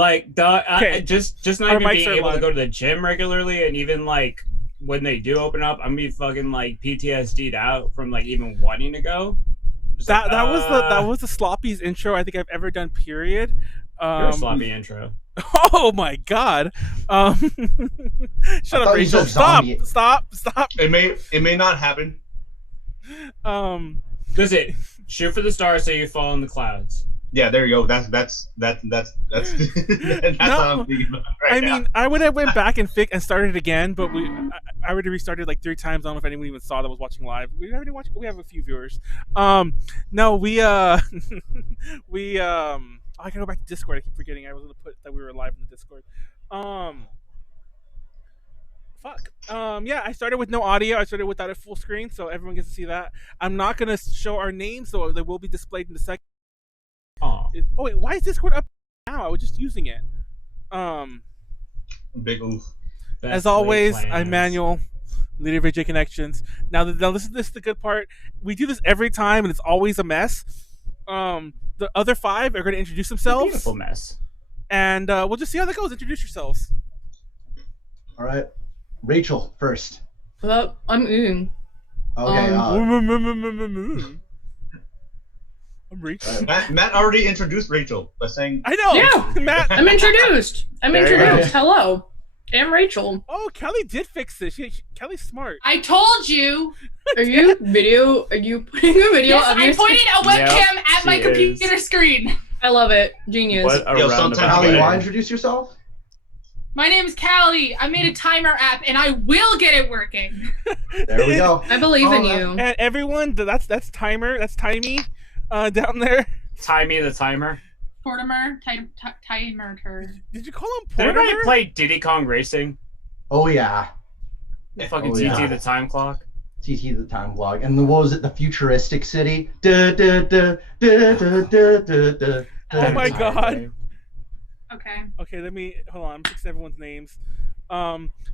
Like just not Our even mics being are able to live. go to the gym regularly, and even like when they do open up, I'm gonna be fucking like PTSD'd out from like even wanting to go. Just like, That was the sloppiest intro I think I've ever done. Period. you're a sloppy intro. Oh my god. Um, shut I up, thought you Rachel. said Stop. zombie. Stop. It may not happen. Does it shoot for the stars so you fall in the clouds? Yeah, there you go. That's that's how I'm thinking about it right now. I mean, I would have went back and started again, but I would have restarted like 3 times. I don't know if anyone even saw that was watching live. We have a few viewers. No, we I gotta go back to Discord. I keep forgetting. I was gonna put that we were live in the Discord. Fuck. Yeah, I started with no audio. I started without a full screen, so everyone gets to see that. I'm not gonna show our names, though. They will be displayed in a second. Oh wait, why is Discord up now? I was just using it. Big oof. As always, I'm Manuel, leader of AJ Connections. Now this is the good part. We do this every time, and it's always a mess. The other 5 are going to introduce themselves. Beautiful mess. And we'll just see how that goes. Introduce yourselves. All right, Rachel first. Well, I'm Oon. Okay. I'm Rachel. Matt already introduced Rachel by saying, I know. Yeah. Matt. I'm introduced. Hello. I'm Rachel. Oh, Callie did fix this. Callie's smart. I told you. Are you putting a video Yes, of I'm your pointing a webcam Yep, at my she computer is. screen. I love it. Genius. What a Yo, roundabout sometimes Callie, way. you want to introduce yourself? My name is Callie. I made a timer app and I will get it working. There we go. I believe in you. And everyone, that's Timer. That's Timey down there. Timey the timer. Portimer, timer. Did you call him Did anybody Porter? play Diddy Kong Racing? Oh yeah. Fucking Oh, TT yeah. the time clock. TT the time vlog. And what was it? The futuristic city. Da, da, da, da, da, da, da, da. Oh my god. Okay. Okay, let me hold on. I'm fixing everyone's names.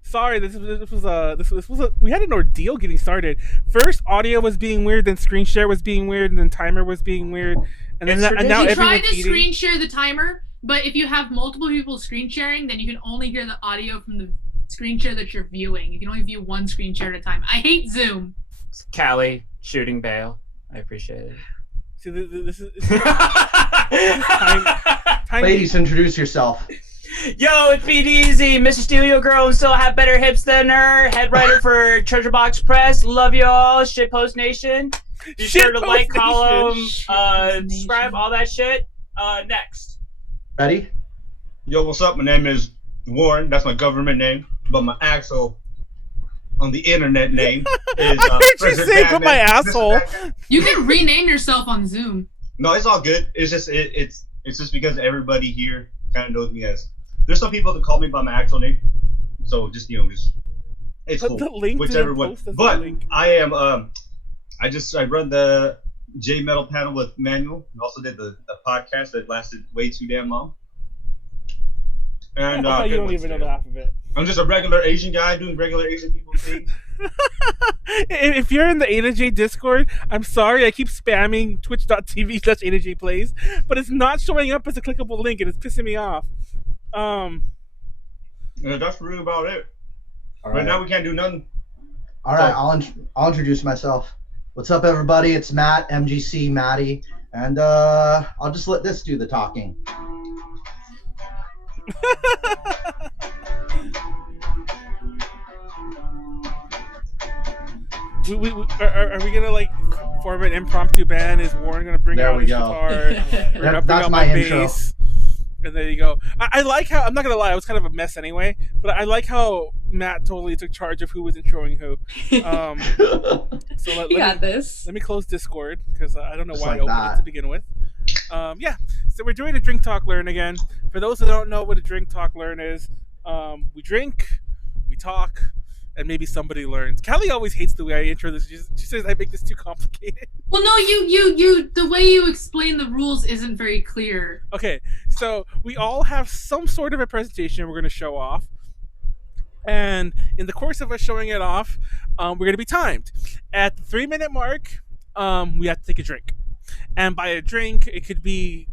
Sorry, this was a we had an ordeal getting started. First, audio was being weird, then screen share was being weird, and then timer was being weird, and then and now We everyone's tried to eating. screen share the timer, but if you have multiple people screen sharing, then you can only hear the audio from the screen share that you're viewing. You can only view one screen share at a time. I hate Zoom. Callie shooting bail. I appreciate it. See, this is Ladies, introduce yourself. Yo, it's Pete Easy, Mr. Studio Girl, who still have better hips than her. Head writer for Treasure Box Press. Love y'all, Shitpost Nation. Be sure to like, follow, subscribe, all that shit. Next. Ready? yo, what's up? My name is Warren. That's my government name. But my actual on the internet name is I heard you President say "put my Batman." asshole." You can rename yourself on Zoom. No, it's all good. It's just it's just because everybody here kind of knows me as. There's some people that call me by my actual name, so just it's Put cool. the link to Whichever the one. post as a But link. I am I run the J Metal panel with Manuel, and also did the podcast that lasted way too damn long. And You don't even know the half of it. I'm just a regular Asian guy doing regular Asian people things. If you're in the A to J Discord, I'm sorry, I keep spamming twitch.tv/A to J plays, but it's not showing up as a clickable link and it's pissing me off. Yeah, that's really about it. All Right right. now we can't do nothing. All right, I'll introduce myself. What's up, everybody? It's Matt, MGC, Matty, and I'll just let this do the talking. Are we gonna like form an impromptu band? Is Warren gonna bring There out we his go. guitar? We're gonna bring That's out my my intro. bass. And there you go. I like how, I'm not gonna lie, it was kind of a mess anyway, but I like how Matt totally took charge of who was introing who. So You got this. let me close Discord because I don't know Just why like I opened it that. to begin with. Yeah, so we're doing a drink talk learn again. For those that don't know what a drink talk learn is, we drink, we talk, and maybe somebody learns. Callie always hates the way I intro this. She says I make this too complicated. Well, no, you. The way you explain the rules isn't very clear. Okay, so we all have some sort of a presentation we're going to show off. And in the course of us showing it off, we're going to be timed. At the 3-minute mark, we have to take a drink. And by a drink, it could be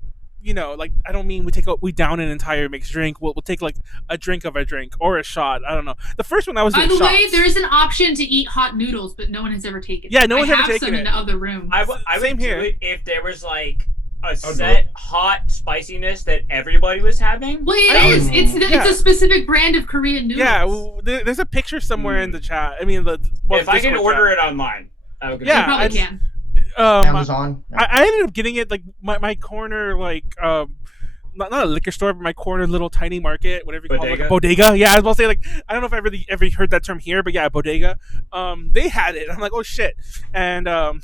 like I don't mean we down an entire mixed drink. We'll take like a drink of a drink or a shot. I don't know. The first one I was By doing the way, shots. there is an option to eat hot noodles, but no one has ever taken it. Yeah, no one's I ever have taken some it. in the other room. I Same would here. do it if there was like a do set it. hot spiciness that everybody was having. Well, I it is. would- It's Yeah. it's a specific brand of Korean noodles. Yeah, well, there's a picture somewhere in the chat. I mean, If I can Discord order chat. it online, I would. Yeah, you probably I- can. Amazon. I ended up getting it like my corner like not a liquor store, but my corner little tiny market, whatever you call it, like a bodega. Yeah, I was about to say like I don't know if I really ever heard that term here, but yeah, bodega. They had it. I'm like, oh shit, and of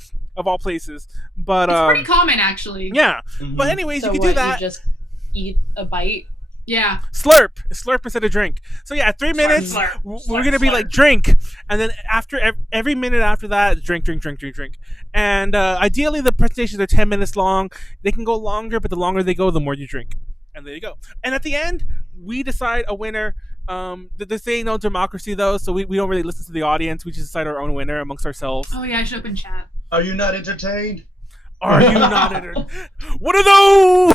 all places, but It's pretty common, actually. yeah. Mhm. But anyways, So you can what, do that. you just eat a bite? Yeah. Slurp instead of drink. So yeah, 3 minutes. slurp, We're slurp, gonna be slurp. like drink, and then after every minute after that, drink. And ideally, the presentations are 10 minutes long. They can go longer, but the longer they go, the more you drink. And there you go. And at the end, we decide a winner. This ain't no democracy though, so we don't really listen to the audience. We just decide our own winner amongst ourselves. Oh yeah, I should open chat. Are you not entertained? Are you not entered? What are those?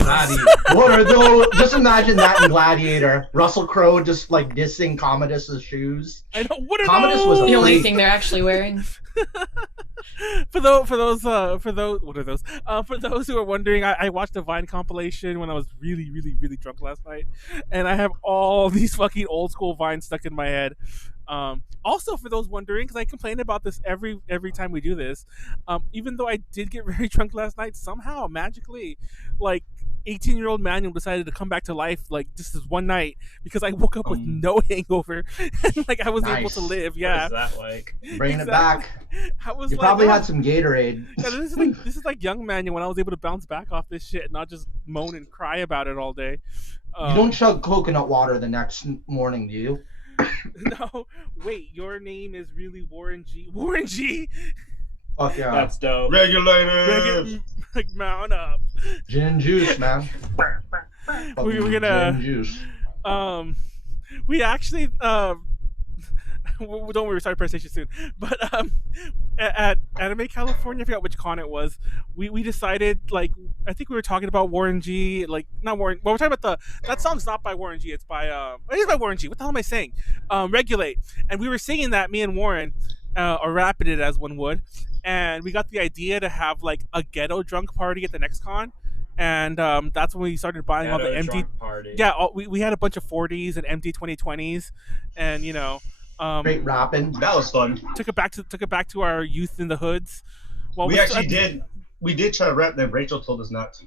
What are those? Just imagine that in Gladiator. Russell Crowe just like dissing Commodus's shoes. I know. What are Commodus those? was a The only freak. thing they're actually wearing. For those what are those? For those who are wondering, I watched a Vine compilation when I was really drunk last night, and I have all these fucking old school Vines stuck in my head. Also, for those wondering, because I complain about this every time we do this, even though I did get very drunk last night, somehow magically, like 18-year-old Manuel decided to come back to life like just this one night because I woke up with no hangover and like I was able to Nice. live. Yeah, What is that like? Bringing Exactly. it back. I was You like, probably oh. had some Gatorade. Yeah, this is like young Manuel when I was able to bounce back off this shit and not just moan and cry about it all day. You don't chug coconut water the next morning, do you? No, wait. Your name is really Warren G. Warren G. Fuck yeah. That's dope. Regulators. Like mount up. Gin and juice, man. We're Fucking gonna- gin and juice. We actually don't worry, we start presentation soon. But at Anime California, I forgot which con it was. We decided like I think we were talking about Warren G. Like not Warren. Well, we're talking about that song's not by Warren G. It's by it is by Warren G. What the hell am I saying? Regulate. And we were singing that, me and Warren, or rapping it as one would. And we got the idea to have like a ghetto drunk party at the next con. And that's when we started buying all the Ghetto MD. drunk party. Yeah, we had a bunch of 40s and MD 2020s, and you know, Great rapping. That was fun. took it back to our youth in the hoods. Well, We actually did. We did try to rap, then Rachel told us not to.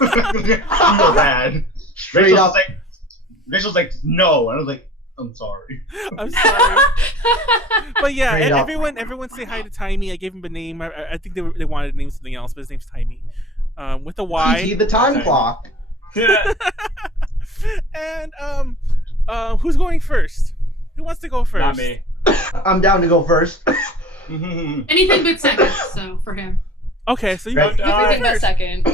We were bad. Straight up. Rachel's like, no. And I was like, I'm sorry. I'm sorry, but yeah, Straight and up. everyone say hi to Timey. I gave him a name. I think they wanted to name something else, but his name's Timey, with a See Y. the time Okay. clock. And who's going first? Who wants to go first? Not me. I'm down to go first. Anything but seconds, so for him. Okay, so you Right. go Everything but first. second.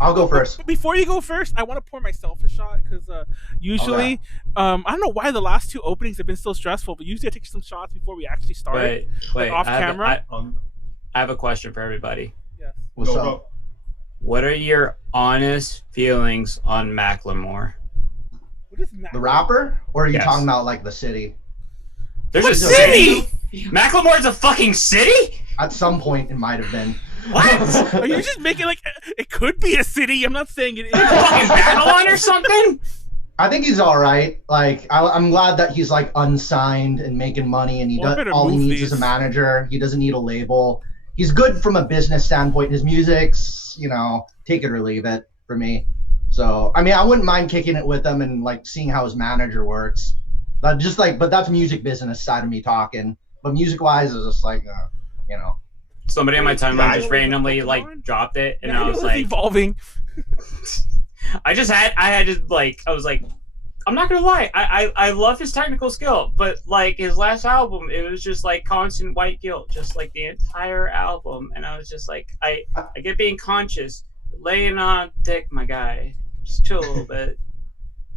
I'll go first. But before you go first, I want to pour myself a shot because usually, I don't know why the last two openings have been so stressful, but usually I take some shots before we actually start. Wait. off I have camera? I have a question for everybody. Yes. What's Go, up? go. What are your honest feelings on Macklemore? What is that? The rapper? Or are you Yes. talking about like the city? There's What a city? city. Macklemore's a fucking city. At some point, it might have been. What? Are you just making like it could be a city? I'm not saying it is. Fucking Babylon or something? I think he's all right. Like, I'm glad that he's like unsigned and making money, and Well, I does better all he move needs is a these. manager. He doesn't need a label. He's good from a business standpoint. His music's, take it or leave it for me. So, I mean, I wouldn't mind kicking it with him and like seeing how his manager works. But but that's music business side of me talking. But music wise, it's just like, Somebody on my timeline Yeah, just I- randomly like dropped it, and Now I was it's like, evolving. I was like, I'm not gonna lie, I love his technical skill, but like his last album, it was just like constant white guilt, just like the entire album, and I was just like, I get being conscious, laying on thick, my guy, just chill a little bit.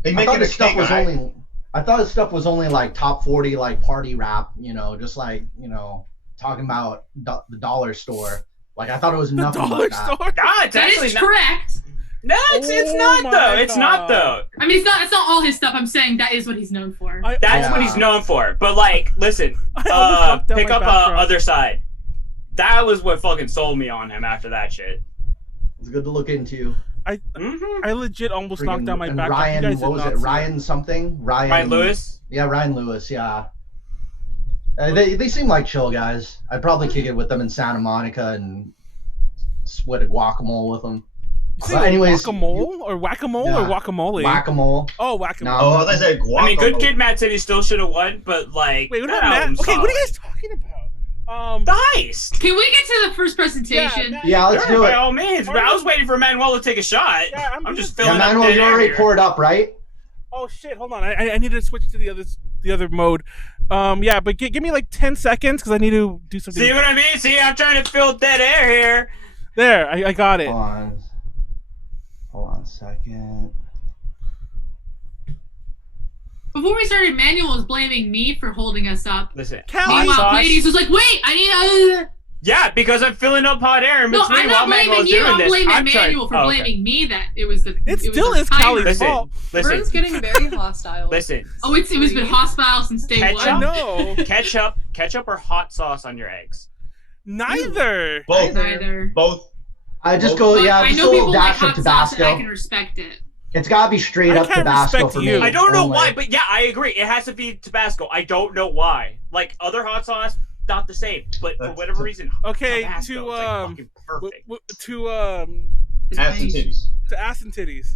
They I make thought it a his stuff king, was right? only. I thought his stuff was only like top 40 like party rap. Just like talking about the dollar store. Like I thought it was The nothing dollar like that. store. God, it's That actually is not. correct. No, it's it's not my though. It's not God. though. I mean, it's not all his stuff. I'm saying that is what he's known for. That's what he's known for. But like, listen, I almost knocked down pick my up backdrop. Other Side. That was what fucking sold me on him after that shit. It's good to look into. I legit almost knocked down my and backdrop. Ryan, You guys what did was not it? see Ryan something? Ryan Lewis? Yeah, Ryan Lewis, yeah. They seem like chill guys. I'd probably kick it with them in Santa Monica and split a guacamole with them. You say But anyways, guacamole or whack-a-mole or guacamole? Whack-a-mole. Oh, whack-a-mole. No. Oh, I thought I said guacamole. I mean, Good Kid, Mad City still should have won, but like, Wait, what that about Matt? album's Okay, what are you solid. guys talking about? The heist. Can we get to the first presentation? Yeah, let's Sure, do by it. all means. But I was waiting for Manuel to take a shot. Yeah, I'm just Yeah, filling up Manuel, dead you air already here. poured up, right? Oh shit! Hold on, I need to switch to the other mode. Yeah, but give me like 10 seconds because I need to do something. See what I mean? See, I'm trying to fill dead air here. There, I got it. Hold on a second. Before we started, Manuel was blaming me for holding us up. Listen, Callie. hot Meanwhile, sauce. Pleiades was like, "Wait, I need." Yeah, because I'm filling up hot air in No, between I'm while not Manuel's blaming you. doing I'm this. blaming I'm trying- Manuel for Oh, okay. blaming me. That it was the. It was still the is timer. Callie's Listen, fault. listen, Everyone's getting very hostile. listen. Oh, it was been hostile since day Ketchup? I one. know. Ketchup or hot sauce on your eggs? Neither. Both. Neither. Both. I just But go, But yeah, I just know a people little like dash of hot sauce, and I Tabasco. can respect it. It's gotta be straight I up can't Tabasco respect for you. me. I don't know only. why, but yeah, I agree. It has to be Tabasco. I don't know why. Like other hot sauce, not the same. But for whatever reason, Okay, Tabasco, to it's like fucking perfect. to Ass and titties. ass and titties.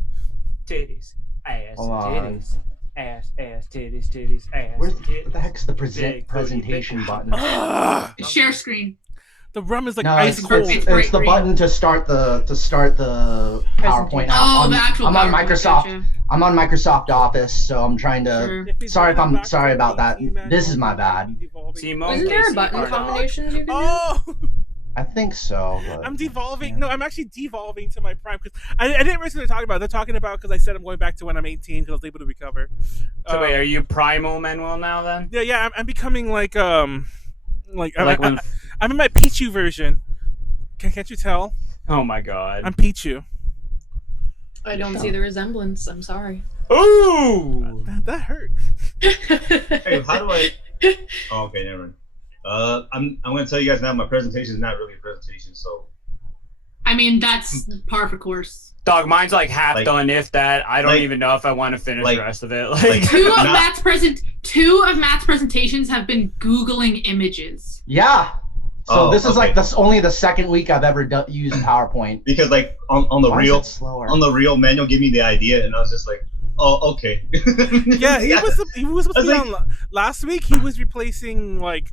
Titties, ass, Hold on. titties, ass, titties, ass. Where's titties. what the heck's the Big presentation booty, button? Ugh, Share screen. the rum is like No, ice it's, cold. it's, bright it's the green. button to start the PowerPoint app. Oh, I'm, the actual. I'm on PowerPoint, Microsoft. gotcha. I'm on Microsoft Office, so I'm trying to. Sure. If he's Sorry if going I'm back sorry to about that. 18, This is my Manuel, bad. devolving. Simone Isn't there a Casey button Hardog. combinations you can do? Oh, I think so. But I'm devolving. No, I'm actually devolving to my prime because I didn't realize what they're talking about. They're talking about because I said I'm going back to when I'm 18 because I was able to recover. So wait, are you primal Manuel now then? Yeah, I'm becoming like Like when? I'm in my Pichu version. Can't you tell? Oh my god. I'm Pichu. I don't see the resemblance. I'm sorry. Ooh. That hurt. Hey, how do I? Oh, okay, never mind. I'm gonna tell you guys now. My presentation is not really a presentation, so I mean, that's par for course. Dog, mine's like half Like- done. If that, I don't like- even know if I want to finish like- the rest of it. like- Two of Not- Matt's presentations have been Googling images. yeah. So Oh, this is okay. like only the second week I've ever used PowerPoint. because like on the Why is real it slower? Manuel gave me the idea, and I was just like, oh, okay. Yeah, he was supposed to be I on last week. He was replacing like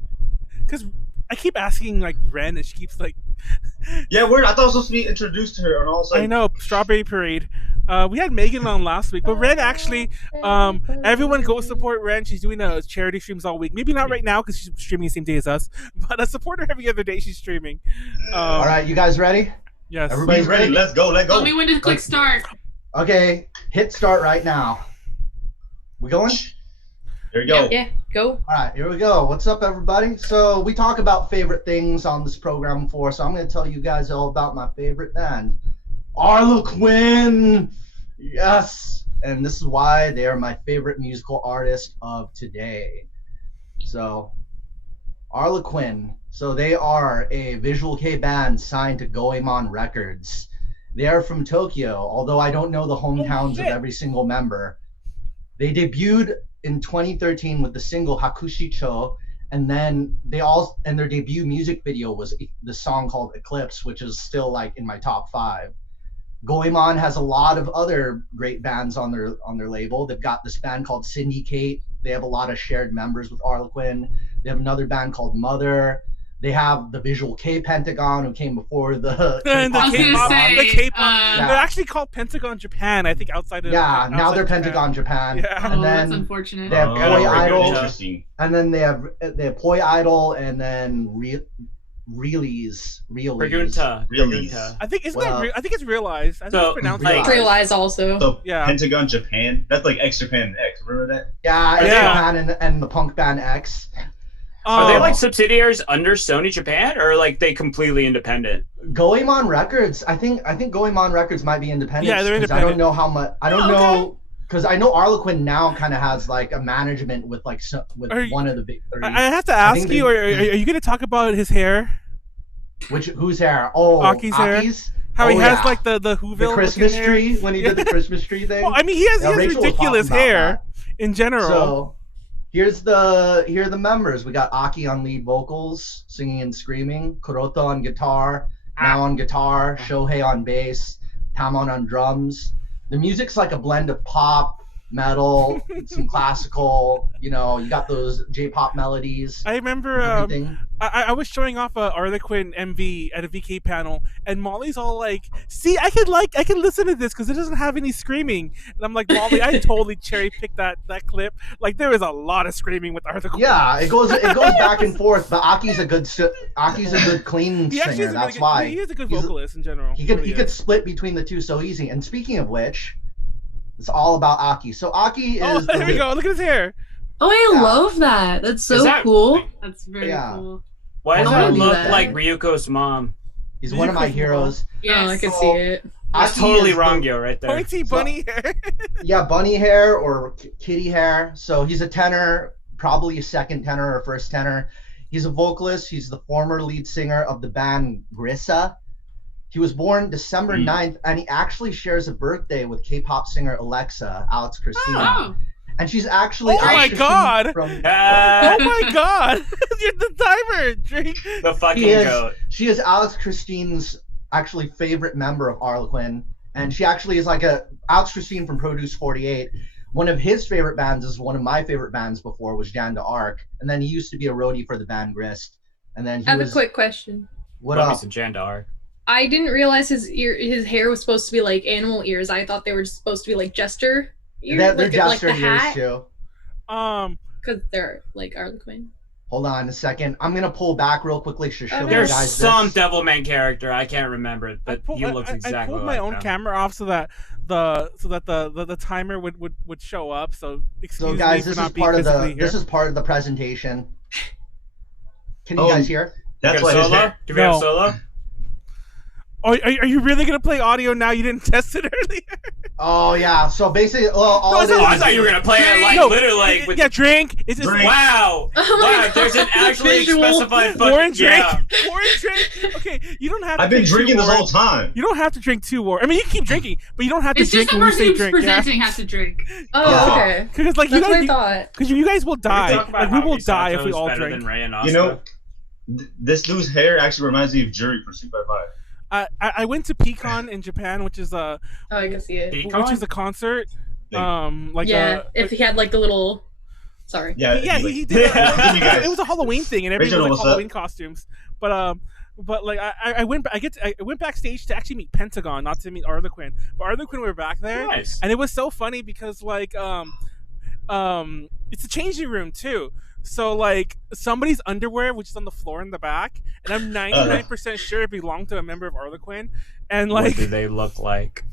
because I keep asking like Ren and she keeps like Yeah, weird. I thought I was supposed to be introduced to her, and all of a I sudden, know Strawberry Parade. We had Megan on last week, but Ren actually everyone go support Ren. She's doing charity streams all week. Maybe not right now because she's streaming the same day as us, but support her every other day she's streaming. All right, you guys ready? Yes. Everybody's He's ready. ready. Let's go. Let go. Tell me when to click start. Okay, hit start right now. We going? There you go. Yeah, go. All right, here we go. What's up, everybody? So we talk about favorite things on this program before, so I'm going to tell you guys all about my favorite band, Arlequin. Yes, and this is why they are my favorite musical artist of today. So, Arlequin. So they are a Visual K band signed to Goemon Records. They are from Tokyo, although I don't know the hometowns of shit. every single member. They debuted in 2013 with the single Hakushicho, and then their debut music video was the song called Eclipse, which is still like in my top 5. Goemon has a lot of other great bands on their label. They've got this band called Syndicate. They have a lot of shared members with Arlequin. They have another band called Mother. They have the Visual K Pentagon, who came before the And the I was gonna K-pop, say, the K-pop. uh, They're actually called Pentagon Japan. I think outside of yeah, now outside they're of Pentagon Japan. Yeah. Oh, And that's then unfortunate. they have Oh, Poi very Idol, interesting. and then they have Poi Idol, and then Realies. Pregunta. Really? Pregunta. I think Well, I think it's realized. I think so, it's pronounced like- realized. Realize also. So Yeah. Pentagon Japan. That's like X Japan X. Remember that? Yeah, Yeah. Japan and the punk band X. Are they like subsidiaries under Sony Japan, or like they completely independent? Goemon Records, I think Goemon Records might be independent. Yeah, they're independent. I don't know how much. I don't know because I know Arlequin now kind of has like a management with like one of the big three. I have to ask you, are you going to talk about his hair? Whose hair? Oh, Aki's hair. How he has like the Whoville the Christmas hair. tree when he did the Christmas tree thing. Well, I mean, he has ridiculous hair in general. So here are the members. We got Aki on lead vocals, singing and screaming. Kuroto on guitar. Now on guitar. Shohei on bass. Tamon on drums. The music's like a blend of pop, metal, some classical. You know, you got those J-pop melodies. I remember I was showing off a Arlequin MV at a VK panel, and Molly's all like, "See, I can listen to this because it doesn't have any screaming." And I'm like, Molly, I totally cherry picked that clip. Like there is a lot of screaming with Arlequin. Yeah, it goes back and forth. But Aki's a good clean singer. That's why he is a good vocalist in general. He could split between the two so easy. And speaking of which, it's all about Aki. So Aki is. Oh, there we go. Look at his hair. Oh, I love that. That's so cool. That's very cool. Why does that look like Ryuko's mom? He's one of my heroes. Yeah, I can see it. That's totally wrong, yo, right there. Pointy bunny hair. Yeah, bunny hair or kitty hair. So he's a tenor, probably a second tenor or first tenor. He's a vocalist. He's the former lead singer of the band Grissa. He was born December 9th, and he actually shares a birthday with K-pop singer Alexa, Alex Christine. Oh. And she's actually. Oh my god! Oh my god! You're the timer. Drink. The fucking goat. She is Alex Christine's actually favorite member of Arlequin, and she actually is like Alex Christine from Produce 48. One of his favorite bands is one of my favorite bands before was Jan d'Arc, and then he used to be a roadie for the band Grist. And then I have a quick question. What up? Some Jan d'Arc. I didn't realize his hair was supposed to be like animal ears. I thought they were supposed to be like jester. They're jester ears too. Because they're like Arlequin. Hold on a second. I'm gonna pull back real quickly to show you There's guys some this. Devilman character. I can't remember it, but he looks exactly like I pulled my own camera off so that the timer would show up. So excuse guys, me this for is not being part of physically the here. this is part of the presentation. Can you guys hear? That's why solo. Do we have solo? Oh, are you really gonna play audio now? You didn't test it earlier. Oh yeah. So basically, I thought you were gonna play it like literally. With drink. It's just drink. Wow. Wow. There's an actually specified Warren drink. Yeah. Warren drink. Okay, you don't have to. I've been drinking this whole time. You don't have to drink two Warren. I mean, you keep drinking, but you don't have to drink. It's just the person who's presenting has to drink. Oh, okay. Because like that's what I thought. Because you guys will die. Like we will die if we all drink. You know, this dude's hair actually reminds me of Jury for 255. I went to P-Con in Japan, which is I can see it. Which is a concert. If he had like the little. Sorry. Yeah, he did. It was a Halloween thing, and everyone was like Halloween costumes. But like I went backstage to actually meet Pentagon, not to meet Arlequin. But Arlequin were back there, and it was so funny because like it's a changing room too. So like somebody's underwear, which is on the floor in the back, and I'm 99% sure it belonged to a member of Arlequin. And like, what do they look like?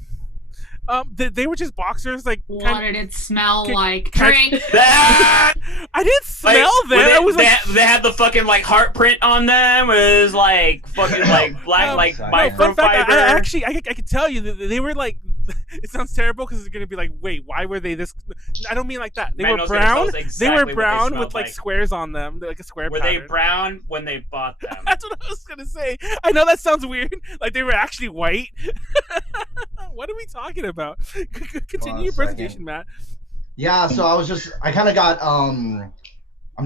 They were just boxers. Like, what did it smell like? Drink. I didn't smell them. They had the fucking like heart print on them. It was like fucking like black like microfiber. I could tell you that they were like. It sounds terrible because it's gonna be like, wait, why were they this? I don't mean like that. They were brown. They were brown with like squares on them, like a square. Were they brown when they bought them? That's what I was gonna say. I know that sounds weird. Like they were actually white. What are we talking about? Continue your presentation, Matt. Yeah, so I kind of got I'm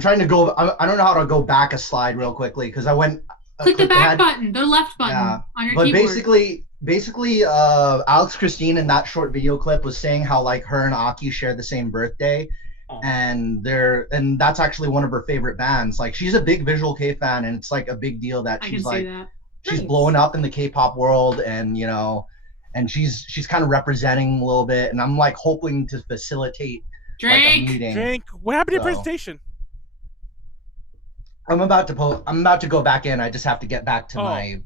trying to go. I don't know how to go back a slide real quickly because I went. Click the back button, the left button on your keyboard. Basically, Alex Christine in that short video clip was saying how like her and Aki share the same birthday, and that's actually one of her favorite bands. Like she's a big Visual K fan, and it's like a big deal that she's blowing up in the K-pop world, and you know, and she's kind of representing a little bit, and I'm like hoping to facilitate like, a meeting. Drink. What happened to your presentation? I'm about to go back in. I just have to get back to my,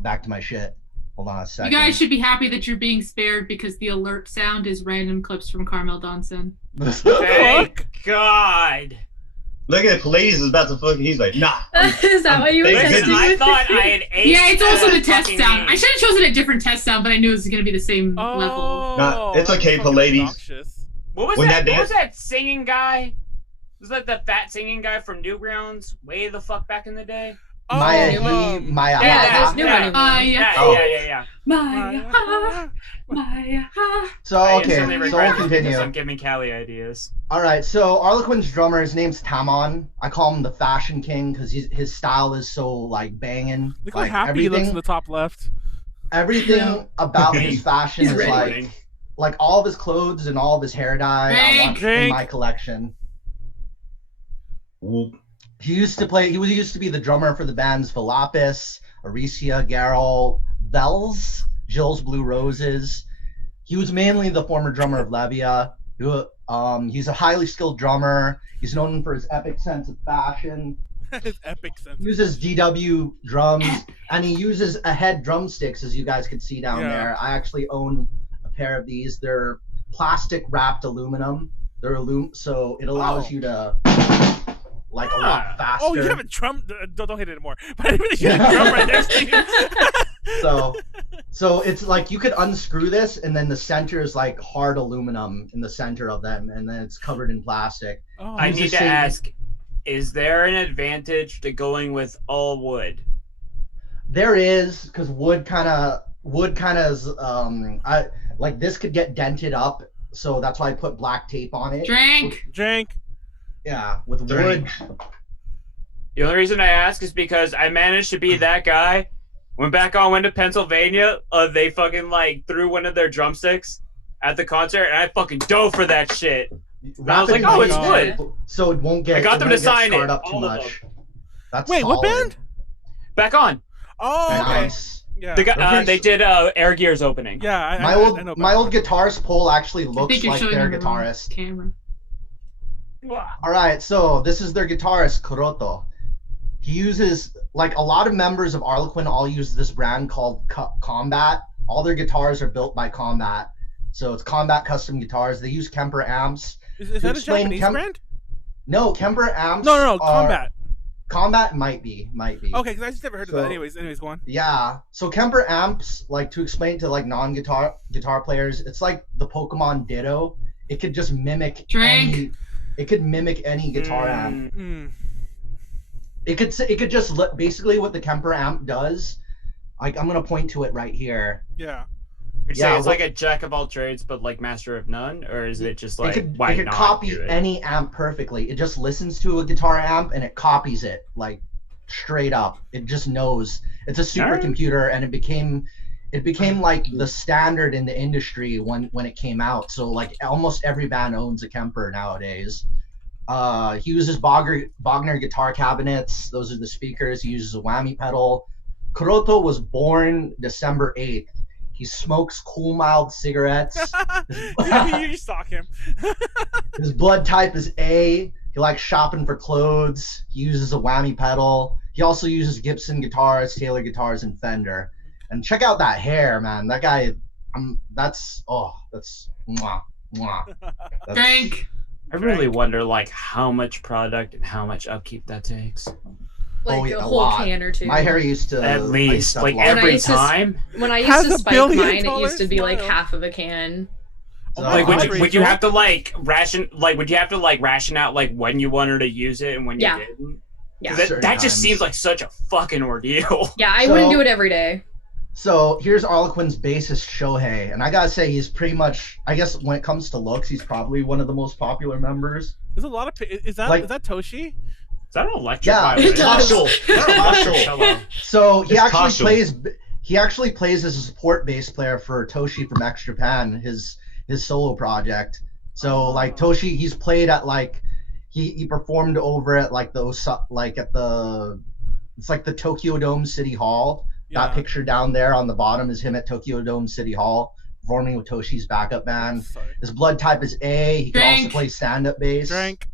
back to my shit. Hold on a second. You guys should be happy that you're being spared because the alert sound is random clips from Carmel Donson. Thank God. Look at Pleiades is about to fucking. He's like, nah. Is that what you were Listen, testing? I thought I had aced. Yeah, it's also the test fucking sound. name. I should have chosen a different test sound, but I knew it was gonna be the same level. Nah, it's that's okay, fucking Pleiades. obnoxious. What was When that? that What was dance- that singing guy? Was that the fat singing guy from Newgrounds way the fuck back in the day? Maya, Oh, Maya. Yeah, there's new one. Yeah. Yeah. Maya. So I okay, instantly so regret we'll it because continue. I'm giving Callie ideas. All right, so Arlequin's drummer, his name's Tamon. I call him the Fashion King because his style is so like banging. Look how like, happy he looks in the top left. Everything about his fashion He's is ready. like all of his clothes and all of his hair dye. I want in Drink. my collection. Whoop. He used to be the drummer for the bands Velapis, Aricia, Garol, Bells, Jill's Blue Roses. He was mainly the former drummer of Levia. He's a highly skilled drummer. He's known for his epic sense of fashion. His epic sense. He uses DW drums, and he uses a head drumsticks, as you guys can see down Yeah. there. I actually own a pair of these. They're plastic wrapped aluminum. They're so it allows you to like a lot faster. Oh, you have a drum. Don't hit it anymore. But you have a drum right next to you. So it's like you could unscrew this, and then the center is like hard aluminum in the center of them, and then it's covered in plastic. Oh, I He's need the to same- ask: is there an advantage to going with all wood? There is, because wood kind of is I like this could get dented up, so that's why I put black tape on it. Drink. Yeah, with Drink. wood. The only reason I ask is because I managed to be that guy. When Baccano went to Pennsylvania, they fucking like threw one of their drumsticks at the concert, and I fucking dove for that shit. I was like, oh, it's wood. So it won't get. I got them to sign it, Up too all of much. That's Wait, what solid. band? Back on. Oh, okay. Nice. Yeah. The guy, they did Air Gear's opening. Yeah, I My know my about old guitarist Pole actually I looks think you're like showing their the wrong guitarist. camera. All right, so this is their guitarist Kuroto. He uses like a lot of members of Arlequin all use this brand called Combat. All their guitars are built by Combat, so it's Combat custom guitars. They use Kemper amps. Is To that a explain Japanese brand? No, Kemper amps. No, are- Combat. Combat might be. Okay, because I just never heard of that. Anyways, go on. Yeah. So Kemper amps, like to explain to like non-guitar players, it's like the Pokemon Ditto. It could just mimic it could mimic any guitar amp. It could just basically what the Kemper amp does. Like I'm gonna point to it right here. Yeah. You'd say it's like a jack of all trades, but like master of none, or is it just like it why could not copy do it? any amp perfectly. It just listens to a guitar amp and it copies it like straight up. It just knows. It's a supercomputer, and it became like the standard in the industry when it came out. So like almost every band owns a Kemper nowadays. He uses Wagner guitar cabinets. Those are the speakers. He uses a whammy pedal. Kuroto was born December 8th. He smokes cool mild cigarettes. You stalk him. His blood type is A. He likes shopping for clothes. He uses a whammy pedal. He also uses Gibson guitars, Taylor guitars, and Fender. And check out that hair, man. That guy, that's mwah, mwah. Drink. I really wonder like how much product and how much upkeep that takes. Like a a whole lot. can or two. My hair used to At least like I used to have every used to- time. When I Has used to a spike billion mine, it dollars used to be like smile. half of a can. So, Like Oh, would you have to like ration out like when you wanted to use it and when you Yeah. didn't? Yeah. Certain That just times. seems like such a fucking ordeal. Yeah, I So- wouldn't do it every day. So here's Arlequin's bassist Shohei, and I gotta say he's pretty much. I guess when it comes to looks, he's probably one of the most popular members. There's a lot of. Is that Toshi? Is that an electric Yeah. violin? Marshall. Marshall. Hello. So he It's actually Kasho. plays. He actually plays as a support bass player for Toshi from X Japan, his solo project. So like Toshi, he's played at like he performed over at like those like at the it's like the Tokyo Dome City Hall. That picture down there on the bottom is him at Tokyo Dome City Hall performing with Toshi's backup band. Sorry. His blood type is A. He can also Drink. play stand-up bass. Drink.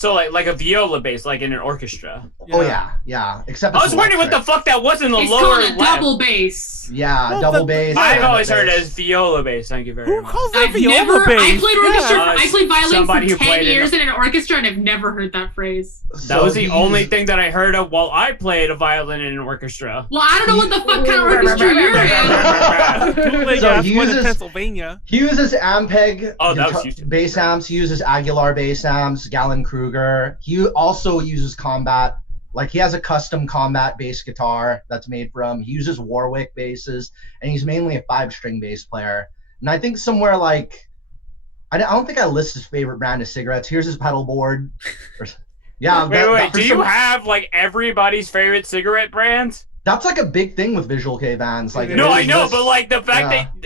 So like a viola bass, like in an orchestra. Yeah. Oh yeah. Except I was wondering what the fuck that was in the it's lower called a double bass. Yeah, double bass. I've always heard it as viola bass. Thank you very much. Who calls that viola bass? I played orchestra. I played violin for 10 years in an orchestra, and I've never heard that phrase. That was the only thing that I heard of while I played a violin in an orchestra. Well, I don't know what the fuck kind of orchestra you're in. So he uses Pennsylvania. He uses Ampeg that bass amps. He uses Aguilar bass amps, Gallon Kruger. He also uses combat. Like, he has a custom combat bass guitar that's made for him. He uses Warwick basses, and he's mainly a 5-string bass player. And I think somewhere like, I don't think I list his favorite brand of cigarettes. Here's his pedal board. Yeah. Wait. Do you have like everybody's favorite cigarette brands? That's like a big thing with Visual K bands. Like, no, I know, but like the fact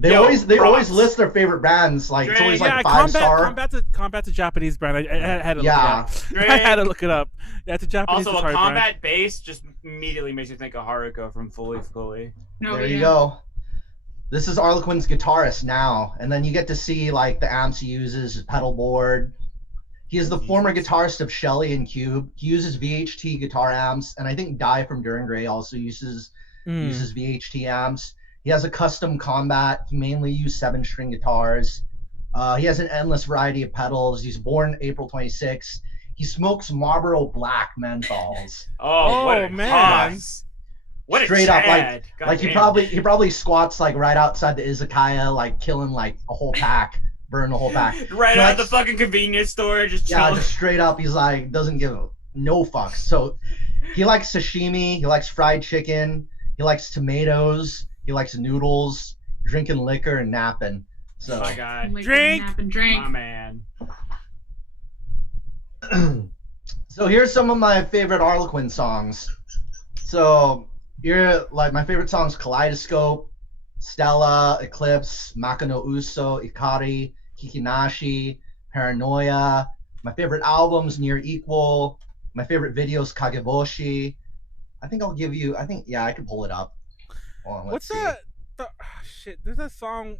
They always list their favorite brands. Like, it's always like 5-star. Combat's a Japanese brand. I had to look it up. I had to look it up. Yeah, it's a Japanese also, guitar a combat brand. bass just immediately makes you think of Haruko from Fully Fully. There you go. This is Arlequin's guitarist now, and then you get to see like the amps he uses, his pedal board. He is the former guitarist of Shelly and Cube. He uses VHT guitar amps, and I think Dai from Duran Gray also uses VHT amps. He has a custom combat. He mainly uses 7-string guitars. He has an endless variety of pedals. He's born April 26th. He smokes Marlboro Black menthols. Oh man! What straight a up, like he probably squats like right outside the izakaya, like killing like a whole pack, burn the whole pack. Right out the fucking convenience store, just chilling. Just straight up. He's like doesn't give no fucks. So he likes sashimi. He likes fried chicken. He likes tomatoes. He likes noodles, drinking liquor, and napping. So, oh my God. Drink. My man. So here's some of my favorite Arlequin songs. So here, like, my favorite songs: Kaleidoscope, Stella, Eclipse, Makano Uso, Ikari, Kikinashi, Paranoia. My favorite albums: Near Equal. My favorite videos: Kageboshi. I can pull it up. What's that? Shit, there's a song.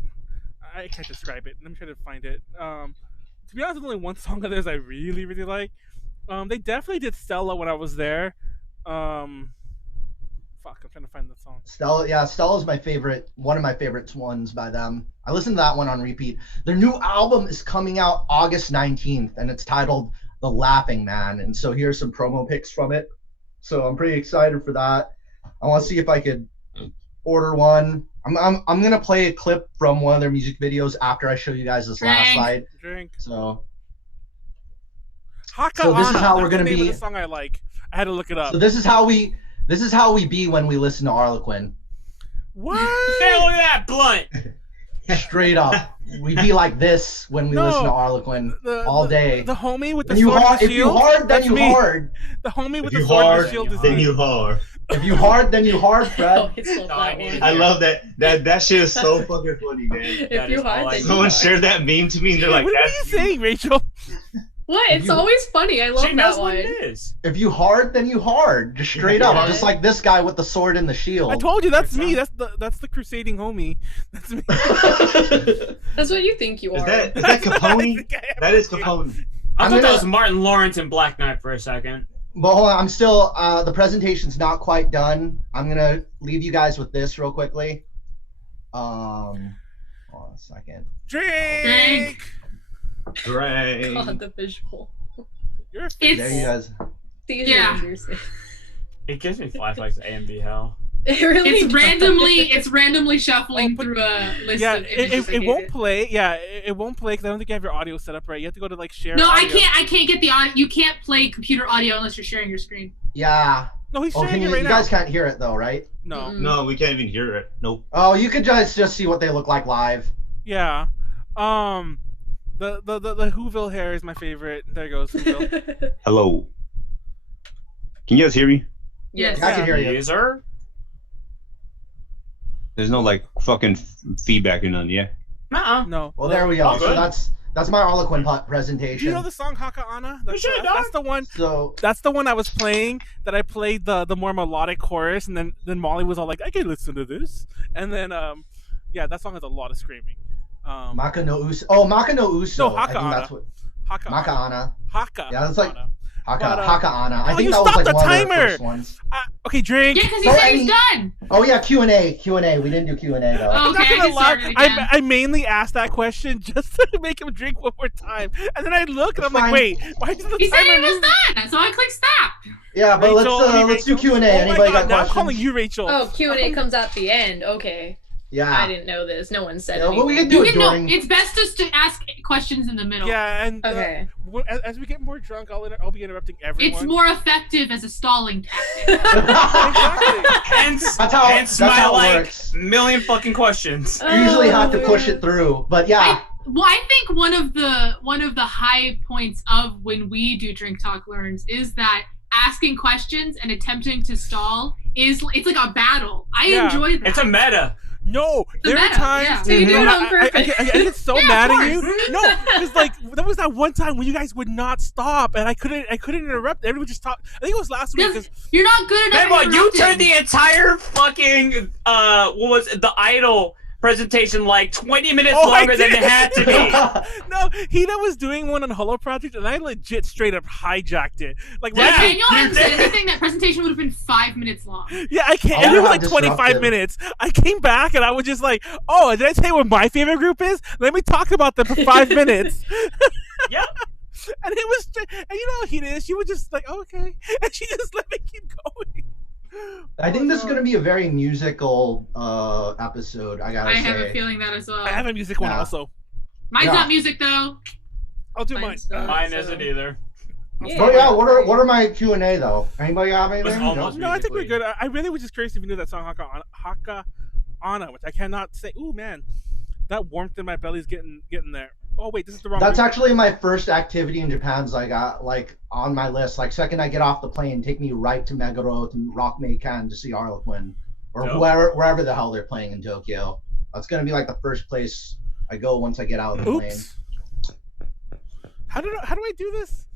I can't describe it. Let me try to find it. To be honest, there's only one song of theirs I really, really like. They definitely did Stella when I was there. I'm trying to find the song. Stella's my favorite. One of my favorite ones by them. I listened to that one on repeat. Their new album is coming out August 19th, and it's titled The Laughing Man. And so here's some promo pics from it. So I'm pretty excited for that. I want to see if I could order one. I'm gonna play a clip from one of their music videos after I show you guys this last slide. So this is how we're gonna be. The song I like. I had to look it up. So this is how we be when we listen to Arlequin. What? Hey, look at that blunt. Straight up, we be like this when we listen to Arlequin all day. The homie with the sword and the shield. If you hard, then you hard. The homie with the sword and the shield is then you hard. If you hard, then you hard, Fred. I love that. That shit is so fucking funny, man. If you hard, then someone shared that meme to me, and they're like, "What are you saying, Rachel?" What? It's always funny. I love that one. What it is. If you hard, then you hard. Just straight up, just like this guy with the sword and the shield. I told you that's me. That's the crusading homie. That's me. That's what you think you are. Is that Capone? That is Capone. I thought that was Martin Lawrence in Black Knight for a second. But hold on, I'm still, the presentation's not quite done. I'm going to leave you guys with this real quickly. Hold on a second. Drink! God, the visual. There you guys. It gives me flashbacks to AMV hell. It really it's randomly shuffling through a list of images. It won't play. Yeah, it won't play because I don't think you have your audio set up right. You have to go to like share. No, audio. I can't get the audio. You can't play computer audio unless you're sharing your screen. Yeah. No, he's sharing it right now. You guys can't hear it though, right? No. Mm-mm. No, we can't even hear it. Nope. Oh, you could just see what they look like live. Yeah. The Whoville hair is my favorite. There goes Whoville. Hello. Can you guys hear me? Yes. I can hear you. User? There's no like fucking feedback or none, yeah? No. Well, there we go. Oh, so that's my Arlequin presentation. Do you know the song Haka Ana? That's the one. So that's the one I was playing. That I played the more melodic chorus, and then Molly was all like, "I can listen to this." And then that song has a lot of screaming. Makano Uso. Oh, Makano Uso. No, Haka Ana. Haka-ana. Haka. Yeah, that's like Haka-ana. I think that was like one of the first ones. Okay, drink. Yeah, because he said he's done. Oh yeah, Q&A. We didn't do Q&A though. Oh, okay, I'm not gonna lie. I mainly asked that question just to make him drink one more time, and then I look and I'm like, wait, why does the he timer said he was move? done, so I click stop. Yeah, but let's do Q&A. Anybody got now questions? I'm calling you Rachel. Oh, Q&A comes at the end. Okay. Yeah. I didn't know this. No one said Well, anything. we can do it during. It's best just to ask questions in the middle. Yeah, and Okay. As we get more drunk, I'll be interrupting everyone. It's more effective as a stalling tactic. Exactly. Hence my how it like works. million fucking questions. You usually have to push it through, but yeah. I think one of the high points of when we do Drink Talk Learns is that asking questions and attempting to stall it's like a battle. I enjoy that. It's a meta. No, there are times. Yeah. So you do it on purpose. I get so mad at you. No, because like there was that one time when you guys would not stop, and I couldn't interrupt. Everyone just talked. I think it was last week. You're not good enough. Manuel, you turned the entire fucking what was it, the Idol presentation like 20 minutes longer than it had to be. No, Hina was doing one on Holo Project, and I legit straight up hijacked it. Like, Daniel hadn't said anything. That presentation would have been 5 minutes long. Yeah, I can't. It was like 25 minutes. I came back and I was just like, "Oh, did I tell you what my favorite group is? Let me talk about them for 5 minutes." Yep. And it was, and you know, Hina, she was just like, oh, "Okay," and she just let me keep going. I think this is gonna be a very musical episode. I gotta say. I have a feeling that as well. I have a music one also. Mine's not music though. I'll do mine. Mine isn't either. Oh yeah, what are my Q&A though? Anybody have anything? No, I think we're good. I really was just curious if you knew that song Haka-ana, which I cannot say. Ooh man, that warmth in my belly is getting there. Oh wait, this is the wrong. That's actually my first activity in Japan. So I got like on my list. Like second I get off the plane, take me right to Meguro to Rock Meikan to see Arlequin, or wherever the hell they're playing in Tokyo. That's gonna be like the first place I go once I get out of the plane. How do I do this?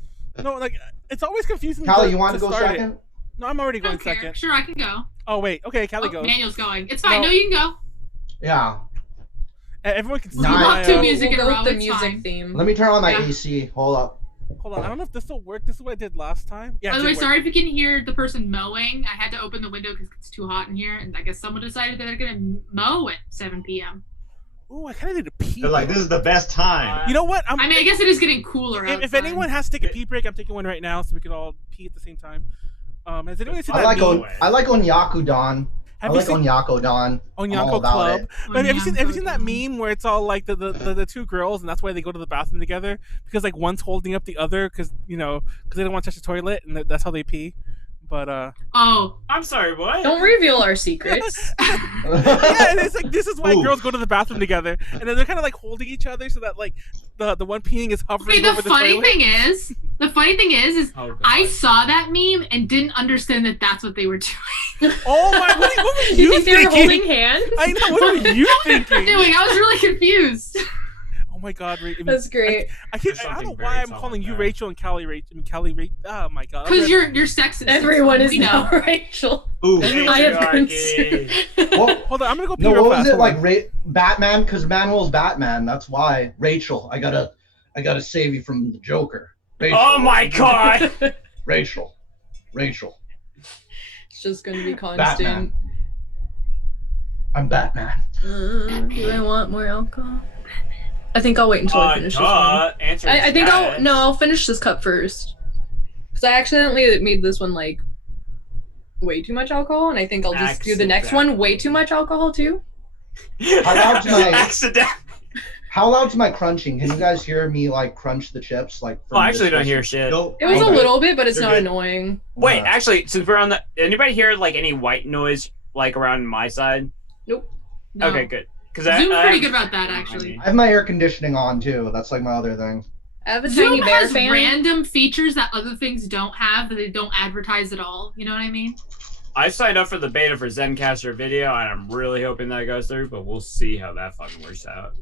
No, like it's always confusing. Callie, you want to go second? No, I'm already going second. Sure, I can go. Oh wait, okay, Callie goes. Manuel's going. It's fine. No, you can go. Yeah. Everyone can see my music in a row. The music theme. Let me turn on my AC. Hold up. Hold on. I don't know if this will work. This is what I did last time. Yeah. By the way, sorry if you can hear the person mowing. I had to open the window because it's too hot in here, and I guess someone decided that they're gonna mow at 7 p.m. Ooh, I kind of need a pee. They're like, this is the best time. You know what? I mean, I guess it is getting cooler outside. If anyone has to take a pee break, I'm taking one right now, so we could all pee at the same time. Has anyone seen that meme? I like Onyanko Don. Onyanko Don. Onyanko Club. Have you seen that meme where it's all like the two girls, and that's why they go to the bathroom together, because like one's holding up the other because they don't want to touch the toilet, and that's how they pee. But I'm sorry, what? Don't reveal our secrets. Yeah, and it's like this is why girls go to the bathroom together, and then they're kind of like holding each other so that like the one peeing is hovering over the toilet. The funny thing is I saw that meme and didn't understand that that's what they were doing. Oh my! What were you think thinking? they were holding hands? I know. What were you thinking? Doing? I was really confused. Oh my god, that's great. I don't know why I'm calling you Rachel and Callie Rachel. Oh my god. Because you're sexist. Everyone is now Rachel. Ooh. I have been. Well, hold on, I'm gonna go pee real fast. What was it like? Batman? Because Manuel's Batman. That's why. Rachel, I gotta save you from the Joker. Rachel. Oh my god. Rachel. It's just gonna be constant. Batman. I'm Batman. Do I want more alcohol? I think I'll wait until I finish this one. I think I'll finish this cup first. Because I accidentally made this one like way too much alcohol, and I think I'll just do the next one way too much alcohol too. How loud's my crunching? Can you guys hear me like crunch the chips? Like I actually don't hear shit. Nope. It was a little bit, but it's not annoying. Wait, actually, since we're on the, anybody hear like any white noise like around my side? Nope. No. Okay, good. Zoom's pretty good about that, actually. I have my air conditioning on too. That's like my other thing. I have a Zoom tiny bear has fan. random features that other things don't have that they don't advertise at all. You know what I mean? I signed up for the beta for Zencaster Video, and I'm really hoping that goes through, but we'll see how that fucking works out.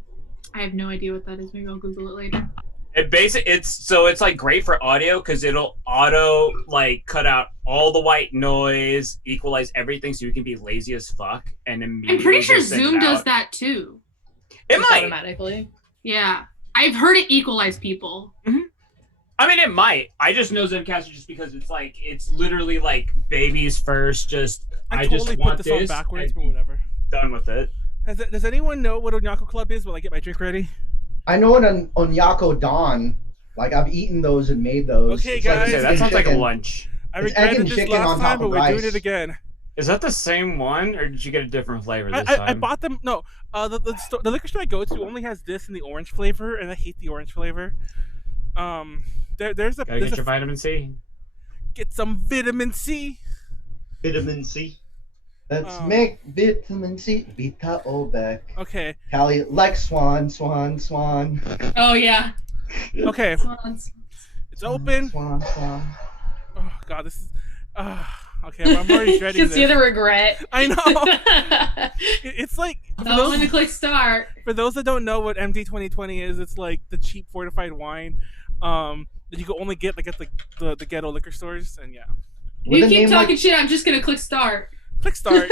I have no idea what that is. Maybe I'll Google it later. It's like great for audio because it'll auto like cut out all the white noise, equalize everything, so you can be lazy as fuck and immediately. I'm pretty sure Zoom does that too. It might automatically. Yeah, I've heard it equalize people. Mm-hmm. I mean, it might. I just know Zencaster just because it's literally like babies first. Just I totally just put want this on backwards, but whatever. Done with it. Does anyone know what Onyanko Club is while I get my drink ready? I know an Onyanko Don. Like I've eaten those and made those. Okay, it's guys, that sounds like a lunch. I regretted this last time, but we're doing it again. Is that the same one, or did you get a different flavor this time? I bought them. No, the liquor store I go to only has this in the orange flavor, and I hate the orange flavor. There's get your vitamin C. Get some vitamin C. Vitamin C. Let's make vitamin C. Vita Obek. Okay. Callie, like swan. Oh yeah. Okay. Swans. It's open. Swan. Oh God, this is. Okay, I'm already dreading this. You see the regret. I know. It's like. Tell them to click start. For those that don't know what MD 2020 is, it's like the cheap fortified wine that you can only get like at the ghetto liquor stores, and yeah. You keep talking shit, I'm just gonna click start. Click start.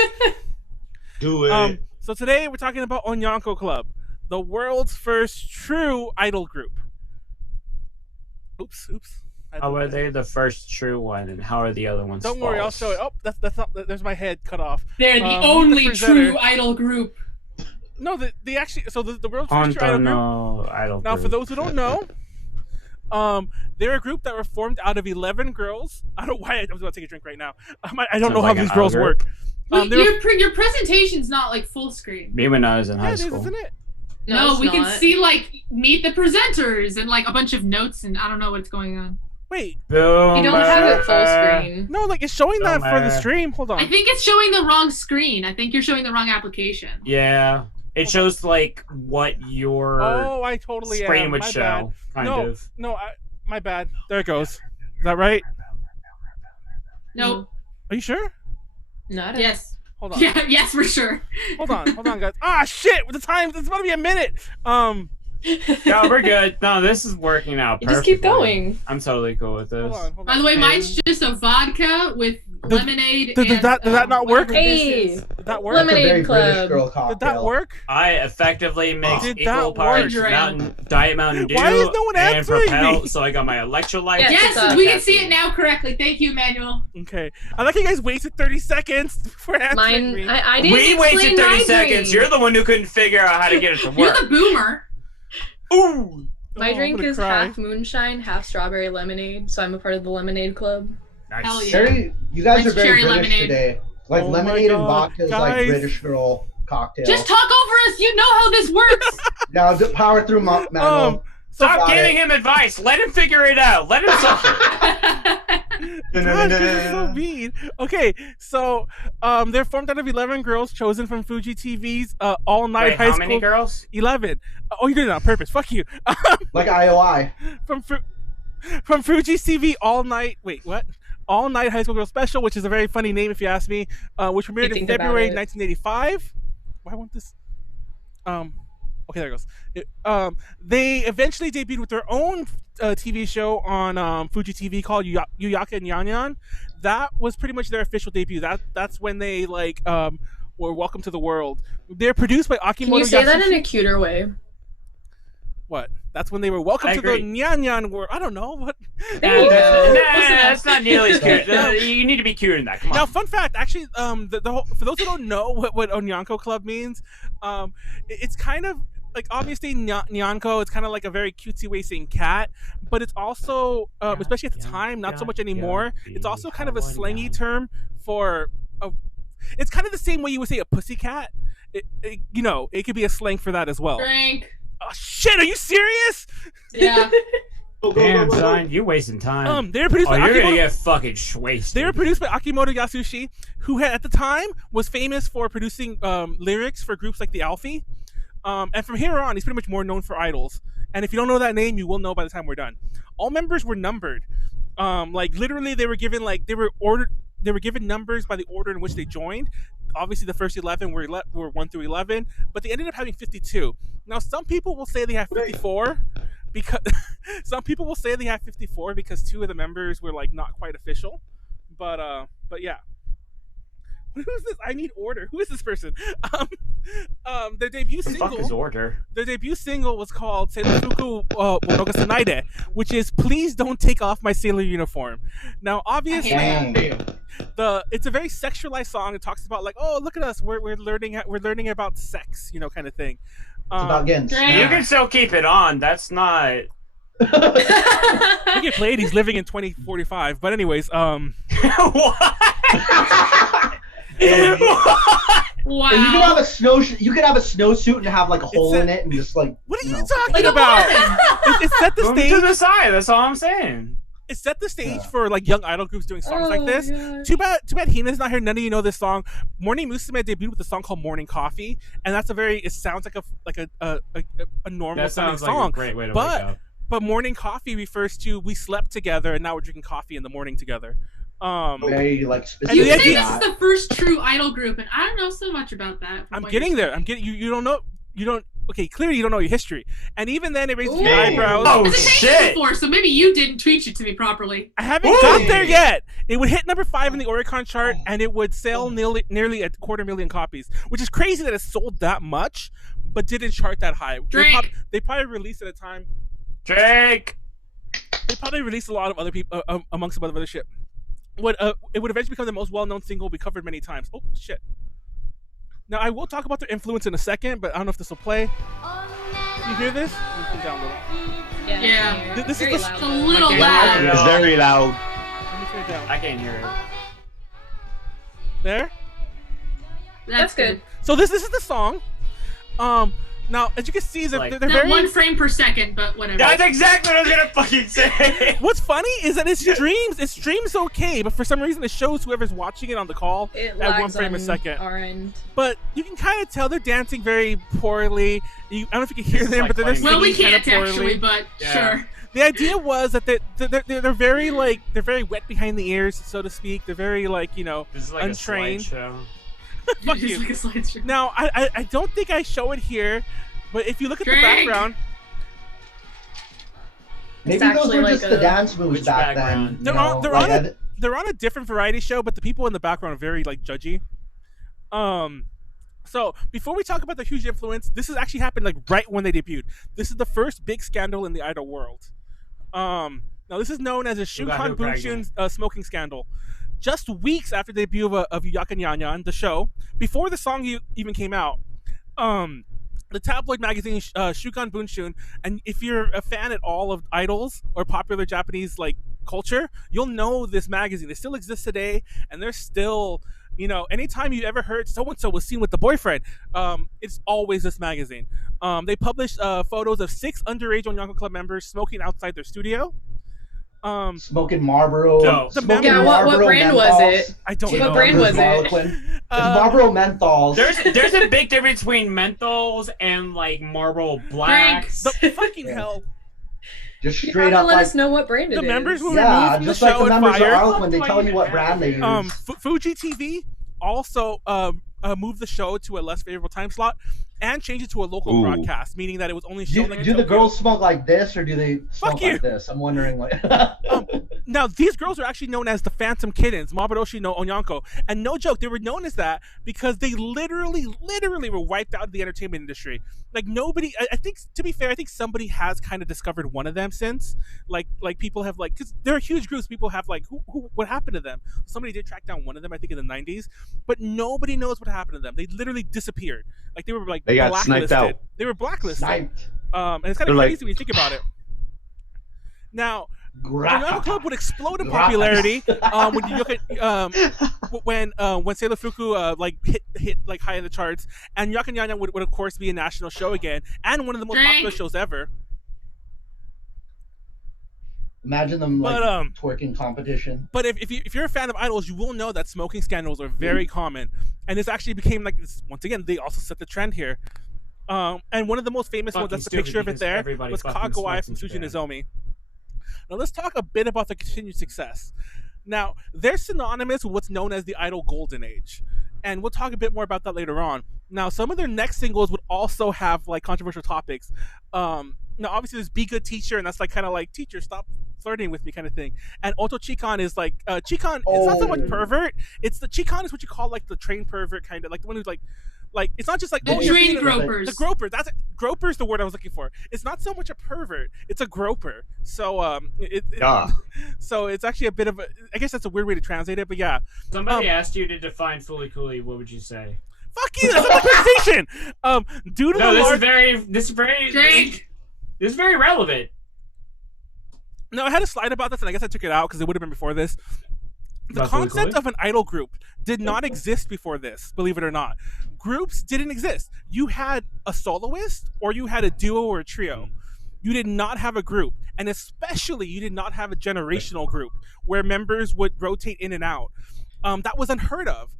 Do it. So today we're talking about Onyanko Club, the world's first true idol group. Oops. How are they the first true one, and how are the other ones? Don't worry, I'll show it. Oh, that's not. There's my head cut off. They're the only true idol group. No, they actually. So the world's first true idol group. Now, for those who don't know, they're a group that were formed out of 11 girls. I don't know why I was about to take a drink right now. I don't know how these girls work. Your presentation's not like full screen. Me when I was in high school. It is, isn't it? No, we can see like meet the presenters and like a bunch of notes, and I don't know what's going on. Wait. You don't have it full screen. No, like it's showing that for the stream. Hold on. I think it's showing the wrong screen. I think you're showing the wrong application. Yeah. It shows like what your I totally screen would show. Kind of. No, my bad. There it goes. Is that right? Nope. Are you sure? Not yes. Hold on. Yeah, yes, for sure. Hold on, guys. Shit! With the time, it's about to be a minute. No, we're good. No, this is working out perfectly. Just keep going. I'm totally cool with this. Hold on. By the way, mine's just a vodka with lemonade. Does that not work? Hey, did that work? Lemonade Club. Did that work? I effectively mix equal parts Diet Mountain Dew Why is no one and answering Propel, me? so I got my electrolyte. Yes, we can see it now correctly. Thank you, Manuel. Okay. I like you guys wasted 30 seconds for answering me. I didn't We wasted 30 seconds. Drink. You're the one who couldn't figure out how to get it to work. You're the boomer. Ooh. My drink is half moonshine, half strawberry lemonade, so I'm a part of the Lemonade Club. Nice. Hell yeah. You guys are very cherry British lemonade. today. Like lemonade and vodka is like guys. British girl cocktail. Just talk over us. You know how this works. Now power through, Manuel. Stop giving him advice. Let him figure it out. Let him suffer. God, this is so mean. Okay, so they're formed out of 11 girls chosen from Fuji TV's all-night high school. How many girls? 11. Oh, you did it on purpose. Fuck you. Like IOI. From Fuji TV all-night. Wait, what? All-night high school girl special, which is a very funny name if you ask me. Which premiered in February 1985. Why won't this? Okay, there it goes. They eventually debuted with their own TV show on Fuji TV called Yuyaka and Yanyan. That was pretty much their official debut. That's when they were welcome to the world. They're produced by Akimoto. Can you say that in a cuter way? What? That's when they were welcome to the Nyan world. I don't know what. That's not nearly as cute. You need to be cuter than that. Come on. Now, fun fact. Actually, for those who don't know what Onyanko Club means, it's kind of like obviously Nyanko. It's kind of like a very cutesy way saying cat, but it's also, especially at the time, not so much anymore. It's also kind of a slangy term for it's kind of the same way you would say a pussycat. It could be a slang for that as well. Drink. Oh shit! Are you serious? Yeah. Damn, son, you wasting time. They were produced by you're Akimoto. gonna get fucking wasted. They were produced by Akimoto Yasushi, who at the time was famous for producing lyrics for groups like the Alfie. And from here on, he's pretty much more known for idols. And if you don't know that name, you will know by the time we're done. All members were numbered. Literally, they were given they were given numbers by the order in which they joined. Obviously, the first 11 were 1 through 11, but they ended up having 52. Now, some people will say they have 54 because two of the members were not quite official. But yeah. Who's this? I need order. Who is this person? Their debut single. Fuck is order? Their debut single was called Seifuku Wonoga Sanaide, which is "Please Don't Take Off My Sailor Uniform." Now, obviously, it's a very sexualized song. It talks about like, oh, look at us, we're learning about sex, kind of thing. It's about getting. You can still keep it on. That's not. Look at Pleiades living in 2045. But anyways, What? Wow. And you could have a snowsuit and have like a hole in it and just like. What are you talking about? It set the stage. To the side. That's all I'm saying. It set the stage for like young idol groups doing songs like this. God. Too bad Hina's not here. None of you know this song. Morning Musume debuted with a song called Morning Coffee, and that's it sounds like a normal sounding song. Like a great way to wake up. But morning coffee refers to we slept together and now we're drinking coffee in the morning together. Very like specific. You say this is the first true idol group, and I don't know so much about that. I'm getting there. You don't know. You don't. Okay, clearly you don't know your history. And even then, it raises your eyebrows. Oh shit! Before, so maybe you didn't tweet it to me properly. I haven't got there yet. It would hit number 5 in the Oricon chart, and it would sell nearly 250,000 copies, which is crazy that it sold that much, but didn't chart that high. They probably released at a time. Drake. They probably released a lot of other people amongst some other shit. It would eventually become the most well-known single we covered many times. Oh shit! Now I will talk about their influence in a second, but I don't know if this will play. You hear this? You can down a little. Yeah. This is loud. A little loud. It's very loud. Let me turn it down. I can't hear it. There. That's good. So this is the song. Now, as you can see, they're Not very 1 frame per second, but whatever. That's exactly what I was gonna fucking say. What's funny is that it streams okay, but for some reason it shows whoever's watching it on the call at 1 frame a second. Our end. But you can kind of tell they're dancing very poorly. I don't know if you can hear them, but they're well, we singing can't kind of actually, but sure. The idea was that they're very wet behind the ears, so to speak. They're very this is like untrained. A slideshow. Fuck you. Like a slideshow. Now I don't think I show it here, but if you look at the background, maybe those were just the dance moves back then. They're on a different variety show, but the people in the background are very judgy. So before we talk about the huge influence, this has actually happened right when they debuted. This is the first big scandal in the idol world. Now this is known as a Shukan Bunshun's smoking scandal. Just weeks after the debut of Yakan Yanyan, the show, before the song even came out, the tabloid magazine Shukan Bunshun, and if you're a fan at all of idols or popular Japanese culture, you'll know this magazine. It still exists today, and there's still, anytime you ever heard so-and-so was seen with the boyfriend, it's always this magazine. They published photos of 6 underage Onyanko Club members smoking outside their studio. Smoking Marlboro. What brand was it? I don't know. What brand was it? It's Marlboro menthols. There's a big difference between menthols and Marlboro blacks. The fucking hell. Just straight up let us know what brand it is. The members were removed from just the show like the and members fired. of Arlequin, they tell you what brand they use. Fuji TV also moved the show to a less favorable time slot and changed it to a local broadcast, meaning that it was only shown do the girls smoke like this, or do they smoke like this? I'm wondering. Now, these girls are actually known as the Phantom Kittens, Mabaroshi no Onyanko. And no joke, they were known as that because they literally were wiped out of the entertainment industry. Nobody, I think, to be fair, I think somebody has kind of discovered one of them since. People have, because there are huge groups, people have, what happened to them? Somebody did track down one of them, I think, in the 90s. But nobody knows what happened to them. They literally disappeared. They were, they got sniped out. They were blacklisted. Sniped. And it's kind of crazy when you think about it. Now, Onyanko Club would explode in popularity when you look at when Sailor Fuku hit high in the charts, and Yakan Yanyan would of course be a national show again, and one of the most popular shows ever. Imagine them twerking competition. But if you're a fan of idols, you will know that smoking scandals are very common, and this actually became once again they also set the trend here. And one of the most famous ones, that's the picture of it there, was Kagawai from Suji Nozomi. Now let's talk a bit about the continued success. Now, they're synonymous with what's known as the idol golden age. And we'll talk a bit more about that later on. Now, some of their next singles would also have controversial topics. Now, obviously, there's Be Good Teacher, and that's kind of teacher, stop flirting with me kind of thing. And Oto Chikon is like Chikon. It's not so much pervert. It's the Chikon is what you call like the trained pervert kind of, like the one who's like it's not just like trained gropers. The gropers. Groper's the word I was looking for. It's not so much a pervert. It's a groper. So so it's actually a bit of a. I guess that's a weird way to translate it, but yeah. Somebody asked you to define Fooly Cooly. What would you say? Fuck you! That's not my conversation. Due to this is very relevant. No, I had a slide about this, and I guess I took it out because it would have been before this. The concept of an idol group did not exist before this, believe it or not. Groups didn't exist. You had a soloist, or you had a duo or a trio. You did not have a group, and especially you did not have a generational group where members would rotate in and out. That was unheard of.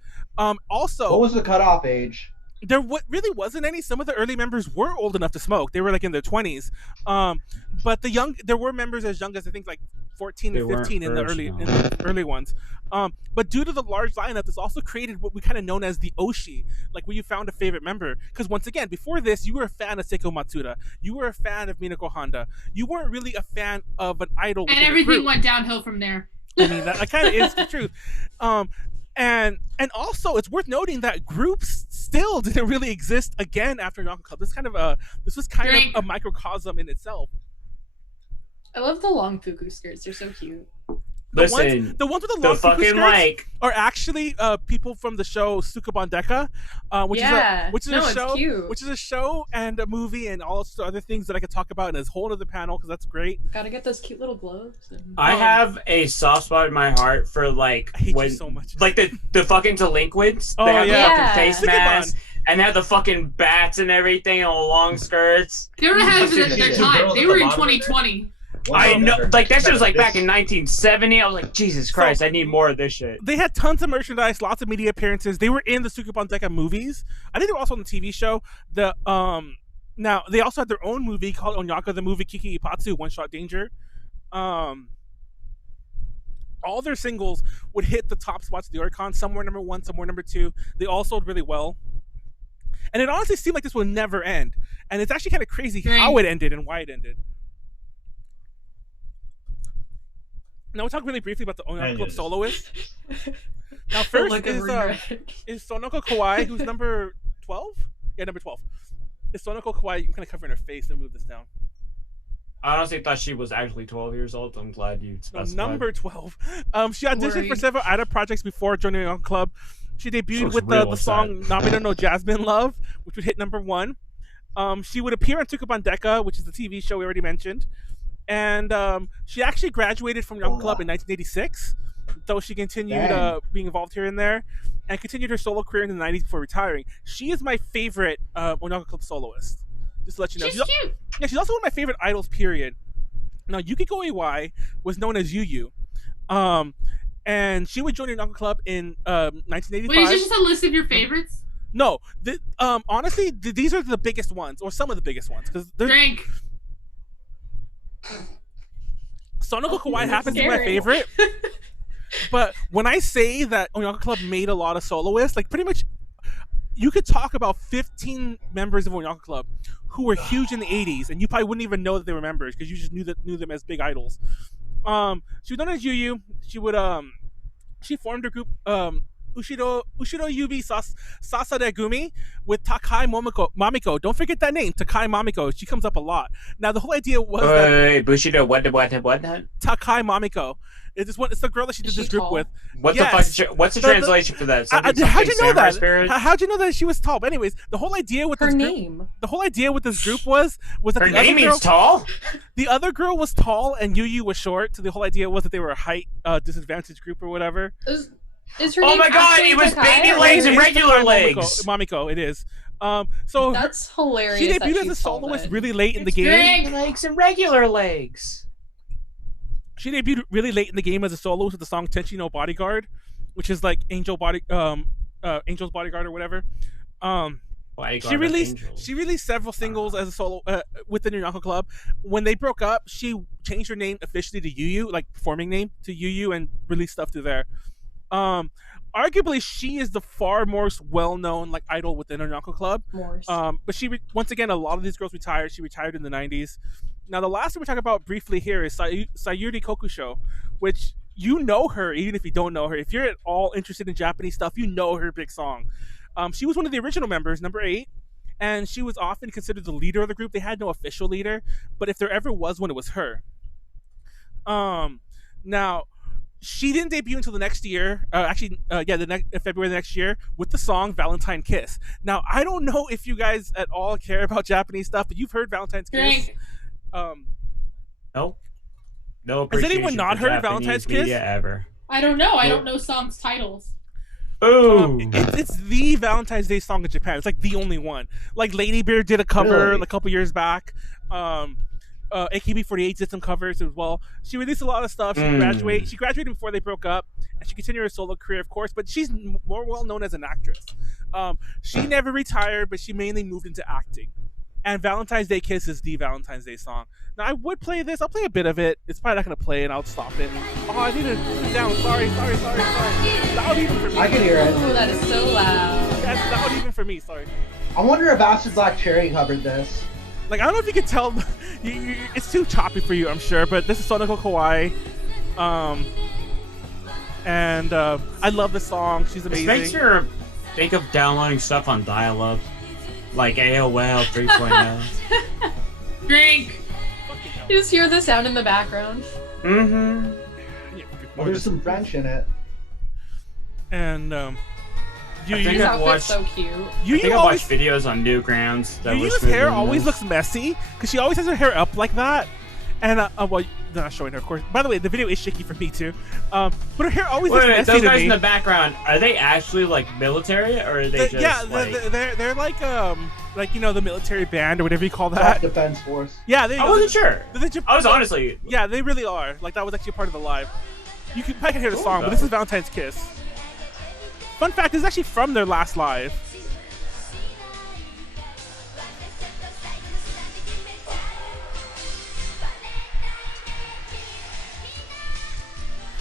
Also, what was the cutoff age? There really wasn't any. Some of the early members were old enough to smoke. They were like in their 20s. But there were members as young as I think like 14 and 15 in the early ones. But due to the large lineup, this also created what we kind of known as the Oshi, like where you found a favorite member. Because once again, before this, you were a fan of Seiko Matsuda. You were a fan of Minako Honda. You weren't really a fan of an idol. And everything went downhill from there. I mean, that kind of is the truth. And also, it's worth noting that groups still didn't really exist again after Onyanko Club. This was kind of a microcosm in itself. I love the long fuku skirts. They're so cute. The ones with the long fuku skirts are actually people from the show Sukabandeka, which is a show and a movie and all sorts of other things that I could talk about in this whole other panel because that's great. Gotta get those cute little gloves. I have a soft spot in my heart for like when so much. Like the fucking delinquents. They have the fucking face masks and they have the fucking bats and everything and the long skirts. They were ahead of their time. They were in 2020. I know, like that shit was like back in 1970. I was like, Jesus Christ, I need more of this shit. They had tons of merchandise, lots of media appearances. They were in the Sukabandeka movies. I think they were also on the TV show. Now they also had their own movie called Onyanko, the movie Kiki Ipatsu, One Shot Danger. All their singles would hit the top spots of the Oricon. Some were number 1, some were number 2. They all sold really well. And it honestly seemed like this would never end. And it's actually kind of crazy how it ended and why it ended. Now we'll talk really briefly about the Onyanko Club soloist. Now first is Sonoko Kawai, who's number 12? Yeah, number 12. Is Sonoko Kawai, I'm kind of covering her face and move this down. I honestly thought she was actually 12 years old. I'm glad you specified. Number 12. She auditioned for several idol projects before joining Onyanko Club. She debuted with the song Namida no Jasmine Love, which would hit number 1. She would appear on Sukabandeka, which is the TV show we already mentioned. And she actually graduated from Onyanko Club in 1986, though she continued being involved here and there, and continued her solo career in the 90s before retiring. She is my favorite Onyanko Club soloist. Just to let you know. She's cute. Yeah, she's also one of my favorite idols, period. Now, Yukiko Iwai was known as Yu. And she would join Onyanko Club in 1985. Wait, is this just a list of your favorites? No. Honestly, these are the biggest ones, or some of the biggest ones. Drink. Sonoko Kawai happens to be my favorite. But when I say that Onyanko Club made a lot of soloists, like pretty much you could talk about 15 members of Onyanko Club who were huge in the 80s, and you probably wouldn't even know that they were members because you just knew them as big idols. She was known as Yu. She formed a group Ushiro Yubi Sasade Gumi with Takai Mamiko. Don't forget that name, Takai Mamiko. She comes up a lot. Now the whole idea was Bushido what? Takai Mamiko. It's the girl that she did this group with. What's the translation for that? How'd you know that? How'd you know that she was tall? But anyways, the whole idea with this group was that her name means tall. The other girl was tall and Yu was short. So the whole idea was that they were a height disadvantaged group or whatever. Is her name God! It was baby legs and regular legs. Mamiko, it is. So that's hilarious. She debuted as a soloist really late in the game. Big legs and regular legs. She debuted really late in the game as a soloist with the song Tenchi no Bodyguard, which is like Angel's Bodyguard or whatever. She released several singles as a solo within Onyanko Club. When they broke up, she changed her name officially to Yu, like performing name to Yu, and released stuff through there. Arguably, she is the far most well-known like idol within Onyanko Club. But once again, a lot of these girls retired. She retired in the 90s. Now, the last thing we're talking about briefly here is Sayuri Kokusho, which you know her even if you don't know her. If you're at all interested in Japanese stuff, you know her big song. She was one of the original members, number 8, and she was often considered the leader of the group. They had no official leader, but if there ever was one, it was her. Now, she didn't debut until the next year. February the next year with the song "Valentine Kiss." Now, I don't know if you guys at all care about Japanese stuff, but you've heard "Valentine's Kiss." No. Has anyone not heard "Valentine's Kiss"? Ever? I don't know. I don't know songs titles. Ooh. It's the Valentine's Day song in Japan. It's like the only one. Like Lady Bear did a cover a couple years back. AKB48 did some covers as well. She released a lot of stuff. She graduated before they broke up, and she continued her solo career, of course. But she's more well known as an actress. She never retired, but she mainly moved into acting. And "Valentine's Day Kiss" is the Valentine's Day song. Now, I would play this. I'll play a bit of it. It's probably not going to play, and I'll stop it. Oh, I need to put it down. Sorry. Loud even for me. I can hear it. Oh, that is so loud. That's loud even for me. Sorry. I wonder if Acid Black Cherry covered this. Like, I don't know if you can tell. It's too choppy for you, I'm sure. But this is Sonoko Kawaii. And I love this song. She's amazing. This makes her think of downloading stuff on dial-up. Like AOL 3.0. Drink. You just hear the sound in the background. Well, there's some French in it. And His outfit's so cute. I think I watched videos on Newgrounds. Yu's hair always looks messy because she always has her hair up like that. And well, they're not showing her, of course. By the way, the video is shaky for me too. But her hair always looks messy to me. Those guys in the background, are they actually like military, or are they just they're like the military band or whatever you call that. Defense Force. Yeah, I wasn't sure. I was honestly. Yeah, they really are. Like, that was actually a part of the live. You can probably hear the song, but this is Valentine's Kiss. Fun fact, this is actually from their last live.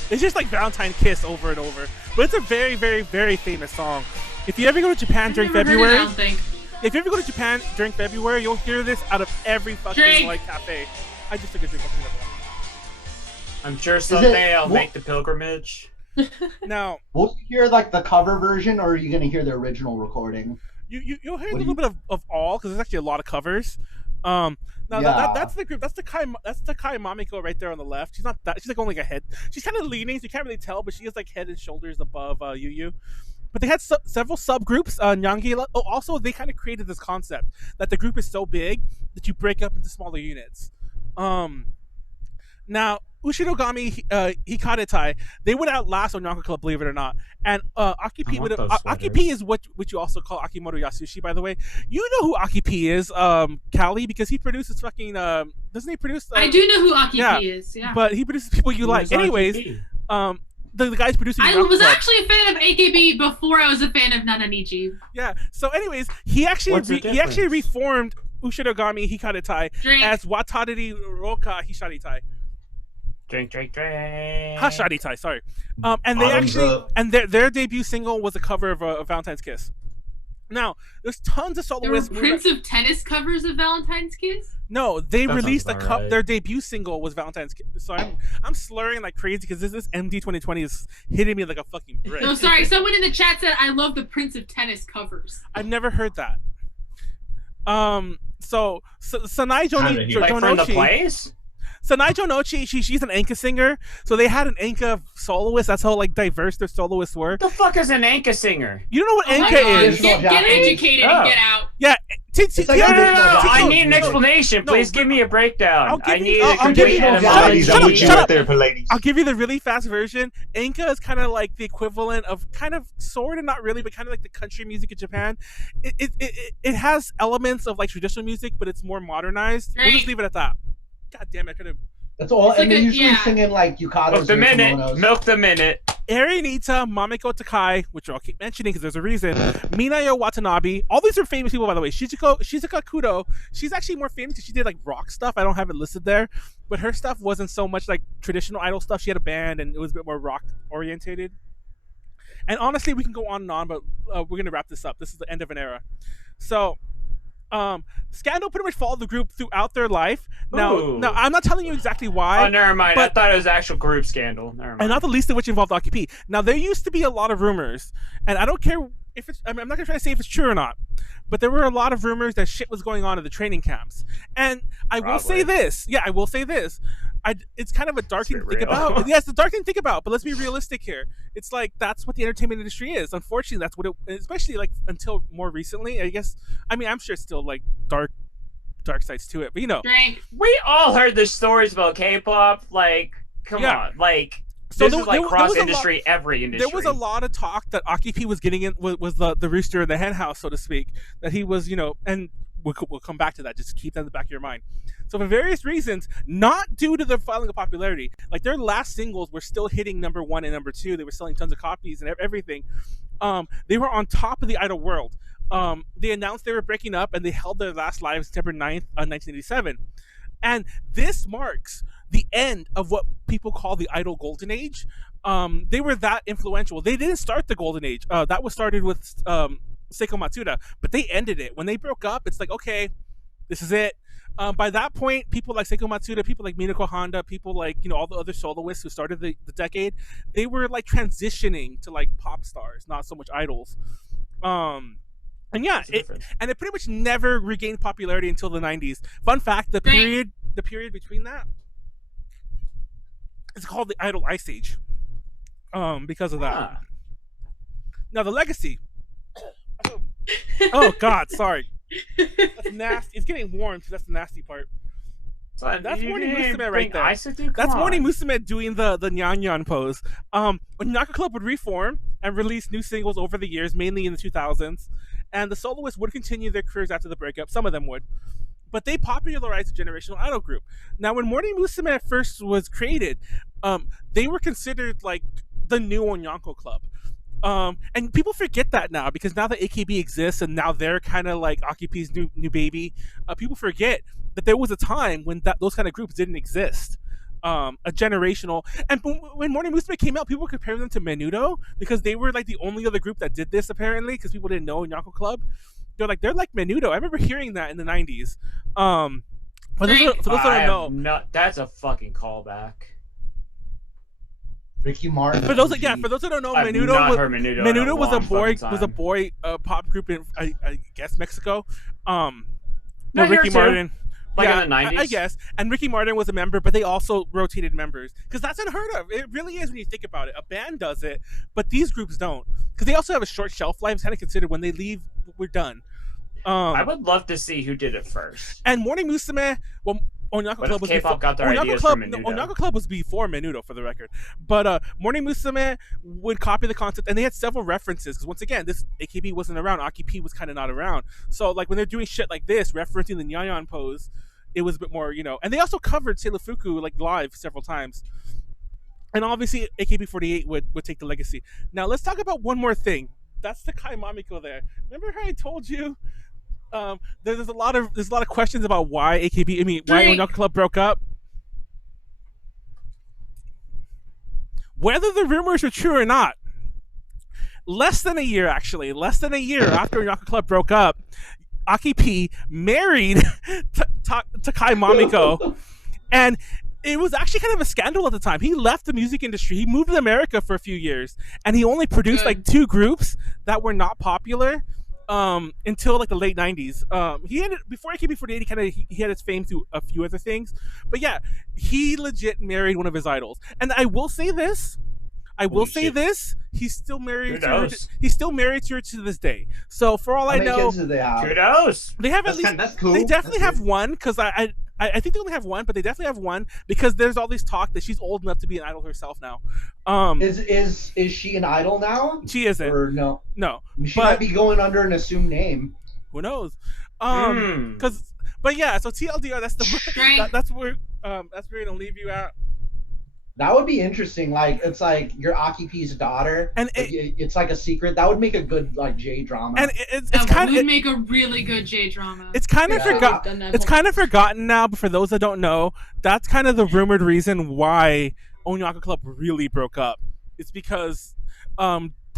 It's just like Valentine Kiss over and over. But it's a very, very, very famous song. If you ever go to Japan during February, you'll hear this out of every fucking cafe. I just took a drink. I'm sure someday I'll make the pilgrimage. Now, will you hear like the cover version, or are you gonna hear the original recording? You'll hear a little bit of all, because there's actually a lot of covers. That's the group. That's the Kai Mamiko right there on the left. She's not that. She's like only like a head. She's kind of leaning, so you can't really tell, but she is like head and shoulders above Yu. But they had several subgroups. Nyangi. Also, they kind of created this concept that the group is so big that you break up into smaller units. Now, Ushirogami Hikaretai, they would outlast Onyanko Club, believe it or not. And Aki-P Aki-P is what you also call Akimoto Yasushi, by the way. You know who Aki-P is, Callie, because he produces fucking doesn't he produce I do know who Aki-P is, yeah. But he produces people you like. Anyways, the guy's producing I was actually a fan of AKB before I was a fan of Nananichi. Yeah. So anyways, he actually reformed Ushirogami Hikaretai as Watariri Roka Hisharitai. Drink. Hasharitai, sorry. And they actually, their debut single was a cover of Valentine's Kiss. Now, there's tons of soloists. There were Prince of Tennis covers of Valentine's Kiss? No, they released their debut single was Valentine's Kiss. So I'm slurring like crazy because this MD 2020 is hitting me like a fucking brick. No, sorry. Someone in the chat said, I love the Prince of Tennis covers. I've never heard that. So Sanai Jonochi. Like from the plays? Sanai Jonochi, she's an Enka singer, so they had an Enka soloist. That's how like diverse their soloists were. What the fuck is an Enka singer? You don't know what Enka is? Get educated and get out. Yeah, no. I need an explanation. Please give me a breakdown. I need a complete etymology. Shut up. I'll give you the really fast version. Enka is kind of like the equivalent of sort of not really, but kind of like the country music in Japan. It has elements of like traditional music, but it's more modernized. We'll just leave it at that. God damn it, I could have. That's all. And they usually sing in like yukatas. Milk the minute. Erinita, Mamiko Takai, which I'll keep mentioning because there's a reason. Minayo Watanabe. All these are famous people, by the way. Shizuka Kudo. She's actually more famous because she did like rock stuff. I don't have it listed there, but her stuff wasn't so much like traditional idol stuff. She had a band and it was a bit more rock orientated. And honestly, we can go on and on, but we're gonna wrap this up. This is the end of an era. So Scandal pretty much followed the group throughout their life. Now, I'm not telling you exactly why. Oh, never mind. I thought it was actual group Scandal. Never mind. And not the least of which involved Aki-P. Now, there used to be a lot of rumors, and I don't care if it's. I'm not gonna try to say if it's true or not, but there were a lot of rumors that shit was going on at the training camps. And I will say this. Yeah, I will say this. It's kind of a dark thing to think about. Yeah, it's a dark thing to think about, but let's be realistic here. It's like that's what the entertainment industry is. Unfortunately, that's what it, especially like until more recently, I guess. I mean, I'm sure it's still like dark sides to it, but you know. We all heard the stories about K-pop. Like, come on. Like, so this is like cross-industry, every industry. There was a lot of talk that Aki-P was getting in, was the rooster in the hen house, so to speak. That he was, you know, and we'll come back to that. Just keep that in the back of your mind. So for various reasons, not due to the filing of popularity, like their last singles were still hitting number 1 and number 2. They were selling tons of copies and everything. They were on top of the idol world. They announced they were breaking up, and they held their last live September 9th, 1987. And this marks the end of what people call the idol golden age. They were that influential. They didn't start the golden age. That was started with Seiko Matsuda, but they ended it. When they broke up, it's like, okay, this is it. By that point, people like Seiko Matsuda, people like Minako Honda, people like, you know, all the other soloists who started the decade, they were like transitioning to like pop stars, not so much idols. And yeah, it pretty much never regained popularity until the 90s. Fun fact, the period between that is called the Idol Ice Age. Because of that. Now the legacy. Oh God, sorry. That's nasty. It's getting warm, so that's the nasty part. That's Morning Musume right there. That's Morning Musume doing the Nyan pose. Onyanko Club would reform and release new singles over the years, mainly in the 2000s. And the soloists would continue their careers after the breakup. Some of them would. But they popularized the generational idol group. Now, when Morning Musume first was created, they were considered like the new Onyanko Club. And people forget that now, because now that AKB exists and now they're kind of like Aki-P's new baby, people forget that there was a time when those kind of groups didn't exist. A generational, and when Morning Musume came out, people were comparing them to Menudo because they were like the only other group that did this, apparently, because people didn't know Onyanko Club. They're like Menudo. I remember hearing that in the 90s. For those that don't know, that's a fucking callback. Ricky Martin. For those that don't know, Menudo was a boy pop group in I guess Mexico. Ricky Martin. Like in the 90s? I guess. And Ricky Martin was a member, but they also rotated members. Because that's unheard of. It really is when you think about it. A band does it, but these groups don't. Because they also have a short shelf life. It's kind of considered when they leave, we're done. I would love to see who did it first. And Morning Musume, well, Onyanko Club was before. Onyanko Club was before Menudo, for the record. But Morning Musume would copy the concept, and they had several references. Because once again, this AKB wasn't around. Aki-P was kind of not around. So like when they're doing shit like this, referencing the Nyan pose, it was a bit more, you know. And they also covered Sailor Fuku like live several times. And obviously, AKB48 would take the legacy. Now let's talk about one more thing. That's the Kai Mamiko there. Remember how I told you? There's a lot of questions about why why Onyanko Club broke up. Whether the rumors are true or not, less than a year after Onyanko Club broke up, Aki-P married to Kai Mamiko, and it was actually kind of a scandal at the time. He left the music industry. He moved to America for a few years, and he only produced like 2 groups that were not popular until like the late 90s. He ended before AKB48. He had his fame through a few other things, but yeah, he legit married one of his idols. And I will say this. He's still married to her. He's still married to her to this day. So for all I know, kids do they have? Kudos. They have that's cool. They definitely have one, because I think they only have one, but they definitely have one because there's all this talk that she's old enough to be an idol herself now. Is she an idol now? She isn't. Or no? No. She might be going under an assumed name. Who knows? But yeah. So TLDR, that's where we're gonna leave you at. That would be interesting. Like, it's like you're Aki-P's daughter, and it's like a secret. That would make a good like J drama. And it would make a really good J drama. It's kind of forgotten. It's kind of forgotten now. But for those that don't know, that's kind of the rumored reason why Onyanko Club really broke up. It's because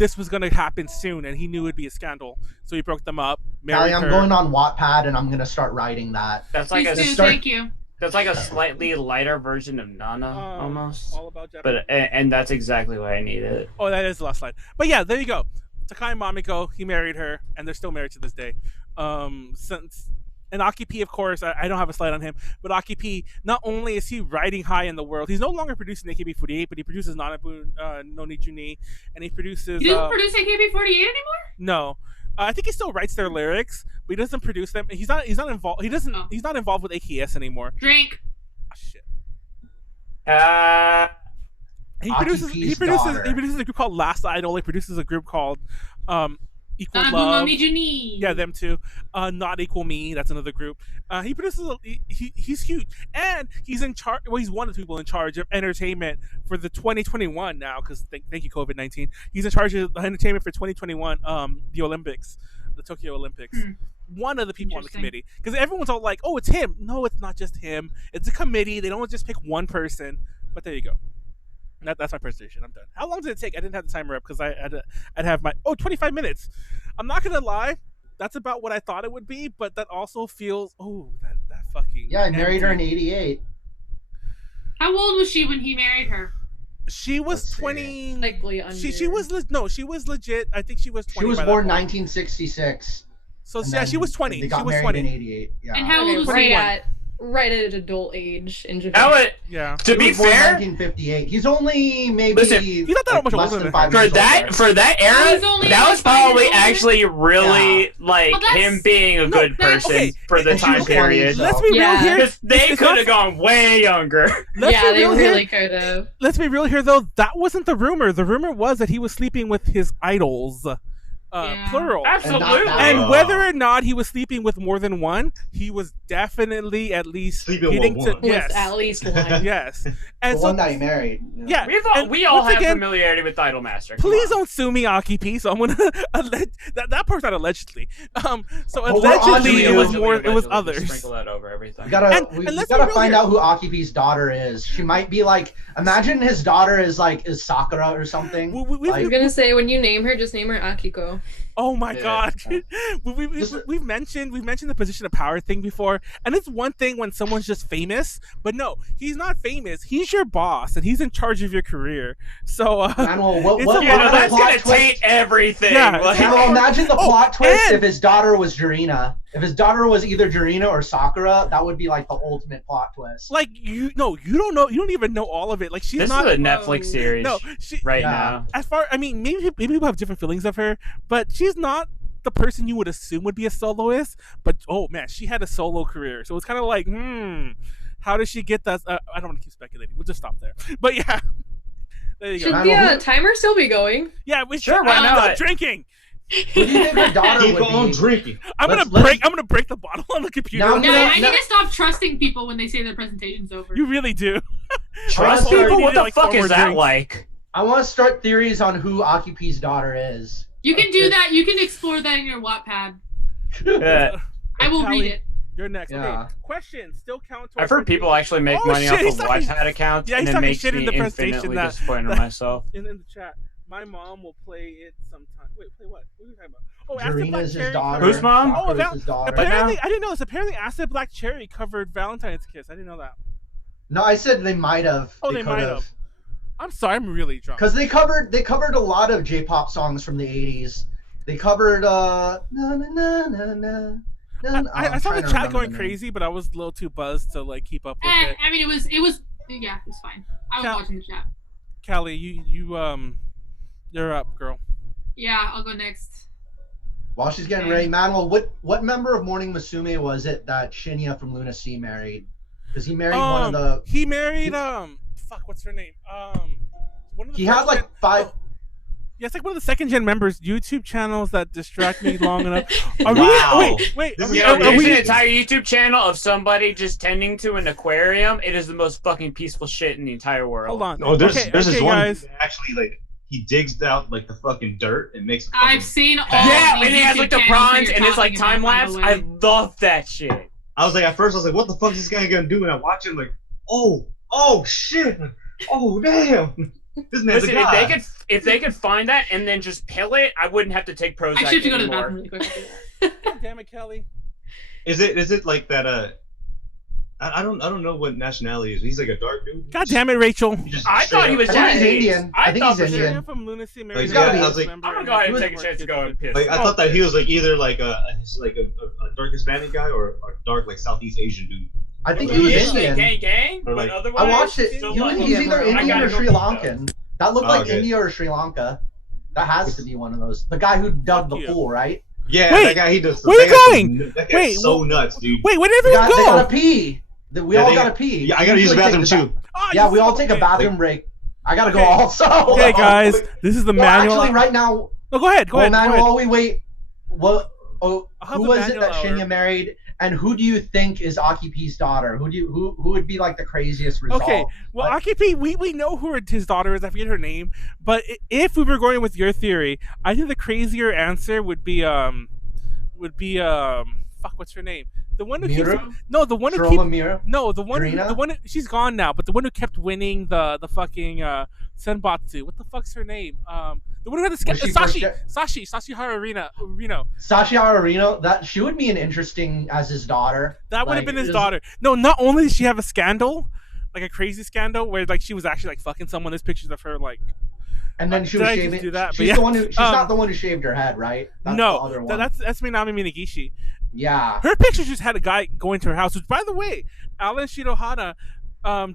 this was gonna happen soon, and he knew it'd be a scandal, so he broke them up. Callie, I'm going on Wattpad, and I'm gonna start writing that. That's like thank you. That's like a slightly lighter version of Nana, almost. All about Japanese. But and that's exactly what I needed. Oh, that is the last slide. But yeah, there you go. Takai Mamiko, he married her, and they're still married to this day. And Aki-P, of course, I don't have a slide on him, but Aki-P, not only is he riding high in the world, he's no longer producing AKB48, but he produces Nanabu no Nichuni, and he produces... He doesn't produce AKB48 anymore? No. I think he still writes their lyrics, but he doesn't produce them. He's not involved. He's not involved with AKS anymore. Drink. Oh, shit. He produces a group called Last Idol. He produces a group called Equal Love. Yeah, them too. Not Equal Me. That's another group. He produces. He's huge, and he's in charge. Well, he's one of the people in charge of entertainment for the 2021 now. Because thank you COVID-19. He's in charge of entertainment for 2021. The Olympics, the Tokyo Olympics. One of the people on the committee. Because everyone's all like, "Oh, it's him." No, it's not just him. It's a committee. They don't just pick one person. But there you go. That's my presentation. I'm done. How long did it take? I didn't have the timer up because I'd have my 25 minutes. I'm not gonna lie, that's about what I thought it would be, but that also feels that fucking I married her in '88. How old was she when he married her? She was 20. Likely under. She was legit. I think she was 20. She was born 1966. So yeah, she was 20. They got married 20 in '88. Yeah. And how old was he at? Right at adult age in Japan. To be fair, 1958. He's only maybe. Listen, he's not that much older than 5 for that era. That was probably actually really him being a good person for the time period. Let's be real here. Because they could have gone way younger. They really could have. Let's be real here, though. That wasn't the rumor. The rumor was that he was sleeping with his idols. Plural. Absolutely. And whether or not he was sleeping with more than one, he was definitely at least sleeping with one. Yes. At least one. Yes. And the one that he married. Yeah. We all have familiarity with Idolmaster. Please don't sue me, Aki-P. So I'm gonna that part's not allegedly. So allegedly it was more. It was others. Sprinkle that over everything. We gotta find out who Aki-P's daughter is. She might be like. Imagine his daughter is Sakura or something. I was gonna say when you name her, just name her Akiko. Oh my god. We've mentioned the position of power thing before, and it's one thing when someone's just famous, but no, he's not famous. He's your boss, and he's in charge of your career. So Manuel, that's gonna taint everything. Yeah, imagine the plot twist if his daughter was Jurina. If his daughter was either Jurina or Sakura, that would be like the ultimate plot twist. Like you don't know. You don't even know all of it. Like she's not a Netflix series. No, now. Maybe people have different feelings of her, but she's not the person you would assume would be a soloist. But oh man, she had a solo career, so it's kind of like, how does she get that? I don't want to keep speculating. We'll just stop there. But yeah, there you go. Should the timer still be going? Yeah, we sure. Why not? Stop drinking. Who do you think her daughter Keep would on be? drinking. I'm gonna break the bottle on the computer. I need to stop trusting people when they say their presentation's over. You really do. Trust people? What the fuck is that like? I want to start theories on who Aki-P's daughter is. You can do that. You can explore that in your Wattpad. I will read it. You're next. Okay. Question still count. I've heard people actually make money off of Wattpad accounts, and it makes me infinitely disappointed in myself. In the chat. My mom will play it sometime. Wait, play what? What are you talking about? Oh, Jurina's his daughter. Whose mom? Oh, apparently, I didn't know this. Apparently, Acid Black Cherry covered Valentine's Kiss. I didn't know that. No, I said they might have. Oh, they might have. I'm sorry, I'm really drunk. Because they covered a lot of J-pop songs from the '80s. They covered na na na na na. I saw the chat going crazy, but I was a little too buzzed to like keep up with it. I mean, it was it's fine. I was watching the chat. Callie, you're up, girl. Yeah, I'll go next. While she's getting ready, Manuel, what member of Morning Musume was it that Shinya from Luna Sea married? Because he married one of the. He married fuck, what's her name? One of the. He had like 5. Oh, yeah, it's like one of the second-gen members' YouTube channels that distract me long enough. Wow. Wait. There's an entire YouTube channel of somebody just tending to an aquarium. It is the most fucking peaceful shit in the entire world. Hold on. Oh, there's this one guys. actually he digs out like the fucking dirt and makes. I've seen all. Yeah, and he has like the prawns and it's like time lapse. I love that shit. I was like, at first I was like, what the fuck is this guy gonna do? And I watch it like, oh shit, oh damn. This man's Listen, a god. if they could find that and then just pill it, I wouldn't have to take Prozac I should have to go to the anymore. bathroom really quick. God damn it, Callie. Is it like that? I don't know what nationality is. He's like a dark dude. God damn it, Racheal. I thought he was Chinese. Indian. I think he's Indian. I'm from Lunacy, Like, Mary. yeah, I was like, I'm gonna go ahead and take a chance to go and piss. Like I thought that he was like either like a dark Hispanic guy or a dark like Southeast Asian dude. I think he was Indian. Gang, Or but like- otherwise, I watched it. still He's like- either I Indian gotta or go Sri piss, Lankan. That looked like okay. India or Sri Lanka. That has to be one of those. The guy who dug the pool, right? Yeah, Wait, that guy. He does. where are you going? That guy's Wait, so nuts, dude. Wait, where did They everyone gotta go? pee. We all gotta pee. Yeah, I gotta use the bathroom too. Oh, Yeah, you we all son take of a bitch. bathroom break. I gotta go Okay. also. Okay, guys, this is the Well, manual. actually, right now, No, go ahead. Go ahead. Manuel, Go while we wait, what? Oh, I'll have who the was it manual that hour. Shinya married? And who do you think is Aki-P's daughter? Who would be like the craziest result? Okay, well, Like, Aki-P, we know who his daughter is. I forget her name, but if we were going with your theory, I think the crazier answer would be fuck, what's her name? The one who Miru? keeps the one who Shroma keeps Miru? no the one Drina? the one she's gone now, but the one who kept winning the fucking Senbatsu. What the fuck's her name? The one who had the Was she first Sashi Harurino. Sashi Ararino, that she would be an interesting as his daughter. That would have Like, been his is- daughter. No, not only did she have a scandal, like a crazy scandal, where like she was actually like fucking someone. There's pictures of her like. And then she Did was I just shaving. do that? But She's yeah. the one who. She's not the one who shaved her head, right? That's the No, other one. that's Minami Minagishi. Yeah. Her picture just had a guy going to her house, which, by the way, Alan Shirohara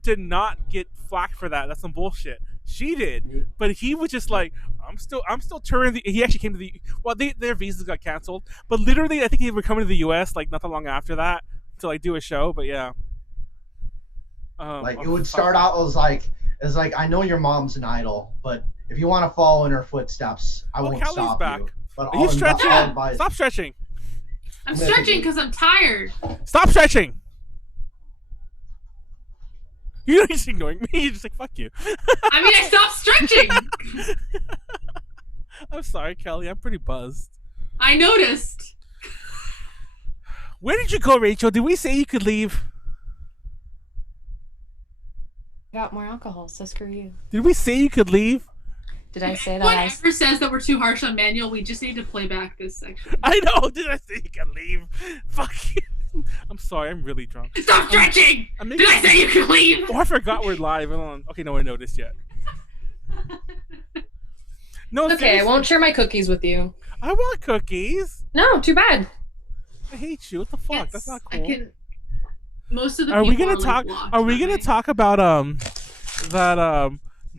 did not get flack for that. That's some bullshit. She did, but he was just like, I'm still touring. He actually came to the. Well, their visas got canceled, but literally, I think they were coming to the U.S. like not that long after that to like do a show. But yeah, Like it would start out as like I know your mom's an idol, but if you want to follow in her footsteps, I won't Callie's stop back. you. But Are you stretching? I'll advise- Stop stretching. I'm stretching because I'm tired. Stop stretching. You're just ignoring me. You're just like, fuck you. I mean, I stopped stretching. I'm sorry, Callie. I'm pretty buzzed. I noticed. Where did you go, Racheal? Did we say you could leave? Got more alcohol, so screw you. Did we say you could leave? Did I say Anyone that? ever says that we're too harsh on Manuel, we just need to play back this section. I know. Did I say you could leave? Fuck you. I'm sorry. I'm really drunk. Stop stretching! Did I say you could leave? Oh, I forgot we're live. Hold on. Okay, no, I noticed yet. No, Okay, seriously. I won't share my cookies with you. I want cookies. No, too bad. I hate you. What the fuck? That's not cool. I can. Most of the Are we people gonna talk? Like, Are we gonna talk about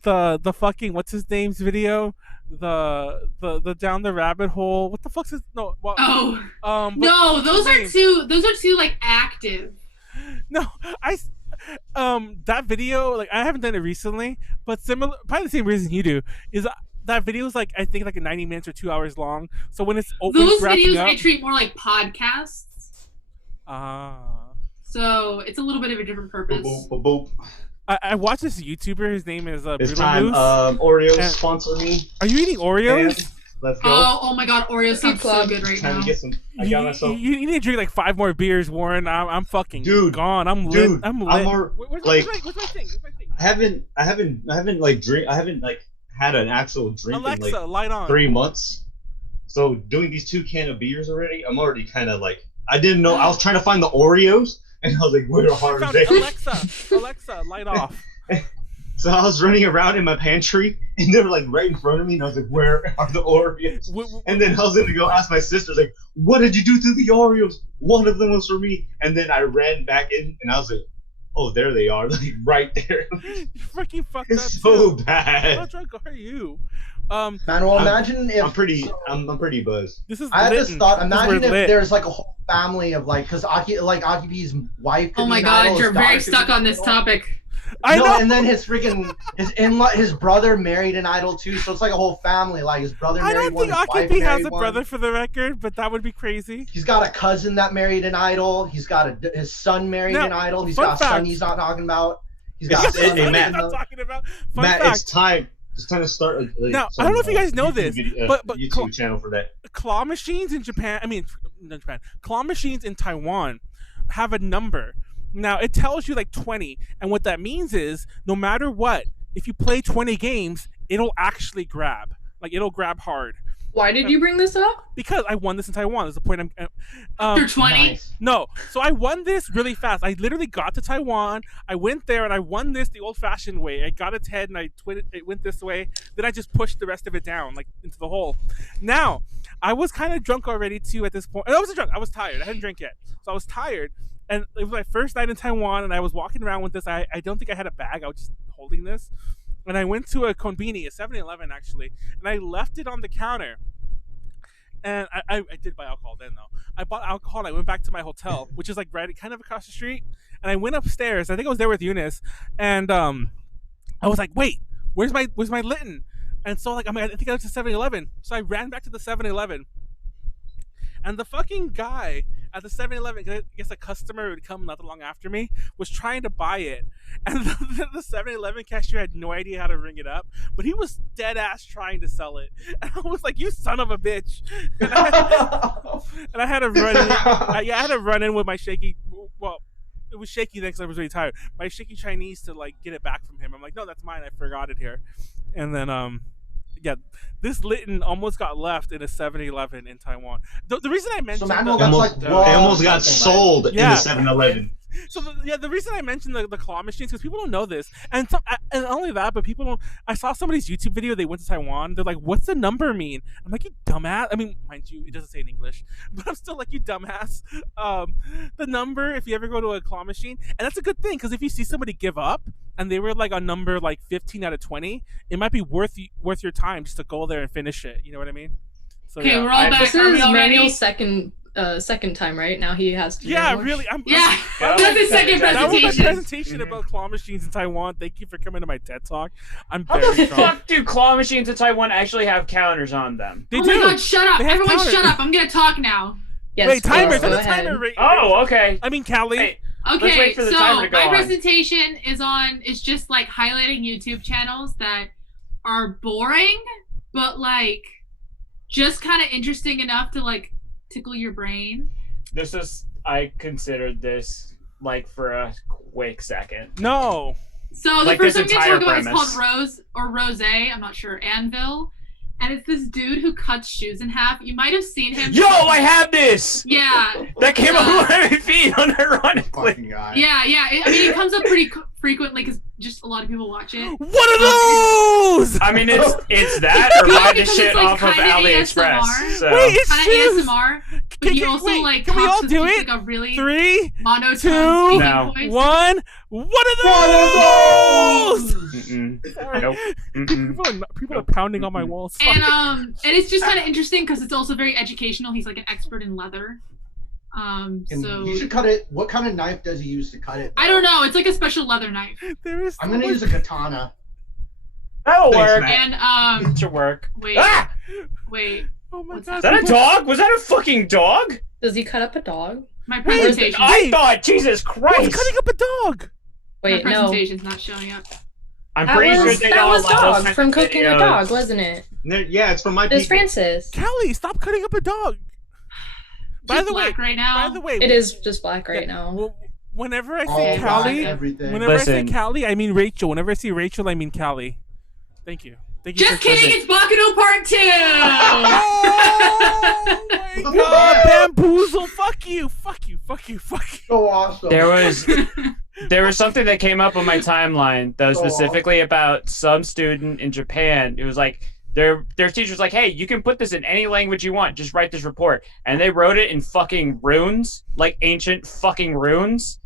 the fucking what's his name's video? The down the rabbit hole. What the fuck's his no? Well, Oh. but No, those his are name- too. Those are too like active. No, that video, like I haven't done it recently, but similar, probably the same reason you do, is that video is like I think like 90 minutes or 2 hours long. So when it's Those wrapping videos up, I treat more like podcasts. Ah. So it's a little bit of a different purpose. Boop, boop, boop. I watched this YouTuber. His name is It's Bruno time. Moose. Oreos And- sponsor me. Are you eating Oreos? And let's go. Oh my god, Oreos sounds so good right Time now. to get some. I got myself. You need to drink like 5 more beers, Warren. I'm fucking Dude, gone. I'm lit. dude, I'm lit. I'm more, Where's like- where's my thing? Where's my thing? I haven't like drink. I haven't like had an actual drink Alexa, in like light on. 3 months. So doing these 2 cans of beers already, I'm already kind of like I didn't know. I was trying to find the Oreos, and I was like, where are Found they? Alexa, light off. So I was running around in my pantry, and they were like right in front of me, and I was like, where are the Oreos? And then I was gonna go ask my sisters, like, what did you do to the Oreos? One of them was for me. And then I ran back in, and I was like, oh, there they are, like right there. You freaking fucked It's up. so too. bad. How drunk are you? Manuel, imagine if I'm pretty buzzed. This is I had this lit. thought. This is Imagine where if lit. there's like a whole family of like, because Aki-P's wife. could Oh be my an god, idol, you're his daughter very could stuck be on an this idol. topic. I know. And then his freaking his brother married an idol too, so it's like a whole family. Like his brother I married don't one, think his wife Aki-P has married a one. brother for the record, but that would be crazy. He's got a cousin that married an idol. He's got his son married Now, an idol. He's fun got a son fact. he's not talking about. He's got a Hey, son. hey, that Matt. doesn't know. Talking about fun Matt, fact. it's time. It's time to start. Now, I don't know if you guys know YouTube this, video, but YouTube channel for that. claw machines in Japan. I mean, not Japan. Claw machines in Taiwan have a number. Now it tells you like 20, and what that means is no matter what, if you play 20 games, it'll actually grab. Like it'll grab hard. Why did you bring this up? Because I won this in Taiwan. That's the point. After 20? Nice. No, so I won this really fast. I literally got to Taiwan. I went there and I won this the old-fashioned way. I got its head and it went this way. Then I just pushed the rest of it down, like into the hole. Now, I was kind of drunk already too at this point. I wasn't drunk. I was tired. I hadn't drank yet, so I was tired. And it was my first night in Taiwan, and I was walking around with this. I don't think I had a bag. I was just holding this. And I went to a konbini, a 7-Eleven actually, and I left it on the counter. And I did buy alcohol then though. I bought alcohol and I went back to my hotel, which is like right kind of across the street. And I went upstairs. I think I was there with Eunice, and I was like, "Wait, where's my Litten?" And so like I think I went to 7-Eleven. So I ran back to the 7-Eleven. And the fucking guy at the 7-Eleven, I guess a customer would come not long after me, was trying to buy it. And the 7-Eleven cashier had no idea how to ring it up, but he was dead ass trying to sell it. And I was like, "You son of a bitch." And I had to run in. I had to run in with my shaky, well, it was shaky then because I was really tired. My shaky Chinese to like get it back from him. I'm like, "No, that's mine. I forgot it here." And then, yeah, this Litten almost got left in a 7-Eleven in Taiwan. The reason I mentioned Manuel, it almost got sold in the 7-Eleven. So the reason I mentioned the claw machines because people don't know this, and not only that, but people don't. I saw somebody's YouTube video. They went to Taiwan. They're like, "What's the number mean?" I'm like, "You dumbass." I mean, mind you, it doesn't say in English, but I'm still like, "You dumbass." The number, if you ever go to a claw machine, and that's a good thing because if you see somebody give up and they were like a number like 15 out of 20, it might be worth your time just to go there and finish it. You know what I mean? So, okay, yeah. we're all back. This is Manuel's second time, right? Now he has to. Yeah, really. That's his second presentation. That was my presentation about claw machines in Taiwan. Thank you for coming to my TED Talk. I'm How very the drunk. fuck do claw machines in Taiwan actually have counters on them? They Oh do. my god, shut up! They have Everyone counters. shut up! I'm gonna talk now. Yes, Wait, timer. please, Set go a ahead. timer. Oh, okay. I mean, Callie. Hey, let's Okay, wait for the so timer to go my on. presentation is just like highlighting YouTube channels that are boring, but like just kind of interesting enough to like tickle your brain. I considered this like for a quick second. No. So the Like first this I'm gonna talk about entire is called Rose or Rose, I'm not sure, Anvil. And it's this dude who cuts shoes in half. You might have seen him. Yo, I have this! Yeah. That came up on my feed unironically. Fucking guy. Yeah. I mean, it comes up pretty frequently because just a lot of people watch it. One of those! I mean, it's that or buy the shit like off of kinda AliExpress. ASMR. So. Wait, it's Kind of shoes! ASMR, but he also like can we talks all with do just, it? like a really 3, monotone 2, speaking No. voice. 1. One of those! Mm-mm. Sorry. Nope. Mm-mm. People are pounding on my walls. And it's just kind of interesting because it's also very educational. He's like an expert in leather. And So you should cut it. What kind of knife does he use to cut it? I don't know. It's like a special leather knife. There is I'm gonna use a katana. That'll Thanks, work. Matt. And It should work. wait, Ah! wait. Oh my What's god. Is that a dog? Was that a fucking dog? Does he cut up a dog? My presentation. I thought, Jesus Who's Christ. cutting up a dog? My Wait, no. presentation's not showing up. I'm pretty sure they that don't was allow those dog kinds from of Cooking a videos. Dog, wasn't it? Yeah, it's from my It was people. Francis. Callie, stop cutting up a dog. By Just the way, black right now. It is just black right now. Well, whenever I All say black, Callie, everything. whenever I say Listen. Callie, I mean Rachel. Whenever I see Rachel, I mean Callie. Thank you. Thank you. Just for kidding. It's Baccano Part 2. Oh my god, bamboozle! Fuck you! Fuck you! Fuck you! Fuck you! So awesome. There was something that came up on my timeline that was So specifically about some student in Japan. It was like their teacher's like, "Hey, you can put this in any language you want. Just write this report." And they wrote it in fucking runes, like ancient fucking runes.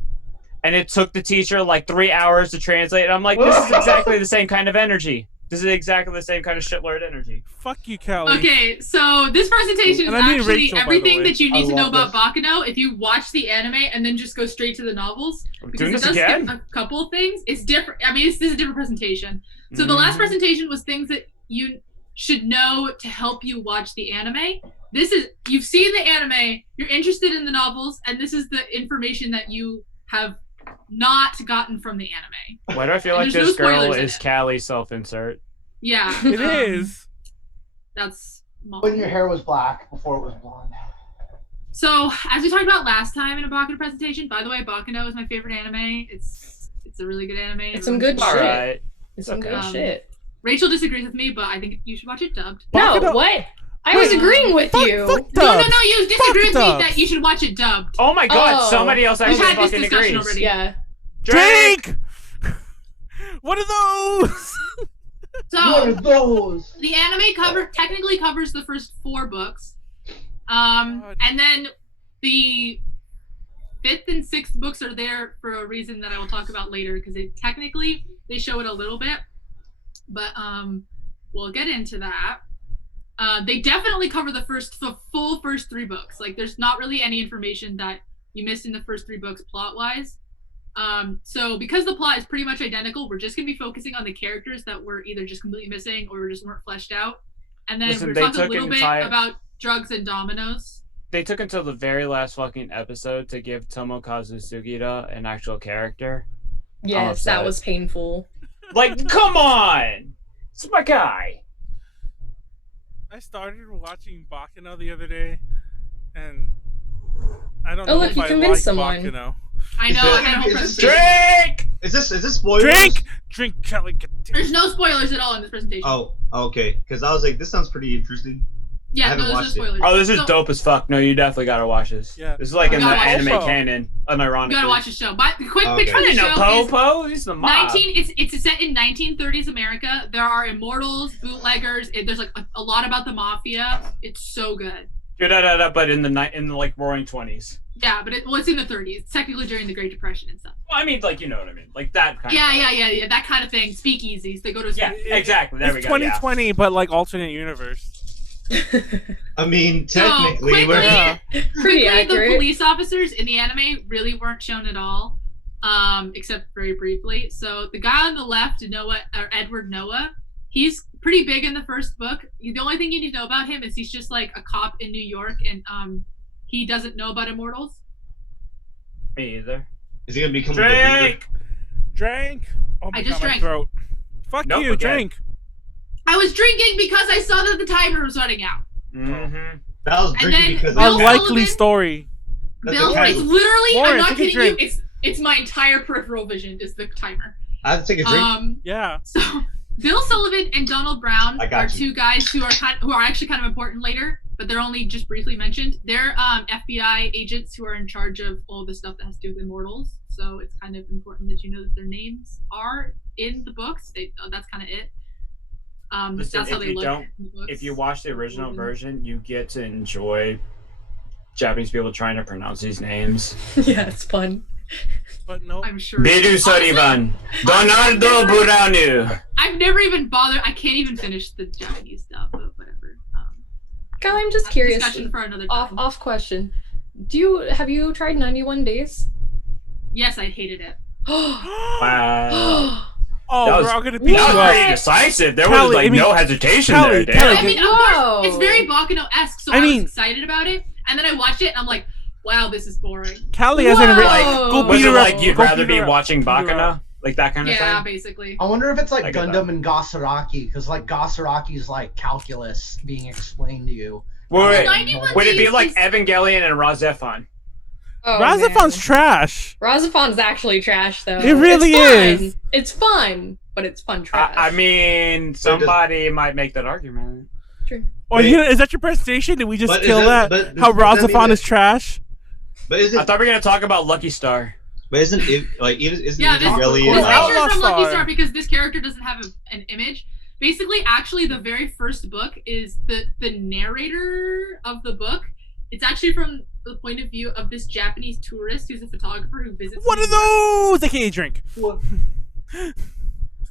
And it took the teacher like 3 hours to translate. And I'm like, this is exactly the same kind of energy. This is exactly the same kind of shitlord energy. Fuck you, Callie. Okay, so this presentation is And I mean actually Rachel, by the everything way. that you need I to know love about this. Baccano if you watch the anime and then just go straight to the novels. We're Because doing it this does again? skip a couple of things. It's different. I mean, this is a different presentation. So the last presentation was things that you should know to help you watch the anime. This is, you've seen the anime, you're interested in the novels, and this is the information that you have not gotten from the anime. Why do I feel And like there's this no girl spoilers in is it. Callie self-insert? Yeah. It is. That's When your hair was black before it was blonde. So, as we talked about last time in a Baccano presentation, by the way, Baccano is my favorite anime. It's a really good anime. It's some good All shit. right. It's some good shit. Rachel disagrees with me, but I think you should watch it dubbed. No, what? I was agreeing with you. No, you disagree with me that you should watch it dubbed. Oh my god, somebody else actually had this fucking discussion agrees. already. Yeah. Drink! What are those? So, the anime technically covers the first 4 books. And then the 5th and 6th books are there for a reason that I will talk about later, because they show it a little bit. But we'll get into that. They definitely cover the full first 3 books. Like, there's not really any information that you missed in the first 3 books plot-wise. So because the plot is pretty much identical, we're just gonna be focusing on the characters that were either just completely missing or just weren't fleshed out. And then we're talking a little bit about drugs and dominoes. They took until the very last fucking episode to give Tomokazu Sugita an actual character. Yes, that was painful. Like, come on! It's my guy. I started watching Baccano the other day, and I don't know look, if you I convinced like someone. Baccano. I know. Drink! Is this spoilers? Drink, Kelly. There's no spoilers at all in this presentation. Oh, okay. Because I was like, this sounds pretty interesting. Yeah, no, there's no spoilers. Oh, this is dope as fuck. No, you definitely gotta watch this. Yeah. This is like in the anime also canon, unironically. You gotta watch the show. But the quick picture I of the didn't know show is Po. He's the mob. It's set in 1930s America. There are immortals, bootleggers. There's like a lot about the mafia. It's so good. But in the like Roaring 20s. Yeah, but it's in the 30s. It's technically during the Great Depression and stuff. Well, I mean, like, you know what I mean, like that kind. Yeah, that kind of thing. Speakeasies. They go to. Yeah, exactly. There we it's go. 2020, but like alternate universe. I mean, technically, quickly, the police officers in the anime really weren't shown at all, except very briefly. So the guy on the left, Edward Noah, he's pretty big in the first book. The only thing you need to know about him is he's just like a cop in New York, and he doesn't know about immortals. Me either. Is he gonna become Drink. Oh my I just God, drank. my throat. Fuck you, drink. I was drinking because I saw that the timer was running out. Mm-hmm. That was drinking because of unlikely story. Bill, it's literally, Warren, I'm not kidding you, it's my entire peripheral vision is the timer. I have to take a drink. Yeah. So Bill Sullivan and Donald Brown are 2 guys who are actually kind of important later, but they're only just briefly mentioned. They're FBI agents who are in charge of all the stuff that has to do with immortals. So it's kind of important that you know that their names are in the books. That's kind of it. Listen, that's how they look. If you watch the original version, you get to enjoy Japanese people trying to pronounce these names. Yeah, it's fun. But no, I'm sure. Biru Soriban, Donaldo Buranu. I've never even bothered. I can't even finish the Japanese stuff, but whatever. Callie, I'm just curious. Discussion for another time. Off question. Have you tried 91 Days? Yes, I hated it. Wow. Oh, we're all gonna be pretty decisive. There was no hesitation there. I mean, of course, it's very Baccano-esque, so I was excited about it, and then I watched it, and I'm like, wow, this is boring. Callie hasn't go was it like you'd rather be watching Baccano? Like that kind of thing? Yeah, basically. I wonder if it's like Gundam and Gasaraki, because like Gasaraki's like calculus being explained to you. Would it be like Evangelion and Razefon? Oh, Razafon's trash. Razafon's actually trash, though. It really is. It's fun, but it's fun trash. I mean, somebody might make that argument. True. Or is that your presentation? Did we just kill that? How Razafon is trash? But I thought we were gonna talk about Lucky Star. But isn't it like isn't this really? This picture is from Lucky Star because this character doesn't have an image. Basically, actually, the very first book is the narrator of the book. It's actually from the point of view of this Japanese tourist who's a photographer who visits. What are those? They can't drink.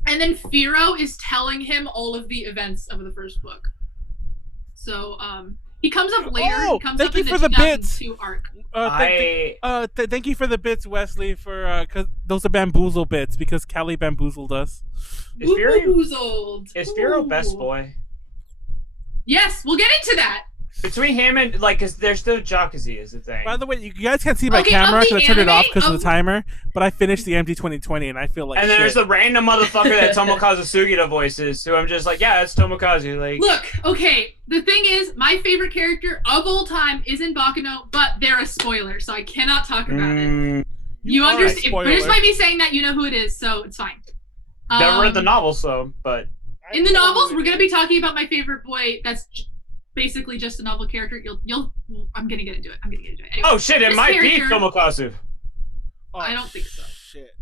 And then Firo is telling him all of the events of the first book. So he comes up later. Oh, he comes thank up you in for the the bits. 2002 arc. Thank you for the bits, Wesley. For cause those are bamboozle bits because Callie bamboozled us. Is Firo best boy? Yes, we'll get into that. Between him and cause there's still Jakazi is the thing. By the way, you guys can't see my camera because I turned it off because of the timer. But I finished the MD 2020 and I feel like. And then there's the random motherfucker that Tomokazu Sugita voices, who I'm just like, yeah, it's Tomokazu. Like, look, okay. The thing is, my favorite character of all time is in Baccano, but they're a spoiler, so I cannot talk about it. You understand? Just by me saying that, you know who it is, so it's fine. Never read the novels, so, but... In the novels, we're going to be talking about my favorite boy that's basically just a novel character. I'm going to get into it. Anyway, oh, shit, it might be Tomokazu. I don't think so. Shit.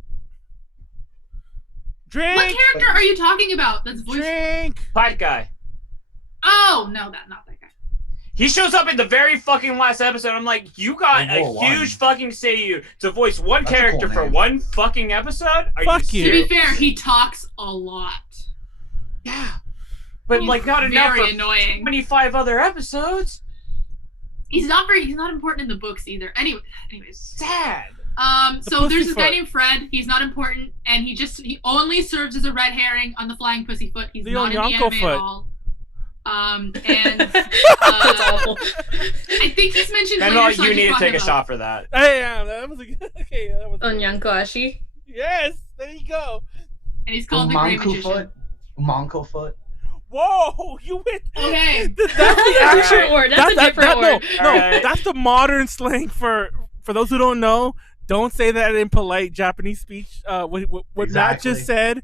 Drink! What character are you talking about? That's voice. Drink! Pipe guy. Oh, no, not that guy. He shows up in the very fucking last episode. I'm like, you got a huge fucking seiyuu to voice one character for one fucking episode? Fuck you. To be fair, he talks a lot. Yeah. But He's like not enough very for annoying. 25 other episodes. He's not important in the books either. Anyways. Sad. So there's this guy named Fred. He's not important, and he only serves as a red herring on the Flying Pussyfoot. He's not in the anime at all. That's awful. I think he's mentioned Manuel, later, so you need to take a up. shot for that. Yeah, that was okay. That was Onyanko Ashi. Yes, there you go. And he's called the Grey Magician. Monko foot. Whoa, you went. Okay. That's the actual word. That's a different word. No, that's the modern slang for those who don't know. Don't say that in polite Japanese speech. What Matt just said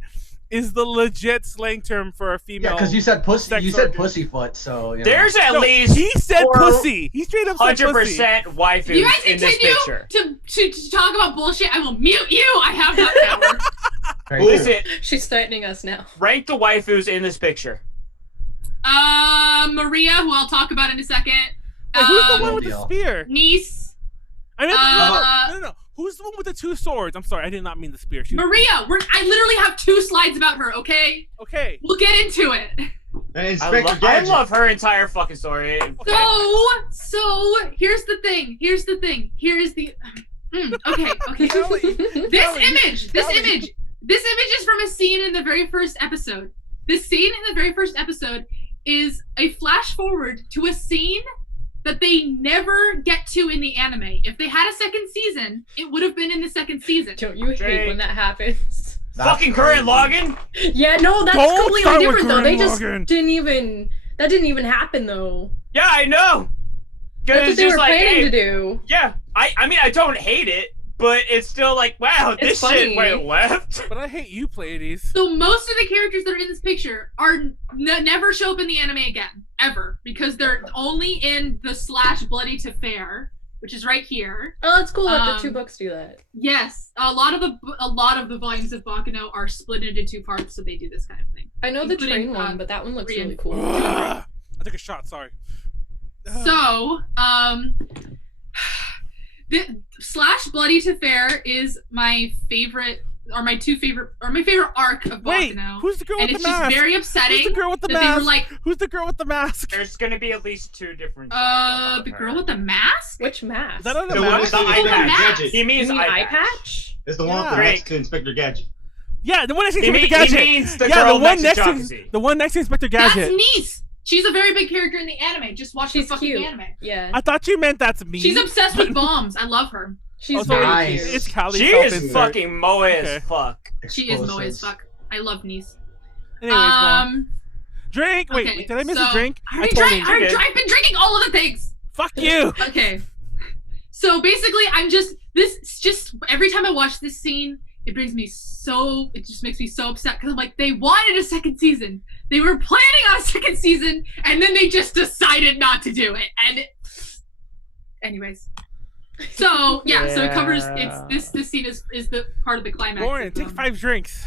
is the legit slang term for a female. Yeah, because you said pussy. You said pussyfoot, so. There's at least. He said pussy. He straight up said pussy. 100% waifus You guys in this picture. to talk about bullshit. I will mute you. I have that power. Listen, she's threatening us now. Rank the waifus in this picture. Maria, who I'll talk about in a second. Wait, who's the one with the spear? Niece. I mean, no. Who's the one with the two swords? I'm sorry, I did not mean the spear. Maria. I literally have 2 slides about her. Okay. Okay. We'll get into it. I love her entire fucking story. Okay. So here's the thing. Here's the. Okay. This image is from a scene in the very first episode. This scene in the very first episode is a flash forward to a scene that they never get to in the anime. If they had a second season, it would have been in the second season. Don't you hate when that happens? Fucking current login? Yeah, no, that's completely different though. They just didn't even. That didn't even happen though. Yeah, I know. That's what they were planning to do. Yeah, I mean, I don't hate it, but it's still like, wow, this shit went left. But I hate you, Pleiades. So most of the characters that are in this picture are never show up in the anime again, ever, because they're only in the / Bloody to Fair, which is right here. Oh, it's cool that the 2 books do that. Yes, a lot of the volumes of Baccano are split into 2 parts, so they do this kind of thing. I know the train one, but that one looks really cool. I took a shot. Sorry. So, the / Bloody to Fair is my favorite, or my favorite arc of Baccano. Wait, who's the girl with the mask? And it's just very upsetting. Who's the girl with the mask? They were like, who's the girl with the mask? There's gonna be at least 2 different. The girl with the mask? Which mask? Is that on the mask? The eye patch. He means eye patch. It's the one next to Inspector Gadget. Yeah, the one next to Inspector Gadget. He means the girl the one next to Inspector Gadget. That's Niece. She's a very big character in the anime. Just watch the fucking anime. Yeah. I thought you meant that's me. She's obsessed with bombs. I love her. She's very cute. It's Callie. She is fucking moe as fuck. She is moe as fuck. I love Niece. Anyways, drink. Wait, did I miss a drink? I've been drinking all of the things. Fuck you. Okay. So basically, just every time I watch this scene, it just makes me so upset because I'm like, they wanted a second season. They were planning on a second season, and then they just decided not to do it. And anyways. So yeah, so it covers. It's this scene is the part of the climax. Warren, take 5 drinks.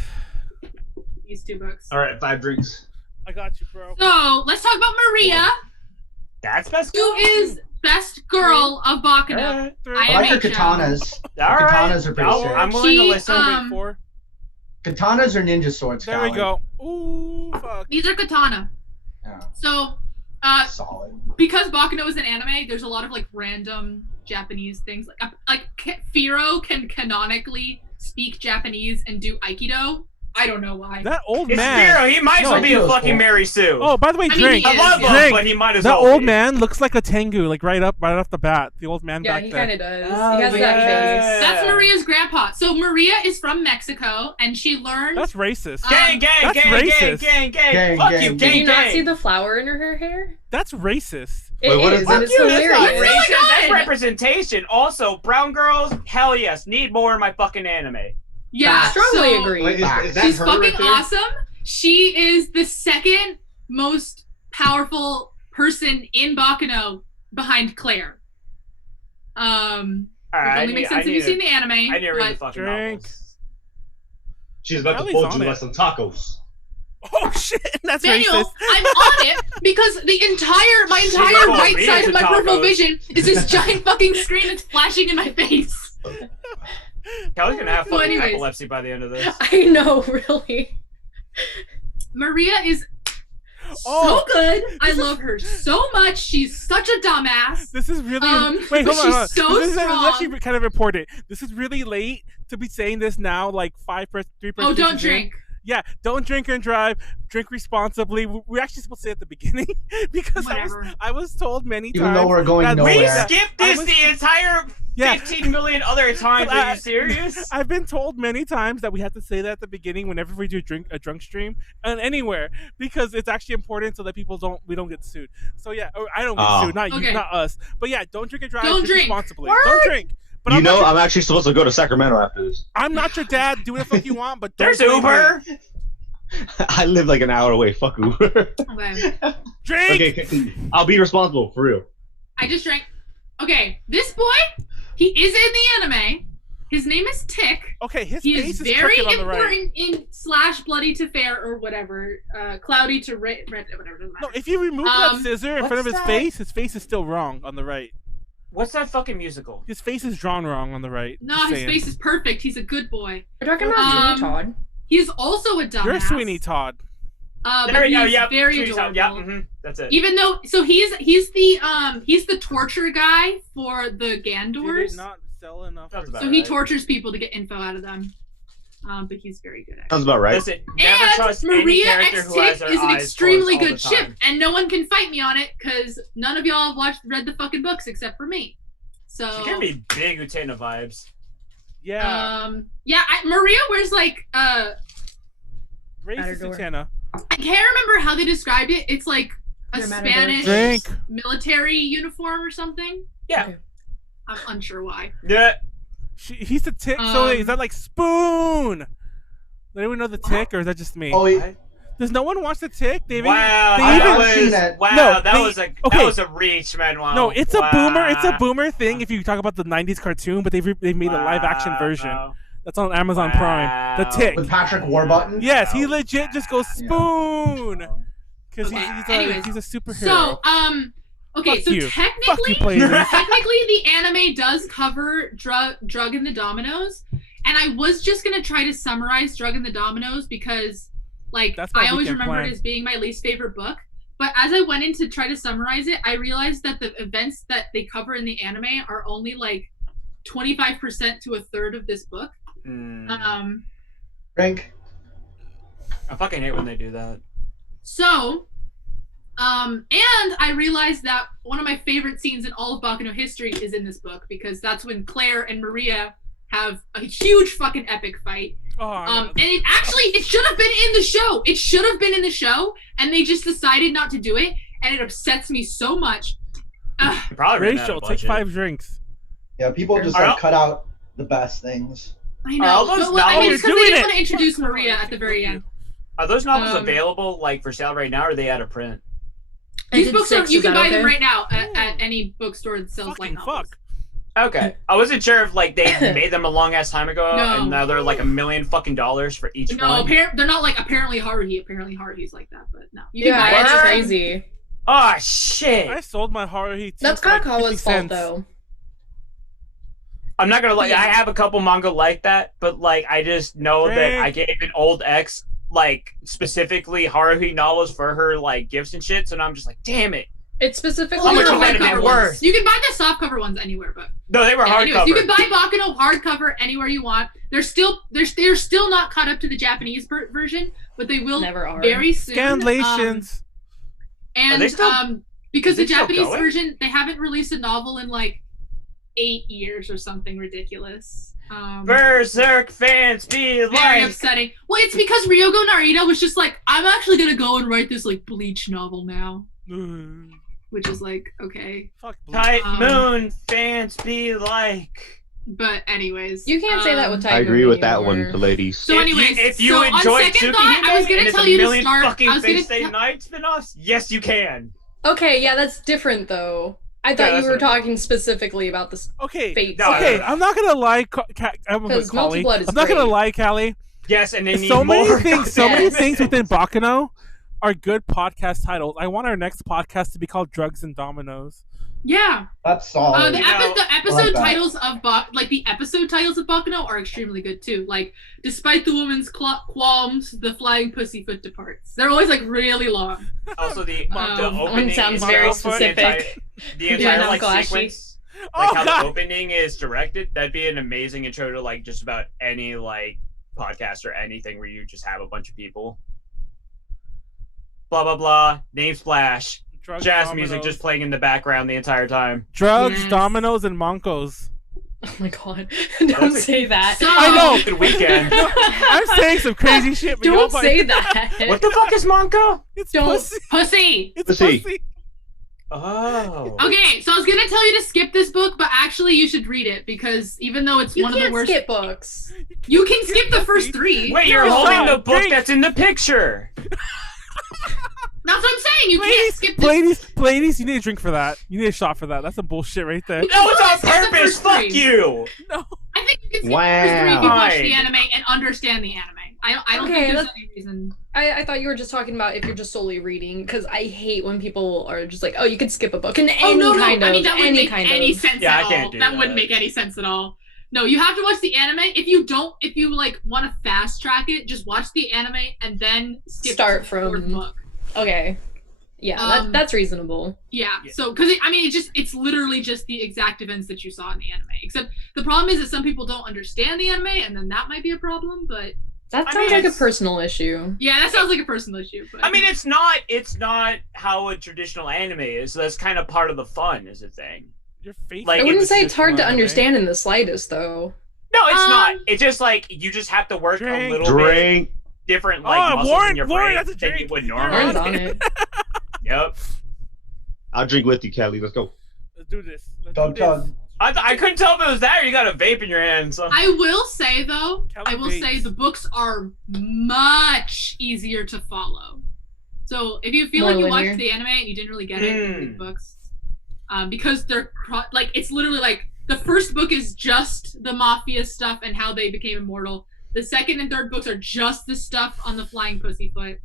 These 2 books. All right, 5 drinks. I got you, bro. So let's talk about Maria. That's best. Who is best girl of Baccano? I like her katanas. Katanas are pretty sick. I'm willing to listen. Katanas are ninja swords. There we go. Ooh, fuck. These are katana. Yeah. So, solid. Because Baccano is an anime, there's a lot of like random Japanese things. Like Firo can canonically speak Japanese and do Aikido. I don't know why. That old it's man. Firo. He might as well be a fucking Mary Sue. Oh, by the way, drink. I love him, but he might as well. That old man looks like a Tengu, like right off the bat. The old man back there. Yeah, he kind of does. He has that face. That's Maria's grandpa. So Maria is from Mexico, and she learned. That's racist. Gang. Fuck you, gang. Did you not see the flower in her hair? That's racist. It is, and it's hilarious. That's not racist. That's representation. Also, brown girls, hell yes, need more in my fucking anime. Yeah, strongly agree. Wait, is that she's her fucking right there? awesome. She is the second most powerful person in Baccano behind Claire. Which only makes sense if you've seen the anime. I need to read the fucking Drink. novels. She's about to fold you like some tacos. Oh shit, that's Daniel, racist. I'm on it because my entire right side of my peripheral vision is this giant fucking screen that's flashing in my face. Callie's gonna have fucking epilepsy by the end of this. I know, really. Maria is so good. I love her so much. She's such a dumbass. This is really wait, hold on. She's so this is strong. actually kind of important. This is really late to be saying this now, like 3 Oh, don't drink. Yeah, don't drink and drive. Drink responsibly. We're actually supposed to say at the beginning because I was told many times. Even though we're going We nowhere. skipped this the entire 15 million other times. Are you serious? I've been told many times that we have to say that at the beginning whenever we do a drunk stream and anywhere because it's actually important so that we don't get sued. So yeah, I don't get sued, not you, not us. But yeah, don't drink and drive. Don't drink responsibly. Word? Don't drink. But I'm actually supposed to go to Sacramento after this. I'm not your dad. Do what the fuck you want, but don't there's Uber. I live like an hour away. Fuck Uber. Okay. Drink. Okay, I'll be responsible for real. I just drank. Okay, this boy, he is in the anime. His name is Tick. Okay, his he face is very crooked on the important right. in / Bloody to Fair or whatever, Cloudy to Red, whatever. Doesn't matter. No, if you remove that scissor in front of his face is still wrong on the right. What's that fucking musical? His face is drawn wrong on the right. No, his face is perfect. He's a good boy. We're talking about Sweeney Todd. He's also a dumbass. You're Sweeney Todd. There we go. Yeah, very Sweeney adorable. Todd. Yeah, that's it. Even though, so he's the torture guy for the Gandors. Did it not sell enough? So he tortures people to get info out of them. But he's very good at it. Sounds about right. Listen, never trust and any Maria character X who has Tick their is an eyes extremely closed all good the time. ship, and no one can fight me on it because none of y'all have read the fucking books except for me. So she gave me big Utena vibes. Yeah. Maria wears like racist Utena. I can't remember how they described it. It's like a Spanish military uniform or something. Yeah. Okay. I'm unsure why. Yeah. He's the Tick. So is that like Spoon? Does anyone know the Tick, or is that just me? Oh, does no one watch the Tick? That was a reach, Manuel. No, it's a boomer. It's a boomer thing. If you talk about the '90s cartoon, but they've made a live action version. That's on Amazon Prime. The Tick with Patrick Warburton. Yes, he legit just goes Spoon because he's a superhero. So okay, so technically the anime does cover Drug and the Dominoes, and I was just gonna try to summarize Drug and the Dominoes because I always remember it as being my least favorite book. But as I went in to try to summarize it, I realized that the events that they cover in the anime are only like 25% to a third of this book. Drink. I fucking hate when they do that. So, and I realized that one of my favorite scenes in all of Baccano history is in this book because that's when Claire and Maria have a huge fucking epic fight. And it should have been in the show. It should have been in the show, and they just decided not to do it, and it upsets me so much. Rachael, take 5 drinks. Yeah, people just cut out the best things. I know. It's because they didn't want to introduce Maria at the very end. Are those novels available for sale right now, or are they out of print? These books you can buy them right now at any bookstore that sells light novels. Okay, I wasn't sure if they made them a long ass time ago, and now they're like $1 million fucking for each one. No, they're not apparently Haruhi. Apparently Haruhi's like that, but no. You can buy it's crazy. Oh shit! I sold my Haruhi. That's Kakawa's fault though. I'm not gonna lie. I have a couple manga like that, but I just know that I gave an old ex specifically Haruhi novels for her gifts and shit, so now I'm just like, damn it. It's specifically hardcover ones. You can buy the softcover ones anywhere, but no, they were hardcover. You can buy Baccano hardcover anywhere you want. They're still not caught up to the Japanese version, but they will very soon. Scanlations. Because the Japanese version, they haven't released a novel in 8 years or something ridiculous. Berserk fans be very upsetting. Well, it's because Ryogo Narita was just I'm actually gonna go and write this Bleach novel now. Which is okay. Type Moon fans be like. But anyways, you can't say that with Tiger. I agree with that one, Pleiades. So anyways, if you enjoy Tsukihime, I was gonna tell you to start. Fucking Fate Stay Night spinoffs. Yes, you can. Okay, yeah, that's different though. I thought you were talking specifically about this. Okay, Fate. Okay, I'm not gonna lie, I'm not gonna lie, Callie. Yes, and they need so more. many things. So many things within Baccano are good podcast titles. I want our next podcast to be called Drugs and Dominoes. Yeah, that's solid. The episode titles of the episode titles of Baccano are extremely good too. Like, despite the woman's qualms, the flying pussyfoot departs. They're always like really long. Also, the opening sounds very specific. The entire sequence, how the opening is directed. That'd be an amazing intro to like just about any like podcast or anything where you just have a bunch of people. Blah blah blah. Name splash. Drugs, jazz dominoes. Music just playing in the background the entire time. Drugs, dominoes, and Mancos. Oh my god! Don't say that. So, I know. Good weekend. I'm saying some crazy shit. But don't say that. What the fuck is Manco? It's pussy. It's pussy. Oh. Okay, so I was gonna tell you to skip this book, but actually you should read it because even though it's one of the worst, skip books. You can skip the first 3. Wait, you're holding the book that's in the picture. That's what I'm saying. You can't skip this. Pleiades, you need a drink for that. You need a shot for that. That's some bullshit right there. That was on purpose. Fuck you. No. I think you can skip the first 3 if you watch the anime and understand the anime. I don't think there's any reason. I thought you were just talking about if you're just solely reading, because I hate when people are just like, oh, you could skip a book in any kind of. I mean, that wouldn't make any sense at all. I can't do that wouldn't make any sense at all. No, you have to watch the anime. If you like want to fast track it, just watch the anime and then start from the book. Okay. Yeah, that's reasonable. Yeah. So, because it's literally just the exact events that you saw in the anime. Except the problem is that some people don't understand the anime, and then that might be a problem. But that sounds like a personal issue. Yeah, that sounds like a personal issue. But I mean, it's not how a traditional anime is. So that's kind of part of the fun, is the thing. Your face. I wouldn't say it's hard to understand in the slightest, though. No, it's not. It's just like you just have to work a little bit different, like muscles in your brain than you would normally. On it. Yep. I'll drink with you, Callie. Let's go. Let's do this. I couldn't tell if it was that or you got a vape in your hand. So. I will say though, say the books are much easier to follow. So if you feel like you watched the anime and you didn't really get it, read the books. Because they're like it's literally like the first book is just the mafia stuff and how they became immortal. The second and third books are just the stuff on the flying pussyfoot.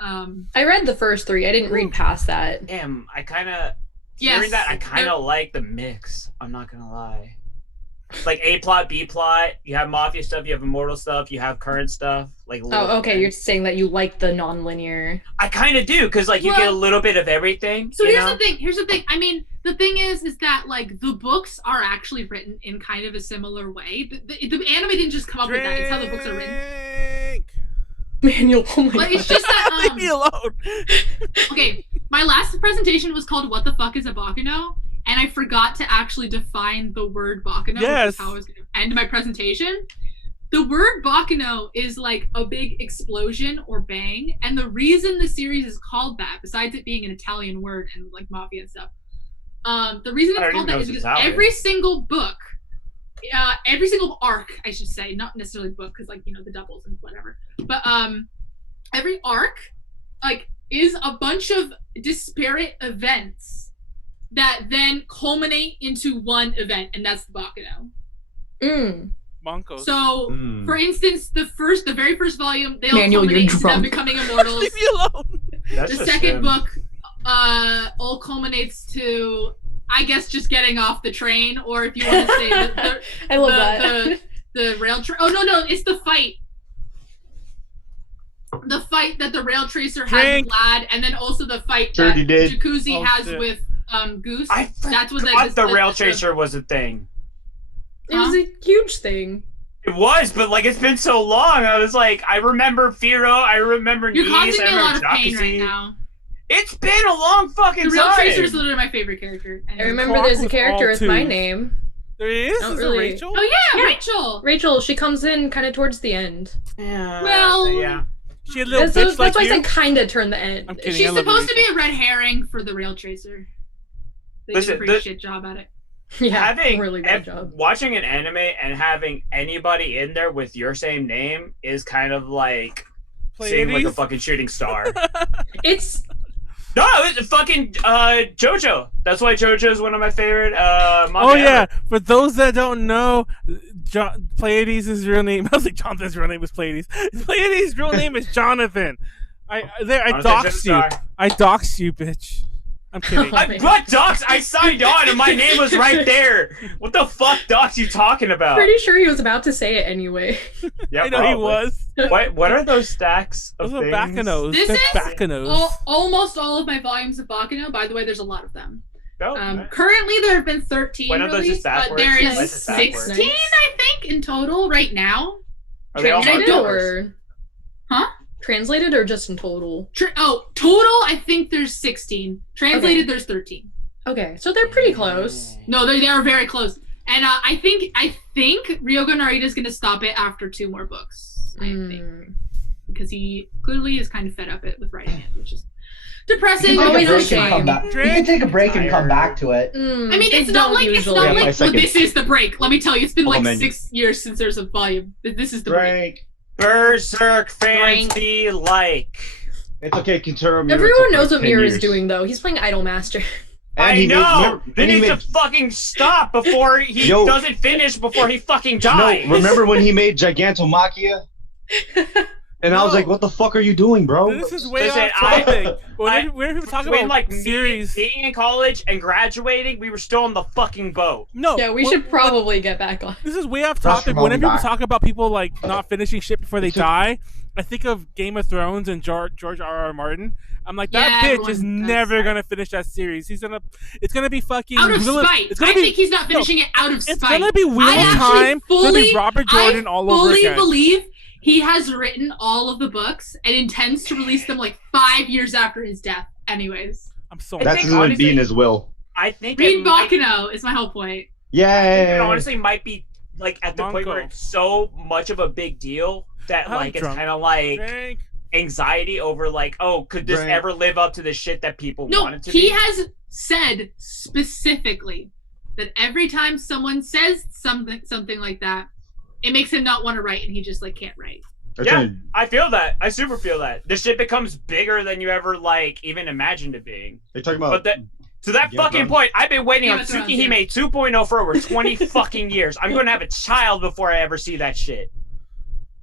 I read the first 3. I didn't read past that. Damn, I kind of hearing that. I kind of like the mix. I'm not gonna lie. It's like A plot, B plot. You have mafia stuff. You have immortal stuff. You have current stuff. Like okay. You're saying that you like the non-linear. I kind of do because like you get a little bit of everything. So here's the thing. I mean, the thing is that like the books are actually written in kind of a similar way. The anime didn't just come up with that. It's how the books are written. Manuel, oh my god. It's just that leave me alone. Okay, my last presentation was called "What the fuck is a Baccano?" and I forgot to actually define the word Baccano. Yes. Which is how I was going to end my presentation. The word Baccano is like a big explosion or bang, and the reason the series is called that, besides it being an Italian word and like mafia and stuff, the reason it's called that is because every single book. Every single arc, I should say, not necessarily book, because like the doubles and whatever, but every arc like is a bunch of disparate events that then culminate into one event, and that's the Baccano. Monko. So, for instance, the very first volume, they all culminate into them becoming immortals. Leave me alone. The second book all culminates to, I guess, just getting off the train, or if you want to say I love that. The rail train. Oh no, it's the fight. The fight that the rail tracer has with Lad, and then also the fight that Jacuzzi has with Goose. That's what the rail tracer was a thing. It was a huge thing. It was, but like it's been so long. I was like, I remember Firo, I remember You're Nice, causing me a lot of pain right now. It's been a long fucking time. The Rail Tracer is literally my favorite character. I remember there's a character with my name. There is? Is it Rachel? Oh yeah, Rachel. Rachel, she comes in kind of towards the end. Yeah. Well, yeah. She a little bitch that's like why you? I said kind of turn the end. I'm kidding. She's supposed to be a red herring for the Rail Tracer. They did a pretty shit job at it. Yeah, having really bad job. Watching an anime and having anybody in there with your same name is kind of like seeing like a fucking shooting star. It's fucking JoJo. That's why JoJo is one of my favorite manga. Oh yeah, for those that don't know, Pleiades' real name. I was like, Jonathan's real name is Pleiades. Pleiades' real name is Jonathan. I doxed you. I doxed you, bitch. I'm kidding. What docs? I signed on and my name was right there. What the fuck docs you talking about? Pretty sure he was about to say it anyway. Yeah, I know he was. What are those stacks of those things? are Baccanos. This is Baccanos. Almost all of my volumes of Baccano. By the way, there's a lot of them. Oh, nice. Currently, there have been 13 released, but there is 16, I think, in total right now. Are they all Translated Huh? Translated or just in total? Total, I think there's 16. Translated, there's 13. Okay, so they're pretty close. No, they are very close. And I think Ryogo Narita's going to stop it after 2 more books. I think. Because he clearly is kind of fed up with writing it, which is depressing. You can take a break and come back to it. I mean, it's not like well, this is the break. Let me tell you, it's been like 6 years since there's a volume. This is the break. Berserk fans be like. It's okay, Kintaro. Everyone knows what Mirror is doing, though. He's playing Idolmaster. I know! They need to fucking stop before he doesn't finish before he fucking dies! No, remember when he made Gigantomachia? And I was like, what the fuck are you doing, bro? This is way off topic. When people talk about like series, being in college and graduating, we were still on the fucking boat. No. Yeah, we should probably get back on. This is way off topic. Whenever people talk about people like not finishing shit before they die, I think of Game of Thrones and George R.R. Martin. I'm like, that bitch is never gonna finish that series. It's gonna be fucking out of spite. I think he's not finishing it out of spite. It's gonna be Wheel of Time. It's gonna be Robert Jordan all over again. I fully believe he has written all of the books and intends to release them like 5 years after his death. Anyways, I'm so. That's going to be in his will. I think read Baccano is my whole point. Yeah. It honestly might be like at the point where it's so much of a big deal that like it's kind of like anxiety over like, oh, could this ever live up to the shit that people want it to be? He has said specifically that every time someone says something like that, it makes him not want to write, and he just like can't write. Yeah, I feel that. I super feel that. This shit becomes bigger than you ever like even imagined it being. They're talking about. But to that fucking point, I've been waiting on Tsukihime 2.0 for over 20 fucking years. I'm gonna have a child before I ever see that shit.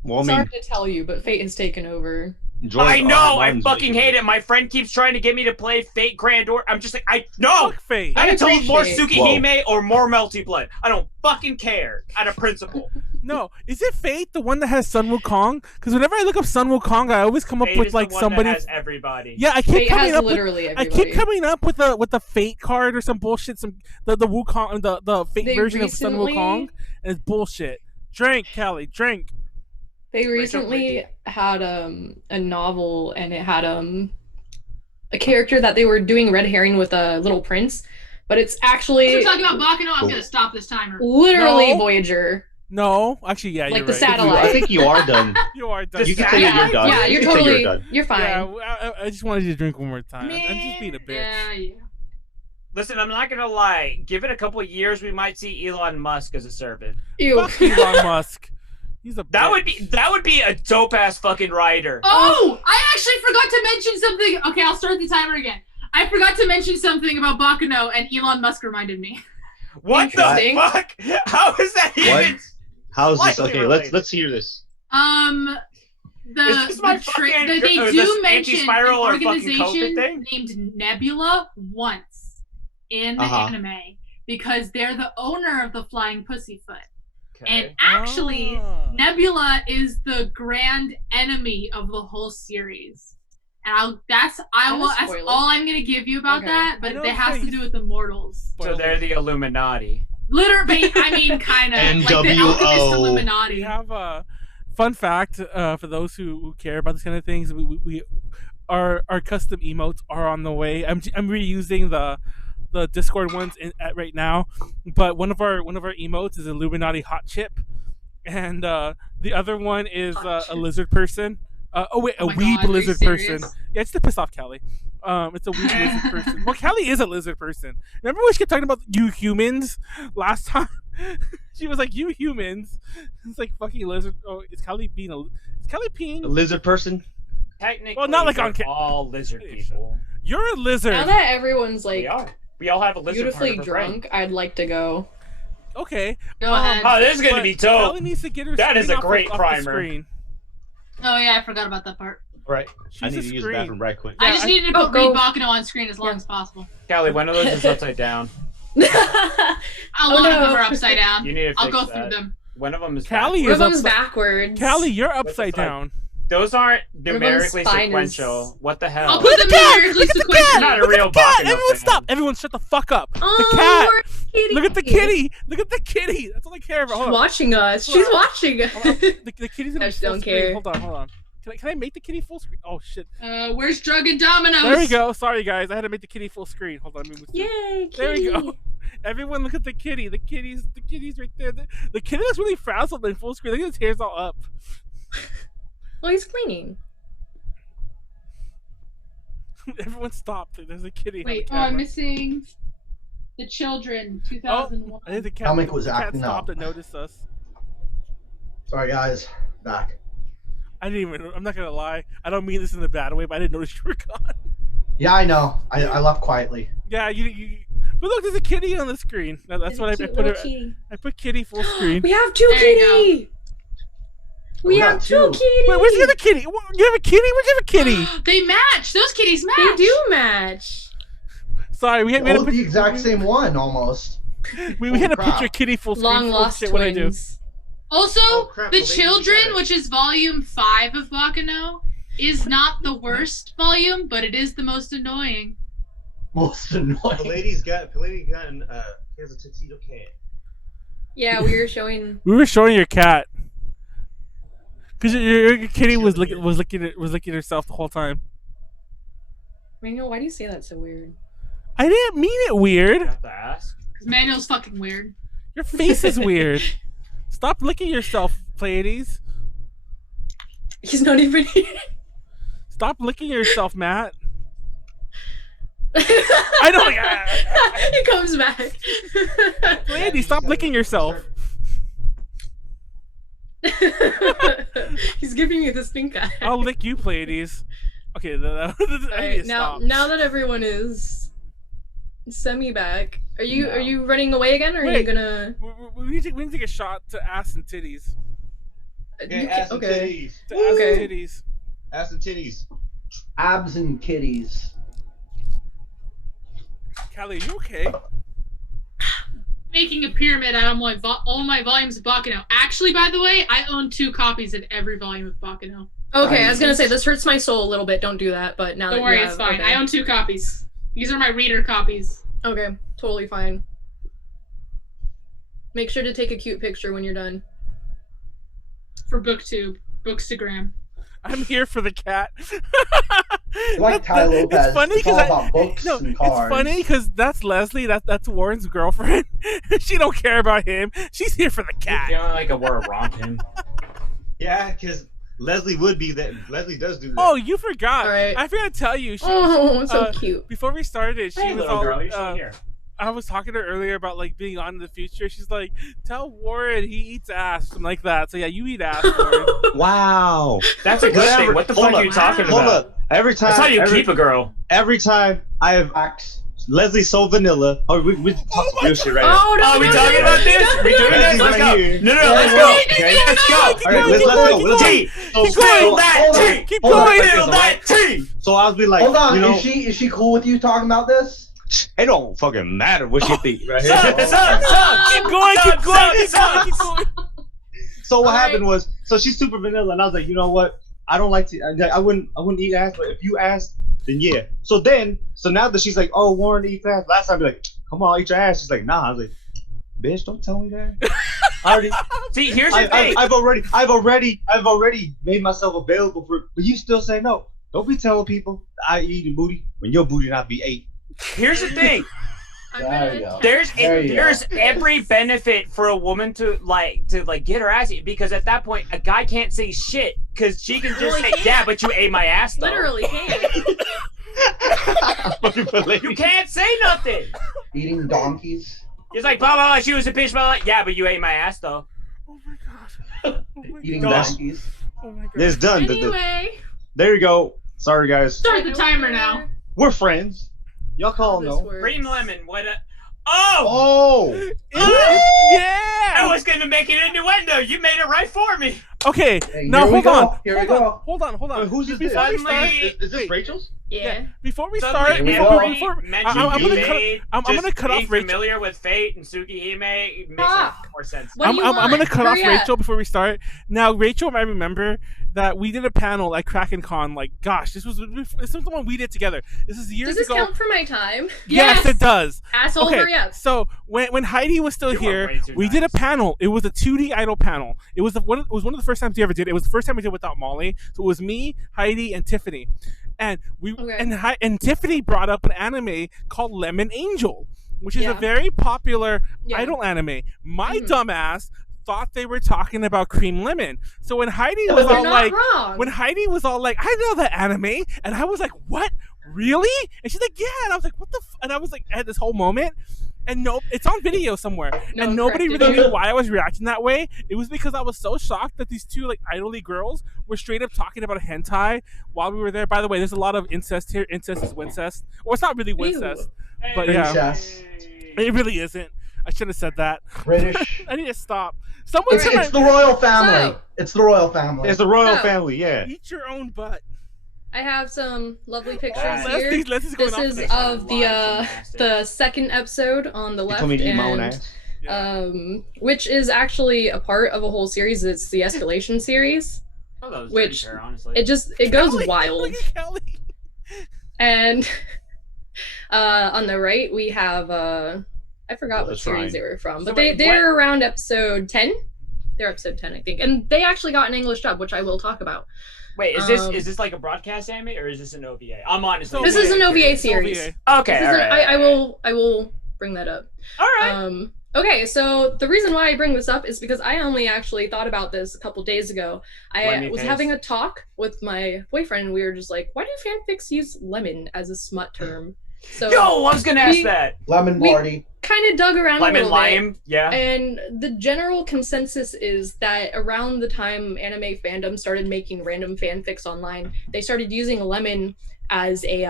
Well, it's hard to tell you, but fate has taken over. I know. I fucking hate it. My friend keeps trying to get me to play Fate Grand Order. I'm just like, I told more Tsukihime or more Melty Blood. I don't fucking care. Out of principle. No, is it Fate the one that has Sun Wukong? Because whenever I look up Sun Wukong, I always come up with like somebody. That has everybody. Yeah, I keep coming up literally with. I keep coming up with a Fate card or some bullshit. The Wukong, the Fate version of Sun Wukong, and it's bullshit. Drink, Callie, drink. They recently had a novel, and it had a character that they were doing red herring with a little prince, but it's actually. We're talking about Baccano. I'm gonna stop this timer. Literally, Voyager. No, actually, yeah, like you're the right. satellite. I think you are done. You are done. You can say you're done. Yeah, you're totally. You're fine. Yeah, I just wanted you to drink one more time. I'm just being a bitch. Yeah. Listen, I'm not gonna lie. Give it a couple of years, we might see Elon Musk as a servant. Ew. Fuck Elon Musk. He's a that would be a dope ass fucking writer. Oh, I actually forgot to mention something. Okay, I'll start the timer again. I forgot to mention something about Baccano, and Elon Musk reminded me. What the fuck? How is that even? How is this? Okay, let's hear this. They do mention an organization named Nebula once in the anime because they're the owner of the Flying Pussyfoot. Okay. And actually, Nebula is the grand enemy of the whole series. And that's all I'm gonna give you about that. But it has to do with Immortals. So they're the Illuminati. Literally, I mean, kind of like the Alchemist Illuminati. We have a fun fact for those who care about this kind of things. Our custom emotes are on the way. I'm reusing the Discord ones right now, but one of our emotes is Illuminati hot chip, and the other one is a lizard person. A weeb lizard person. Yeah, it's to piss off Callie. It's a weird lizard person. Well, Callie is a lizard person. Remember when she kept talking about you humans last time? She was like, you humans. It's like fucking lizard. Oh, is Callie being a lizard person? Technically, well, not like on all lizard people. You're a lizard. Now that everyone's like we all have a lizard beautifully drunk, I'd like to go. Okay. Go ahead. Oh, this is gonna be dope. Callie needs to get her that is a great off primer. the screen. Oh yeah, I forgot about that part. Right. She's I need to use the bathroom right quick. I just needed to put Read Baccano on screen as long as possible. Callie, one of those is upside down. A lot of them are upside down. You need to I'll go fix through that. them. One of them is Callie One of them's backwards. Callie, you're upside down. Those aren't numerically sequential. What the hell? I'll put them numerically sequential. You're not a real cat! Baccano Everyone fan. stop! Everyone shut the fuck up! Oh, the cat! kitty. Look at the kitty! Look at the kitty! That's all I care about. She's watching us. She's watching us. The kitty's gonna I be full don't screen. care. Hold on. Can I make the kitty full screen? Oh shit. Where's Drunken Dominoes? There we go. Sorry guys, I had to make the kitty full screen. Hold on, let me move. Yay, kitty. There we go. Everyone look at the kitty. The kitty's right there. The kitty looks really frazzled in full screen. Look at his hair's all up. Well, he's cleaning. Everyone stopped. There's a kitty. Wait, I'm missing the children. 2001. I think the cat, Comic was the cat acting stopped up. and noticed us. Sorry, guys. Back. I didn't even. I'm not gonna lie. I don't mean this in a bad way, but I didn't notice you were gone. Yeah, I know. I left quietly. Yeah, you. But look, there's a kitty on the screen. That's what I put her. I put kitty full screen. We have two kitty. We have two kitties. Wait, where's the other kitty? You have a kitty? Where'd you have a kitty? They match. Those kitties match. They do match. Sorry, we had to put the exact same one almost. We had to put your kitty full screen. Long lost shit, twins. what I do. Also, crap, the well, they children, got it. which is volume 5 of Baccano, is not the worst volume, but it is the most annoying. Most annoying. Pleiades got he has a tuxedo cat. Yeah, we were showing. We were showing your cat. Cause your kitty was licking herself the whole time. Manuel, why do you say that so weird? I didn't mean it weird. You have to ask. Because Manuel's fucking weird. Your face is weird. Stop licking yourself, Pleiades. He's not even here. Stop licking yourself, Matt. I know. He comes back. Pleiades, stop licking yourself. He's giving me the stink eye. I'll lick you, Pleiades. Okay, Alright, now that everyone is semi back, are you running away again, or are you gonna? We need to take a shot to ass and titties. Okay, ass and titties. To ass and titties. Ass and titties. Abs and kitties. Callie, are you okay? Making a pyramid out of all my volumes of Baccano. Actually, by the way, I own 2 copies of every volume of Baccano. Okay, I was gonna say this hurts my soul a little bit. Don't do that. But now Don't worry, it's fine. I own 2 copies. These are my reader copies. Okay, totally fine. Make sure to take a cute picture when you're done. For BookTube, Bookstagram. I'm here for the cat. Like Ty Lopez. It's funny it's all about books and cars. It's funny because that's Leslie. That's Warren's girlfriend. She don't care about him. She's here for the cat. Feeling like a war romping. Yeah, because Leslie would be that. Leslie does do that. Oh, you forgot. All right. I forgot to tell you. She, so cute. Before we started, she Hey, was little all. girl, you're still here. I was talking to her earlier about like being on in the future. She's like, "Tell Warren he eats ass," something like that. So yeah, you eat ass, Warren. Wow. That's a good thing. What the fuck are you talking about? Hold up. Every time. That's how you keep a girl. Every time I have Leslie's so vanilla. Oh, we talk some real shit right now. Oh, no, Are we talking about this? We doing this? Let's go. Here. No, let's go. Okay, let's go. All right, let's go. T. Hold on. Keep going. Feel that T. So I was be like, Hold on, you know, is she cool with you talking about this? it don't fucking matter what she think right here. Keep going. So what happened was, so she's super vanilla, and I was like, you know what? I don't like to. I wouldn't eat ass, but if you ask, then yeah. So now that she's like, oh, Warren eats ass. Last time I'd be like, come on, eat your ass. She's like, nah. I was like, bitch, don't tell me that. I already. See, here's the thing. I've already made myself available for, but you still say no. Don't be telling people I eat a booty when your booty not be ate. Here's the thing. There's every benefit for a woman to get her ass eaten, because at that point a guy can't say shit because she can just say, yeah, but you ate my ass though. Literally can't. You can't say nothing. Eating donkeys. It's like, blah blah blah, she was a bitch, blah, blah, yeah, but you ate my ass though. Oh my god. Eating donkeys. Oh my god. It's done. Anyway. There you go. Sorry guys. Start the timer now. We're friends. Y'all call no. Cream lemon, what a... Oh! Oh! Yeah! I was gonna make an innuendo. You made it right for me. Okay, Hey, now hold on. Here we go. Hold on. Wait, who's this? Before we start, Is this Rachel's? Yeah. Before we Suddenly start, Henry before mentioned I'm Fate, gonna cut off being Rachel. familiar with Fate and Tsukihime makes more sense. What do you I'm gonna want? cut off Hurry up. Rachel before we start. Now, Rachel might remember that we did a panel at Kraken Con. Like, gosh, this was the one we did together. This is years Does this ago. count for my time? Yes, it does. Asshole, Okay, hurry up. so when Heidi was still You were here, way too we did a panel. It was a 2D idol panel. It was one of the first times we ever did. It was the first time we did without Molly. So it was me, Heidi, and Tiffany, and and Tiffany brought up an anime called Lemon Angel, which is a very popular idol anime. My dumbass thought they were talking about Cream Lemon. So when Heidi was all like, I know that anime, and I was like, what? Really? And she's like, yeah. And I was like, what the? And I was like, I had this whole moment. And no, it's on video somewhere, and nobody really knew why I was reacting that way. It was because I was so shocked that these two idol-y girls were straight up talking about hentai while we were there. By the way, there's a lot of incest here. Incest is wincest. Well, it's not really wincest, but yeah, it really isn't. I should have said that. British. I need to stop. It's the royal family. It's the royal family. It's the royal family. Yeah. Eat your own butt. I have some lovely pictures here. This is of the second episode on the left, told me to eat my own ass. Which is actually a part of a whole series. It's the Escalation series, which fair, honestly. it goes Callie, wild. look at Callie. And on the right we have I forgot what series they were from, but they're around episode 10. They're episode 10, I think, and they actually got an English dub, which I will talk about. Wait, is this like a broadcast anime or is this an OVA? I'm honestly. This is an OVA series. Okay, all right. I will bring that up. All right. Okay, so the reason why I bring this up is because I only actually thought about this a couple days ago. I was having a talk with my boyfriend, and we were just like, why do fanfics use lemon as a smut term? So I was gonna ask that. Lemon party. Kind of dug around a little bit. Yeah. And the general consensus is that around the time anime fandom started making random fanfics online, they started using lemon as a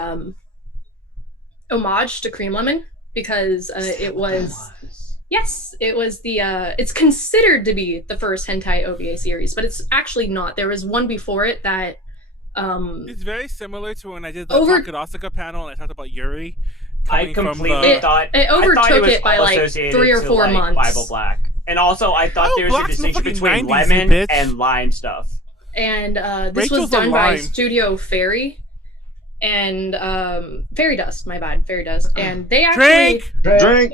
homage to Cream Lemon, because it was it's considered to be the first hentai OVA series, but it's actually not. There was one before it that it's very similar to when I did the Takadasuka panel and I talked about Yuri. I completely thought it overtook it by like 3 or 4 months. Bible Black, and also I thought there was a distinction between lemon and lime stuff. And this was done by Studio Fairy and Fairy Dust. My bad, Fairy Dust. And they actually drink.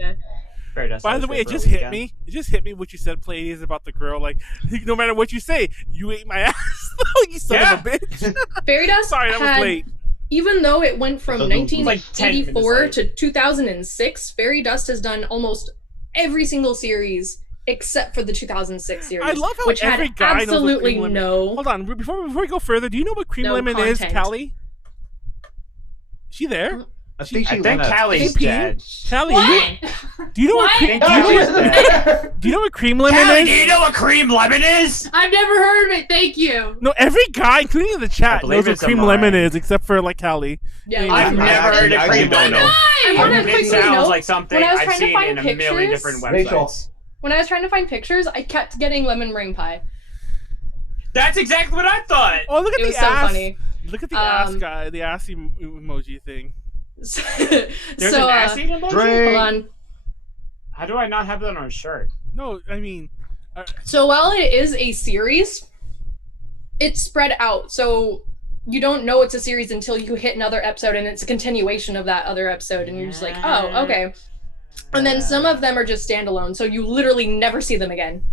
Fairy Dust. By the way, it just hit me. It just hit me what you said, Pleiades, about the girl. Like, no matter what you say, you ate my ass. You son of a bitch. Fairy Dust. Sorry, that was late. Even though it went from 1984 to 2006, Fairy Dust has done almost every single series except for the 2006 series. I love how which every had guy absolutely knows what no. Hold on, before we go further, do you know what Cream Lemon is, Callie? Is she there? I think Callie's dead. Callie, do you know what Cream Lemon is? Do you know what Cream Lemon is? I've never heard of it. Thank you. No, every guy, including in the chat, knows what Cream Lemon is, except for like Callie. Yeah, I've never heard of Cream Lemon. It sounds like something I've seen in a million different websites. When I was trying to find pictures, I kept getting lemon ring pie. That's exactly what I thought. Oh, look at the ass. So funny. Look at the ass guy, the ass emoji thing. There's an ass eating emoji? Hold on. How do I not have that on a shirt? No, I mean... So while it is a series, it's spread out. So you don't know it's a series until you hit another episode and it's a continuation of that other episode. And you're just like, oh, okay. And then some of them are just standalone. So you literally never see them again.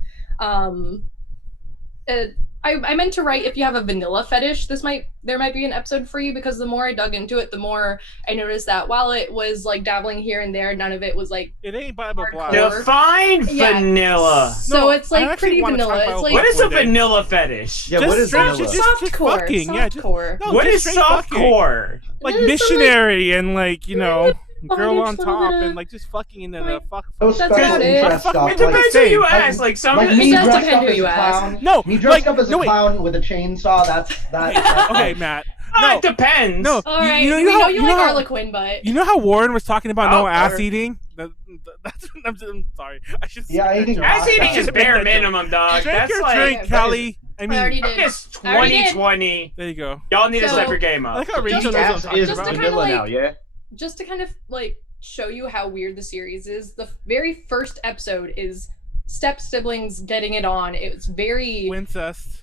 I meant to write if you have a vanilla fetish, there might be an episode for you, because the more I dug into it, the more I noticed that while it was like dabbling here and there, none of it was like it ain't Bible Black. Define vanilla. So it's like pretty vanilla. It's like, what is a vanilla fetish? Yeah, what is vanilla? Softcore. Fucking, softcore. No, what is softcore? Like missionary and like girl bondage, on top little bit and like just fucking into the fuck. That's about it. It depends who you ask. Like some like of me it does dressed depend up who as you a clown. ask. No, me dressed like, up as a clown with a chainsaw. That's Okay, Matt. it depends. No, All right, you we know know how- you you know like how- Arlequin, but You know how Warren was talking about no ass or- eating? That's I'm sorry. I should. Yeah, say that eating joke. Ass eating That's is bare minimum, dog. Drink That's your like drink, Callie. I mean, I already did. it's I already did. 2020. there you go. Y'all need to So- step your game I up. like how Rachel knows what I'm talking is just to about. kinda vanilla like- now, yeah. just to kind of like show you how weird the series is, the very first episode is step siblings getting it on. It's very Incest.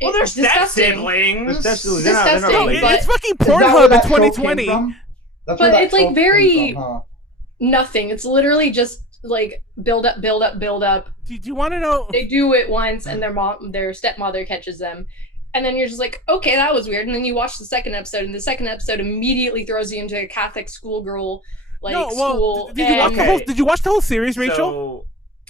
Well, they're step disgusting. siblings. They're not Disgusting, related. but- It's fucking Is that where Pornhub in that trope came 2020. from? That's But where that it's, like, trope came very- from, huh? Nothing. It's literally just like build up. Do you want to know? They do it once, and their stepmother catches them, and then you're just like, okay, that was weird. And then you watch the second episode, and the second episode immediately throws you into a Catholic schoolgirl school. Did you watch the Okay. whole? Did you watch the whole series, Rachel?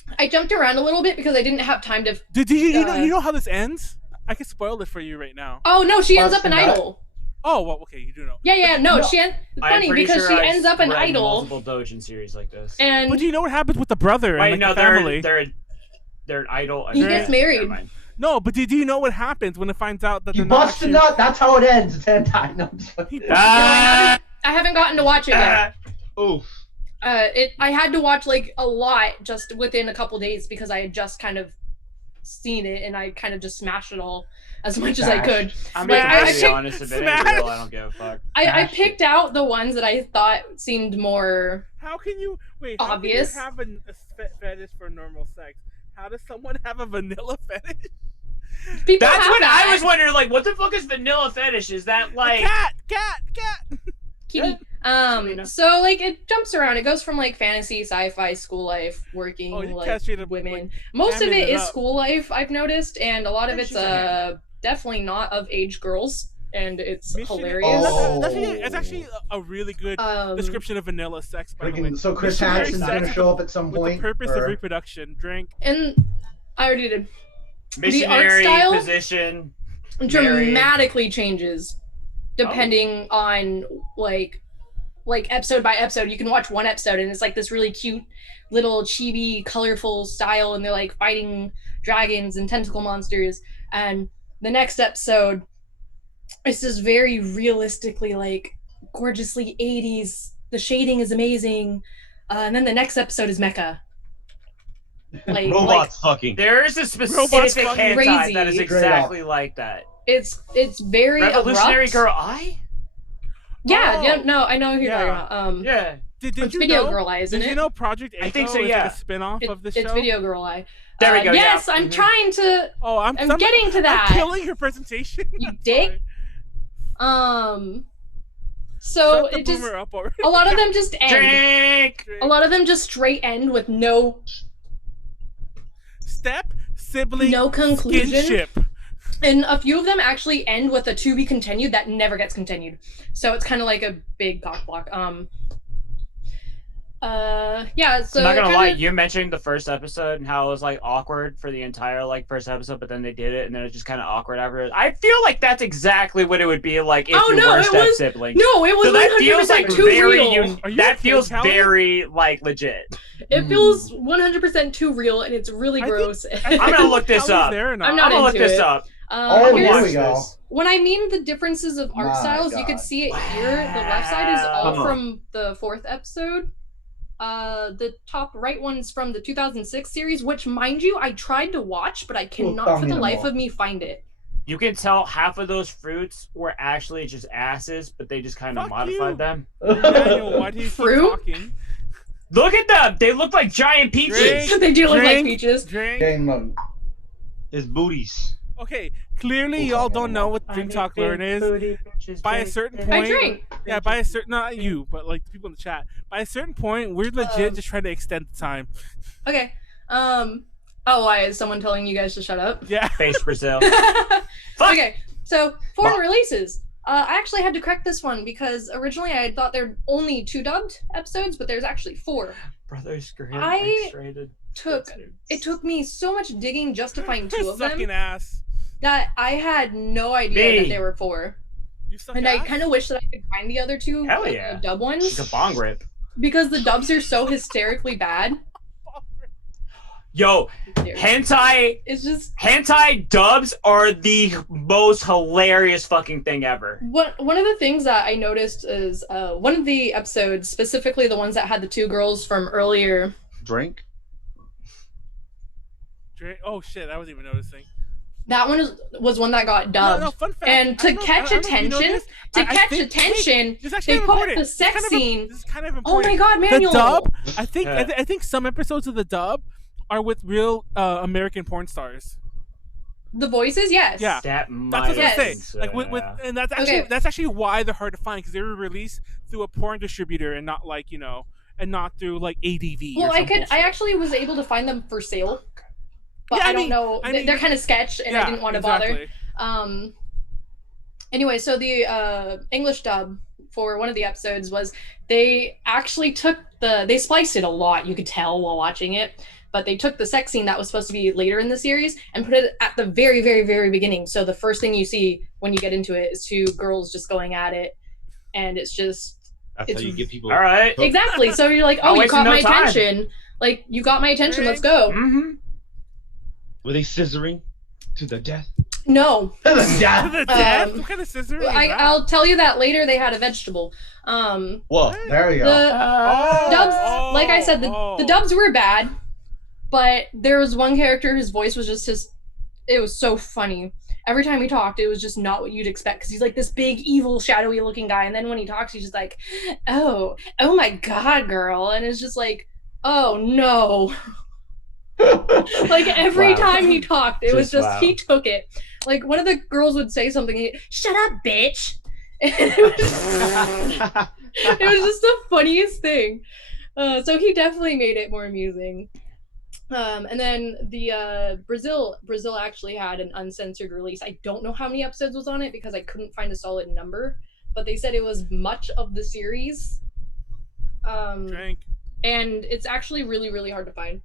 So, I jumped around a little bit because I didn't have time to. Did you know how this ends? I can spoil it for you right now. Oh no, she ends up an Busting idol. Oh well, okay, you do know. Yeah, no, No. she I'm funny pretty because sure she I've ends up an read idol, multiple Dojin series like this. and But do you know what happens with the brother Wait, and no, the family? they're an idol. He gets married. Never mind. No, but do you know what happens when it finds out that You they're not bust a actually... nut. That's how it ends. It's hentai. No, I'm just fucking- Ah, I haven't gotten to watch it yet. Oof. I had to watch like a lot just within a couple days because I had just kind of seen it and I kind of just smashed it all as much as I could. I'm Like, being I really picked- honest. If it ain't Smash. real, I don't give a fuck. I picked out the ones that I thought seemed more. How can you wait? Obvious. How can you have a fetish for normal sex? How does someone have a vanilla fetish? People That's have what that. I was wondering. Like, what the fuck is vanilla fetish? Is that like? Cat. Kitty. Selena. So like it jumps around. It goes from like fantasy, sci-fi, school life, working, Oh, you like castrated, women. like, Most of hamming it it is up. school life, I've noticed, and a lot of Yeah, it's she's a definitely not of age girls, and it's Missionary- hilarious. Oh. That's actually a really good description of vanilla sex. By the way, Freaking- So Chris Missionary Hansen's sex gonna show up at some with point. the purpose or- of reproduction. Drink. And I already did. Missionary style? position. Dramatically changes depending on like episode by episode. You can watch one episode and it's like this really cute little chibi colorful style and they're like fighting dragons and tentacle monsters, and the next episode it's just very realistically like gorgeously 80s. The shading is amazing, and then the next episode is mecha. Like Robots fucking. There is a Robots specific fucking hentai crazy. that is Straight exactly like that. it's very Revolutionary abrupt. Girl Eye? Yeah, Oh. yeah, no, I know who you're Yeah. talking about. Yeah. Did It's you Video know? Girl Eye, isn't Did it? you know Project Echo I think so, is yeah. like a spin-off of the show? It's Video Girl Eye. There we go, yeah. Yes, I'm Mhm. trying to. Oh, I'm getting to that. I'm killing your presentation. You I'm dick. sorry. So Shut the it just boomer up already. a lot of them just end. Drink! A lot of them just straight end with no Step sibling no conclusion. kinship. And a few of them actually end with a to be continued that never gets continued. So it's kind of like a big cock block. Yeah. So I'm not gonna kinda- lie, you mentioned the first episode and how it was like awkward for the entire like first episode, but then they did it and then it was just kind of awkward after. I feel like that's exactly what it would be like if Oh, you no, were it step was- siblings. No, it was So that feels 100% like too very real. Are you that okay, feels Callie? very like legit. It feels 100% too real, and it's really I think- gross. I'm gonna look this Callie's up. there or not? I'm not I'm gonna look into this it. up. Oh, Here's- here we go. This. When I mean the differences of art My styles, you God. can see it here. The left side is all Wow. from the 4th episode. The top right one's from the 2006 series, which, mind you, I tried to watch, but I cannot for the life of me find it. You can tell half of those fruits were actually just asses, but they just kind of Fuck modified you. them. Daniel, why do you keep Fruit? talking? Look at them! They look like giant peaches. Drink. They do look like Drink. peaches. Drink. Game mode. It's booties. Okay, clearly y'all don't know what Drink Talk Learn is. By a certain point, I drink. yeah, by a certain, not you, but like the people in the chat. By a certain point, we're legit just trying to extend the time. Okay. Oh, why is someone telling you guys to shut up? Yeah. Face Brazil. Okay, so foreign releases. I actually had to correct this one because originally I thought there were only 2 dubbed episodes, but there's actually 4. Brothers Grimm It took me so much digging just to find 2 of them. Sucking ass. That I had no idea that there were 4. And ass? I kind of wish that I could find the other 2 dub ones. It's a bong rip. Because the dubs are so hysterically bad. Yo, hentai dubs are the most hilarious fucking thing ever. One of the things that I noticed is one of the episodes, specifically the ones that had the 2 girls from earlier. Drink? Oh shit, I wasn't even noticing. That one was one that got dubbed. No, fun fact, and to catch attention, they put the sex scene. This is kind of oh important. my god, Manuel! The dub, I think some episodes of the dub are with real American porn stars. The voices, yes. Yeah, that's what I'm saying. Like with and that's actually why they're hard to find because they were released through a porn distributor and not like and not through like ADV. Well, I actually was able to find them for sale. But I don't know. They're kind of sketch, and I didn't want to bother. Anyway, so the English dub for one of the episodes was they actually took they spliced it a lot. You could tell while watching it, but they took the sex scene that was supposed to be later in the series and put it at the very, very, very beginning. So the first thing you see when you get into it is 2 girls just going at it, and it's just. That's how you get people. All right. Exactly. So you're like, oh, you got my attention. Like you got my attention. Let's go. Mm-hmm. Were they scissoring to the death? No. To the death? What kind of scissoring? I'll tell you that later. They had a vegetable. Whoa, there you go. The dubs, like I said, the dubs were bad, but there was one character whose voice was just it was so funny. Every time he talked, it was just not what you'd expect because he's like this big, evil, shadowy looking guy, and then when he talks, he's just like, oh my god, girl, and it's just like, oh no. Like every time he talked, it was just he took it. Like one of the girls would say something, shut up, bitch. And it was just the funniest thing. So he definitely made it more amusing. And then the Brazil actually had an uncensored release. I don't know how many episodes was on it because I couldn't find a solid number, but they said it was much of the series. And it's actually really, really hard to find.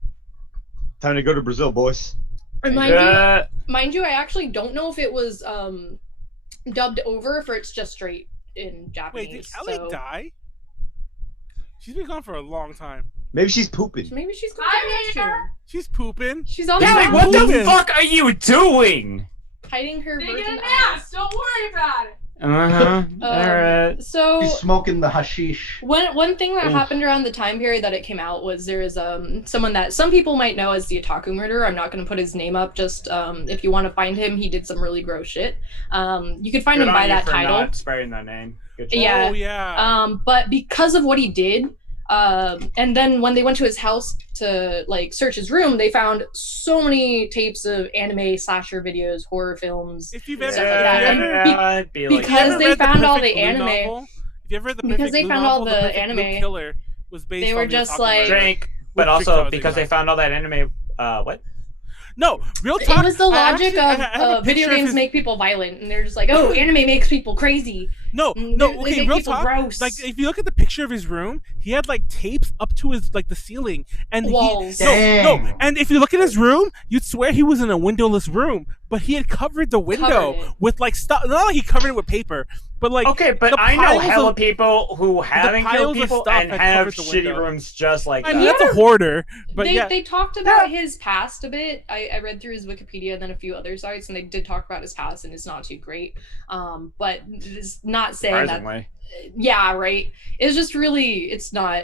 Time to go to Brazil, boys. And mind you, I actually don't know if it was dubbed over, if it's just straight in Japanese. Wait, did Callie die? She's been gone for a long time. Maybe she's pooping. Maybe she's going She's pooping. She's on what the fuck are you doing? Hiding her virgin ass. Don't worry about it. Alright. So he's smoking the hashish. One thing that happened around the time period that it came out was there is someone that some people might know as the Otaku Murderer. I'm not going to put his name up. Just if you want to find him, he did some really gross shit. You could find him by that title. Not sparing that name. Good job. Yeah. Oh yeah. But because of what he did. And then when they went to his house to like search his room, they found so many tapes of anime slasher videos, horror films, if you've stuff ever, like that. Because they found all the anime. Because they found all the anime. Killer was based they were on just the like drink, but also because they found all that anime. What? No, real talk. It was the logic of video games make people violent, and they're just like, oh, anime makes people crazy. No, okay, real talk. Gross. Like, if you look at the picture of his room, he had like tapes up to his like the ceiling and walls. And if you look at his room, you'd swear he was in a windowless room, but he had covered the window with like stuff. Not like he covered it with paper, but like but I know hella people who haven't killed people and have shitty rooms just like that. I mean, that's a hoarder. But they talked about his past a bit. I read through his Wikipedia and then a few other sites, and they did talk about his past, and it's not too great. But it's not saying that. Yeah, right. It's just really, it's not.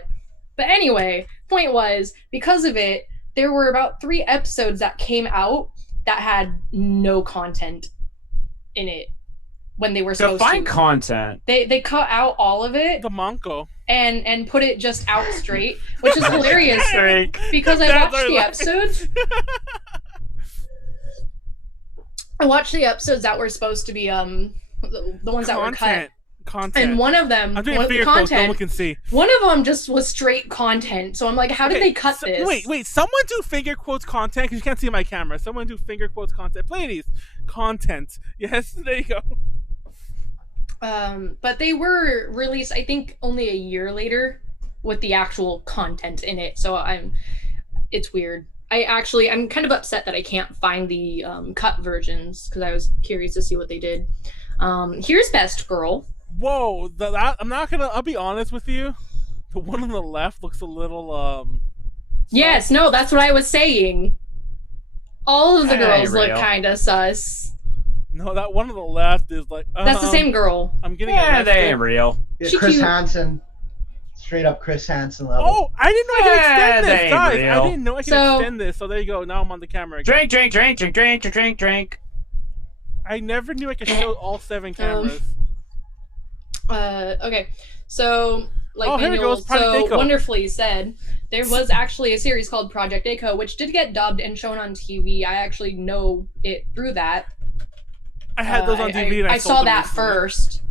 But anyway, point was, because of it, there were about 3 episodes that came out that had no content in it when they were supposed to. Define content. They cut out all of it. The manco. And put it just out straight, which is hilarious because I watched the episodes. I watched the episodes that were supposed to be the ones that were cut. Content. And one of them, I'm doing one of the finger quotes, no content, one can see. one of them just was straight content. So I'm like, how did they cut this? Wait, someone do finger quotes content, because you can't see my camera. Someone do finger quotes content. Pleiades, content. Yes, there you go. But they were released, I think, only a year later with the actual content in it. So it's weird. I'm kind of upset that I can't find the cut versions, because I was curious to see what they did. Here's Best Girl. Whoa, I'll be honest with you. The one on the left looks a little, Yes, no, that's what I was saying. All of the girls look real. kind of sus. No, that one on the left is like... That's the same girl. I'm getting they ain't real. Yeah, She Chris cute. Hansen. Straight up Chris Hansen level. Oh, I didn't know I could extend they this, ain't guys. real. I didn't know I could extend this. So there you go. Now I'm on the camera again. Drink. I never knew I could show all 7 cameras. Okay, so like here it Manuel goes, Project so Aiko. wonderfully said, there was actually a series called Project Aiko, which did get dubbed and shown on TV. I actually know it through that. I had those on DVD. And I sold saw them that recently. first.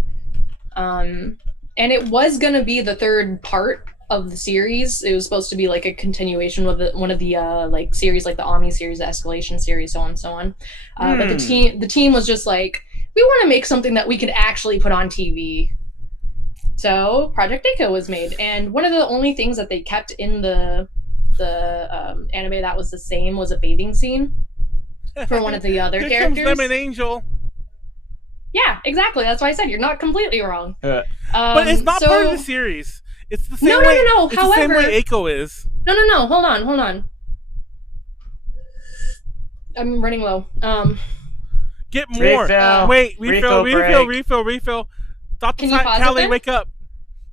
And it was gonna be the 3rd part of the series. It was supposed to be like a continuation with one of the like series, like the Omni series, the Escalation series, so on and so on. But the team was just like, we want to make something that we could actually put on TV. So Project Aiko was made, and one of the only things that they kept in the anime that was the same was a bathing scene for one of the other Here characters. comes Lemon Angel. Yeah, exactly. That's why I said you're not completely wrong. But it's not part of the series. It's the same No. way. It's the same However, way Aiko is. No. Hold on. I'm running low. Get more. Refill. Wait, Refill refill. Stop the Can you time. pause it Callie, then? wake up.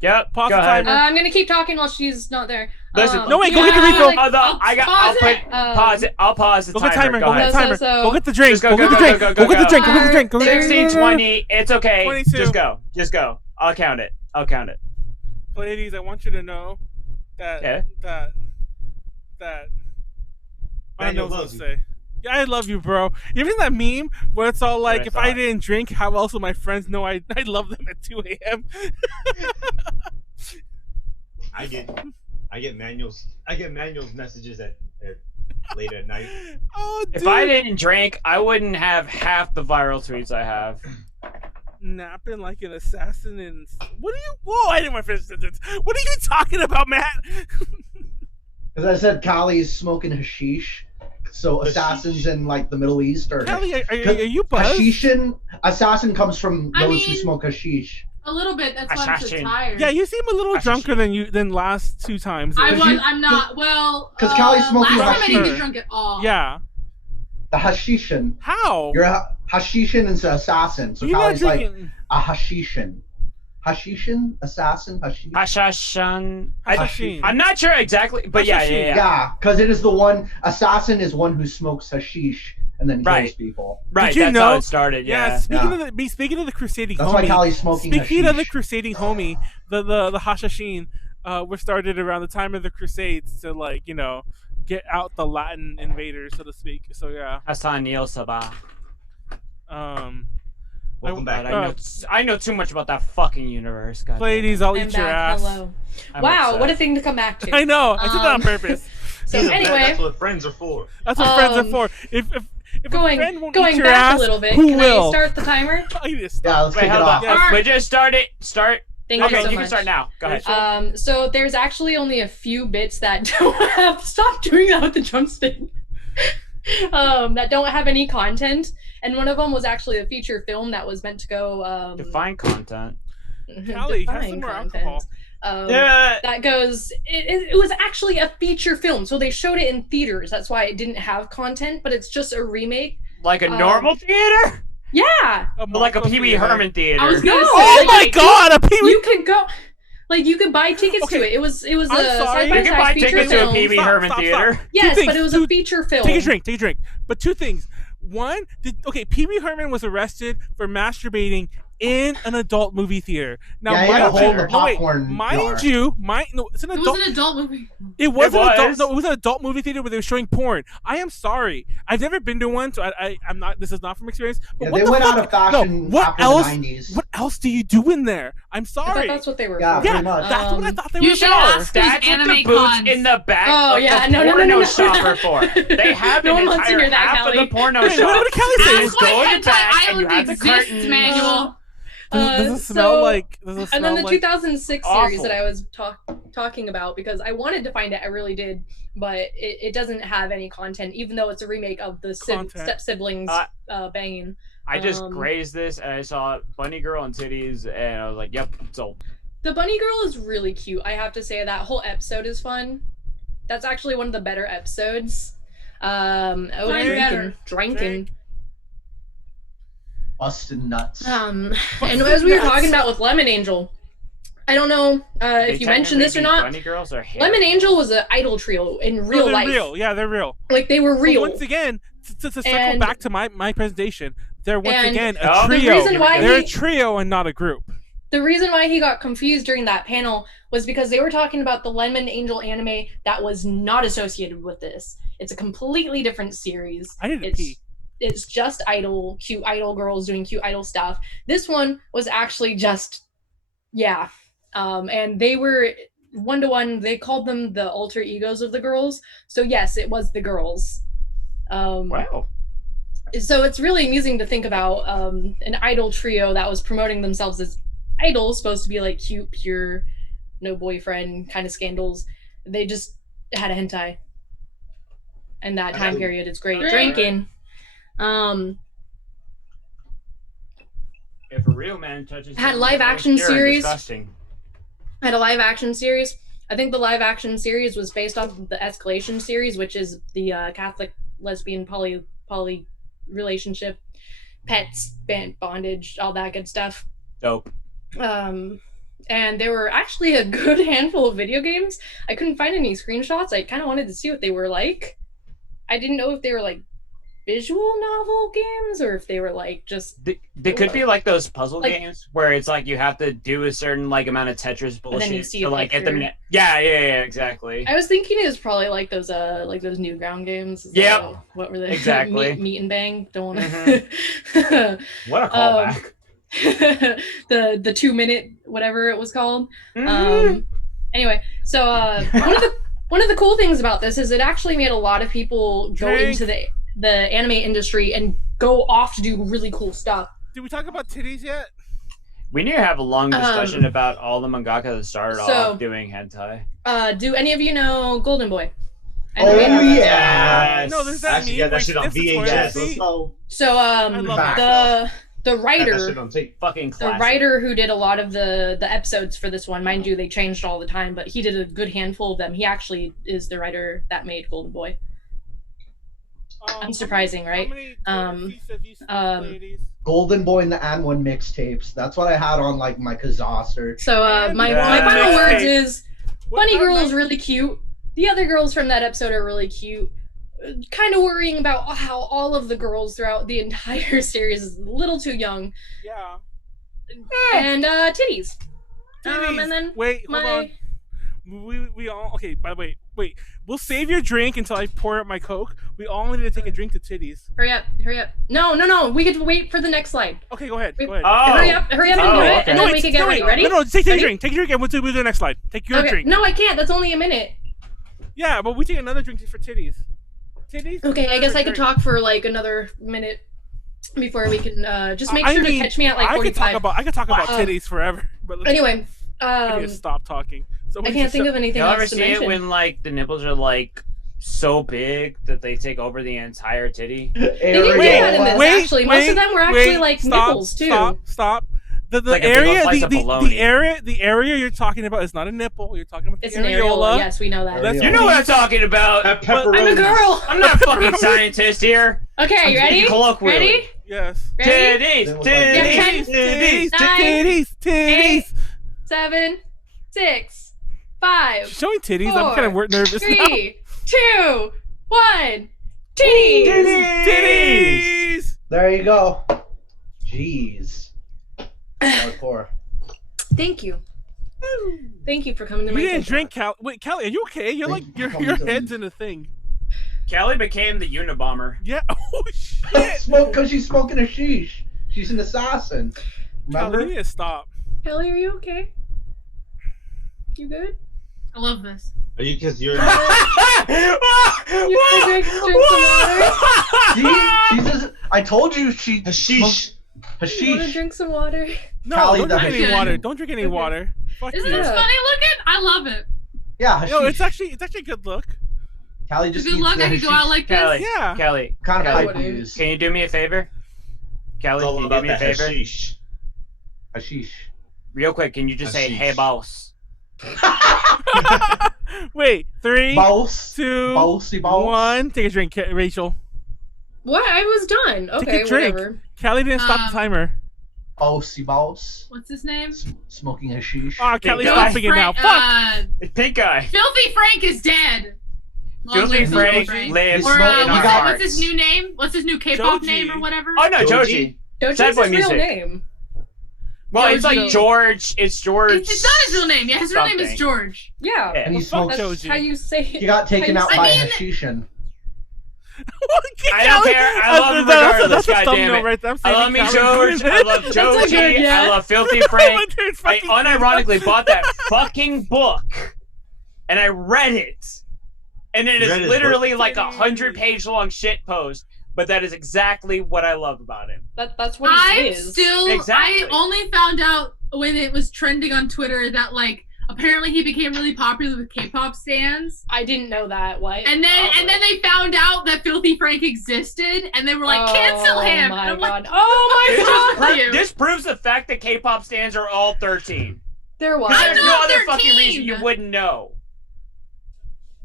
Yep. Pause go the ahead. timer. I'm gonna keep talking while she's not there. Listen, no, wait, go get the refill. Pause it. I'll pause the Go get timer. timer. Go Go get ahead. timer. So- Go get the drink. Just go, Go get the go, drink. go, Go get the drink. Go get the drink. Go get the drink. 16, 20. It's okay. 22. Just go. I'll count it. Ladies, I want you to know that I don't know what to say. Yeah, I love you, bro. You ever seen that meme where it's all like, if I didn't drink, how else would my friends know I love them at 2 a.m.? I get Manuel's messages at late at night. Oh, dude. If I didn't drink, I wouldn't have half the viral tweets I have. Napping like an assassin and what are you? Whoa! I didn't want to finish the sentence. What are you talking about, Matt? Because I said Callie's smoking hashish. So assassins in like the Middle East are. Callie, are you buzzed? Assassin comes from those who smoke hashish. A little bit. That's why I'm so tired. Yeah, you seem a little drunker than last 2 times. I'm not. Well, because Callie's smoking last time I hashish. didn't get drunk at all. Yeah. The hashishin. How? You're a hashishin is an assassin. So You're Callie's not like drinking. a hashishin. Hashishin? Assassin? Hashish? Hashashan. Hashishin. I'm not sure exactly, but yeah. Yeah, because it is the one. Assassin is one who smokes hashish and then kills Right. people. Right, Did you that's know? how it started. Yeah. Speaking of the crusading That's homie. why Callie's smoking Speaking of the hashish. crusading homie, the Hashashin were started around the time of the Crusades to get out the Latin invaders, so to speak. So yeah. Hassan Neil Sabah. Welcome back. I know too much about that fucking universe. God Pleiades, I'll eat your ass. Hello. I'm Wow, upset. what a thing to come back to. I know. I did that on purpose. So That's anyway, what friends are for. That's what friends are for. If a friend won't eat going your back ass, a little bit, who can will? I start the timer? Oh, you just Yeah, let's Wait, kick it hold off. on. Yes. We just start. Thank Okay, you so you much. can start now. Go ahead. So there's actually only a few bits that don't have. Stop doing that with the drumstick. That don't have any content, and one of them was actually a feature film that was meant to go. Define content. Callie, have some define more content. alcohol. That goes. It was actually a feature film, so they showed it in theaters. That's why it didn't have content, but it's just a remake. Like a normal theater? Yeah. Like a Pee Wee Herman theater. I was gonna say. Oh my God! A Pee Wee. You could go. Like you could buy tickets to it. It was I'm a sorry. You can buy side-by-side feature tickets to a film. Pee Wee Herman Stop. theater. Yes, things, but it was a feature film. Take a drink. But 2 things. One, Pee Wee Herman was arrested for masturbating in an adult movie theater. Now, Yeah, he had to hold the popcorn mind jar. you, it's an It adult. was an adult movie. It was It an adult. was. No, it was an adult movie theater where they were showing porn. I am sorry, I've never been to one, so I'm not. This is not from experience. But Yeah, what they the went fuck? out of fashion No, what after else? the 90s. What else do you do in there? I'm I sorry. thought that's what they were. Yeah, for. Yeah, pretty much. that's what I thought they you were should for. ask those That's what anime the boots cons. in the back Oh, of yeah, the no. porno shop are for. They have No an one wants to entire hear that, half of Callie. the porno Wait, shop. what did Callie say? Ask my Go in the Hentai back and you Island have the exists curtains. manual. Does it smell like? Does it smell And then the like? 2006 awful. series that I was talking about, because I wanted to find it, I really did, but it doesn't have any content, even though it's a remake of the step siblings banging. I just grazed this and I saw Bunny Girl and titties and I was like, yep, sold. The bunny girl is really cute. I have to say that whole episode is fun. That's actually one of the better episodes. Drunken. Busted nuts. And as we were talking about with Lemon Angel, I don't know if you mentioned this or not. Bunny Girls are Lemon Angel was an idol trio in real life. Real. Yeah, they're real. Like they were real. But once again, to circle back to my presentation, they're once again a the trio. reason why They're a trio and not a group. The reason why he got confused during that panel was because they were talking about the Lemon Angel anime that was not associated with this. It's a completely different series. I didn't pee. It's just cute idol girls doing cute idol stuff. This one was actually just, and they were one-to-one. They called them the alter egos of the girls. So yes, it was the girls. Wow. So it's really amusing to think about an idol trio that was promoting themselves as idols, supposed to be like cute, pure, no boyfriend kind of scandals. They just had a hentai. And that time period is great. Drinking. If a real man touches had live action series. Disgusting. Had a live action series. I think the live action series was based off of the Escalation series, which is the Catholic lesbian poly relationship, pets, bondage, all that good stuff. Dope. And there were actually a good handful of video games. I couldn't find any screenshots. I kind of wanted to see what they were like. I didn't know if they were like visual novel games or if they were like just they could be like those puzzle games where it's like you have to do a certain like amount of Tetris bullshit to like get them. Yeah, exactly. I was thinking it was probably like those Newground games. Yeah. What were they? Exactly. Meet and Bang. Don't want to. Mm-hmm. What a callback. The 2-minute whatever it was called. Mm-hmm. Anyway, so one of the cool things about this is it actually made a lot of people go into the anime industry and go off to do really cool stuff. Did we talk about titties yet? We need to have a long discussion about all the mangaka that started off doing hentai. Do any of you know Golden Boy? Oh yeah. No, there's that Actually, that shit on VHS. So the writer, fucking classic. the writer who did a lot of the episodes for this one, mind you, they changed all the time, but he did a good handful of them. He actually is the writer that made Golden Boy. Unsurprising, right? Golden Boy and the And One mixtapes. That's what I had on like my Kazaa. So my final words is Bunny Girl is really cute. The other girls from that episode are really cute. Kind of worrying about how all of the girls throughout the entire series is a little too young. Yeah. And titties. Titties. And then hold on. We all okay. By the way, wait. We'll save your drink until I pour out my Coke. We all need to take a drink to titties. Hurry up! No. We get to wait for the next slide. Okay, go ahead. Hurry up and do it, and then we can get ready. Ready? No, take your drink. Take your drink, and we'll do the next slide. Take your drink. No, I can't. That's only a minute. Yeah, but we take another drink for titties. Titties. Okay, I guess I could talk for like another minute before we can just make sure to catch me at like 45. I could talk about titties forever. But anyway, I need to stop talking. I can't think of anything else to mention. You ever see it when like the nipples are like so big that they take over the entire titty? They didn't do that in this, actually. Most of them were actually like nipples too. Stop. The like area you're talking about is not a nipple. You're talking about the areola. Yes, we know that. You know what I'm talking about. I'm a girl. I'm not a fucking scientist here. Okay, you ready? Ready? Yes. Titties. 8, 7, 6, 5. She's showing titties. 4, I'm kind of nervous 3, 2, 1. Titties. There you go. Jeez. Hardcore. Thank you. Thank you for coming to my. You didn't drink, Callie. Wait, Callie, are you okay? You're like your head's in a thing. Callie became the Unabomber. Yeah. Oh shit. Smoke because she's smoking a sheesh. She's an assassin. Remember? Callie, you need to stop. Callie, are you okay? You good? I love this. Are you? Because you're. You wanna drink some water? She just. I told you she. Hashish. You wanna drink some water? No, Callie, don't drink any okay. water. Don't drink any Okay. water. Fuck Isn't you. this funny looking? I love it. Yeah, hashish. No, it's actually a good look. Callie just Good needs luck. the I could go hashish out like this. Callie, Yeah. Callie, kind of Callie, pipe use. can you do me a favor? Callie, It's all can you do about me a that favor? hashish. Hashish. Real quick, can you just say, Hashish. "Hey, boss"? Wait, 3, Boss. 2, Bossy boss. 1. Take a drink, Rachel. What? I was done. Take Okay, a drink. whatever. Callie didn't stop the timer. Bossy boss. What's his name? Smoking hashish. Oh, Callie's guy. stopping it now. Fuck. It's Pink Guy. Filthy Frank is dead. Long Filthy live Frank He's lives Or in smoking- our you got- what's his hearts. new name? What's his new K-pop Joji. name or whatever? Oh no, Joji. Joji. Joji's Sad his boy real music. name. Well, it's like Joji. George. It's George. It's not his real name. Yeah, his real name is something. George. Yeah. Yeah. And he Well, smoked. Joji. that's how you say it. He got taken How out you by say mean- hashishing. I don't care. I love him regardless. That's a God damn thumbnail it. right there. I'm I love me saving George. Callie. I love That's a Joji. good, yeah. I love Filthy Frank. Dude, I fucking- unironically bought that fucking book, and I read it, and it You read is his literally book? like 100-page long shit post. But that is exactly what I love about him. That's what he I is. still, Exactly. I only found out when it was trending on Twitter that like apparently he became really popular with K-pop stans. I didn't know that. What? And then they found out that Filthy Frank existed, and they were like, cancel him. Oh my And I'm god. like, Oh This, my just god. you. this proves the fact that K-pop stans are all 13. There was. There's no not other 13. fucking reason you wouldn't know.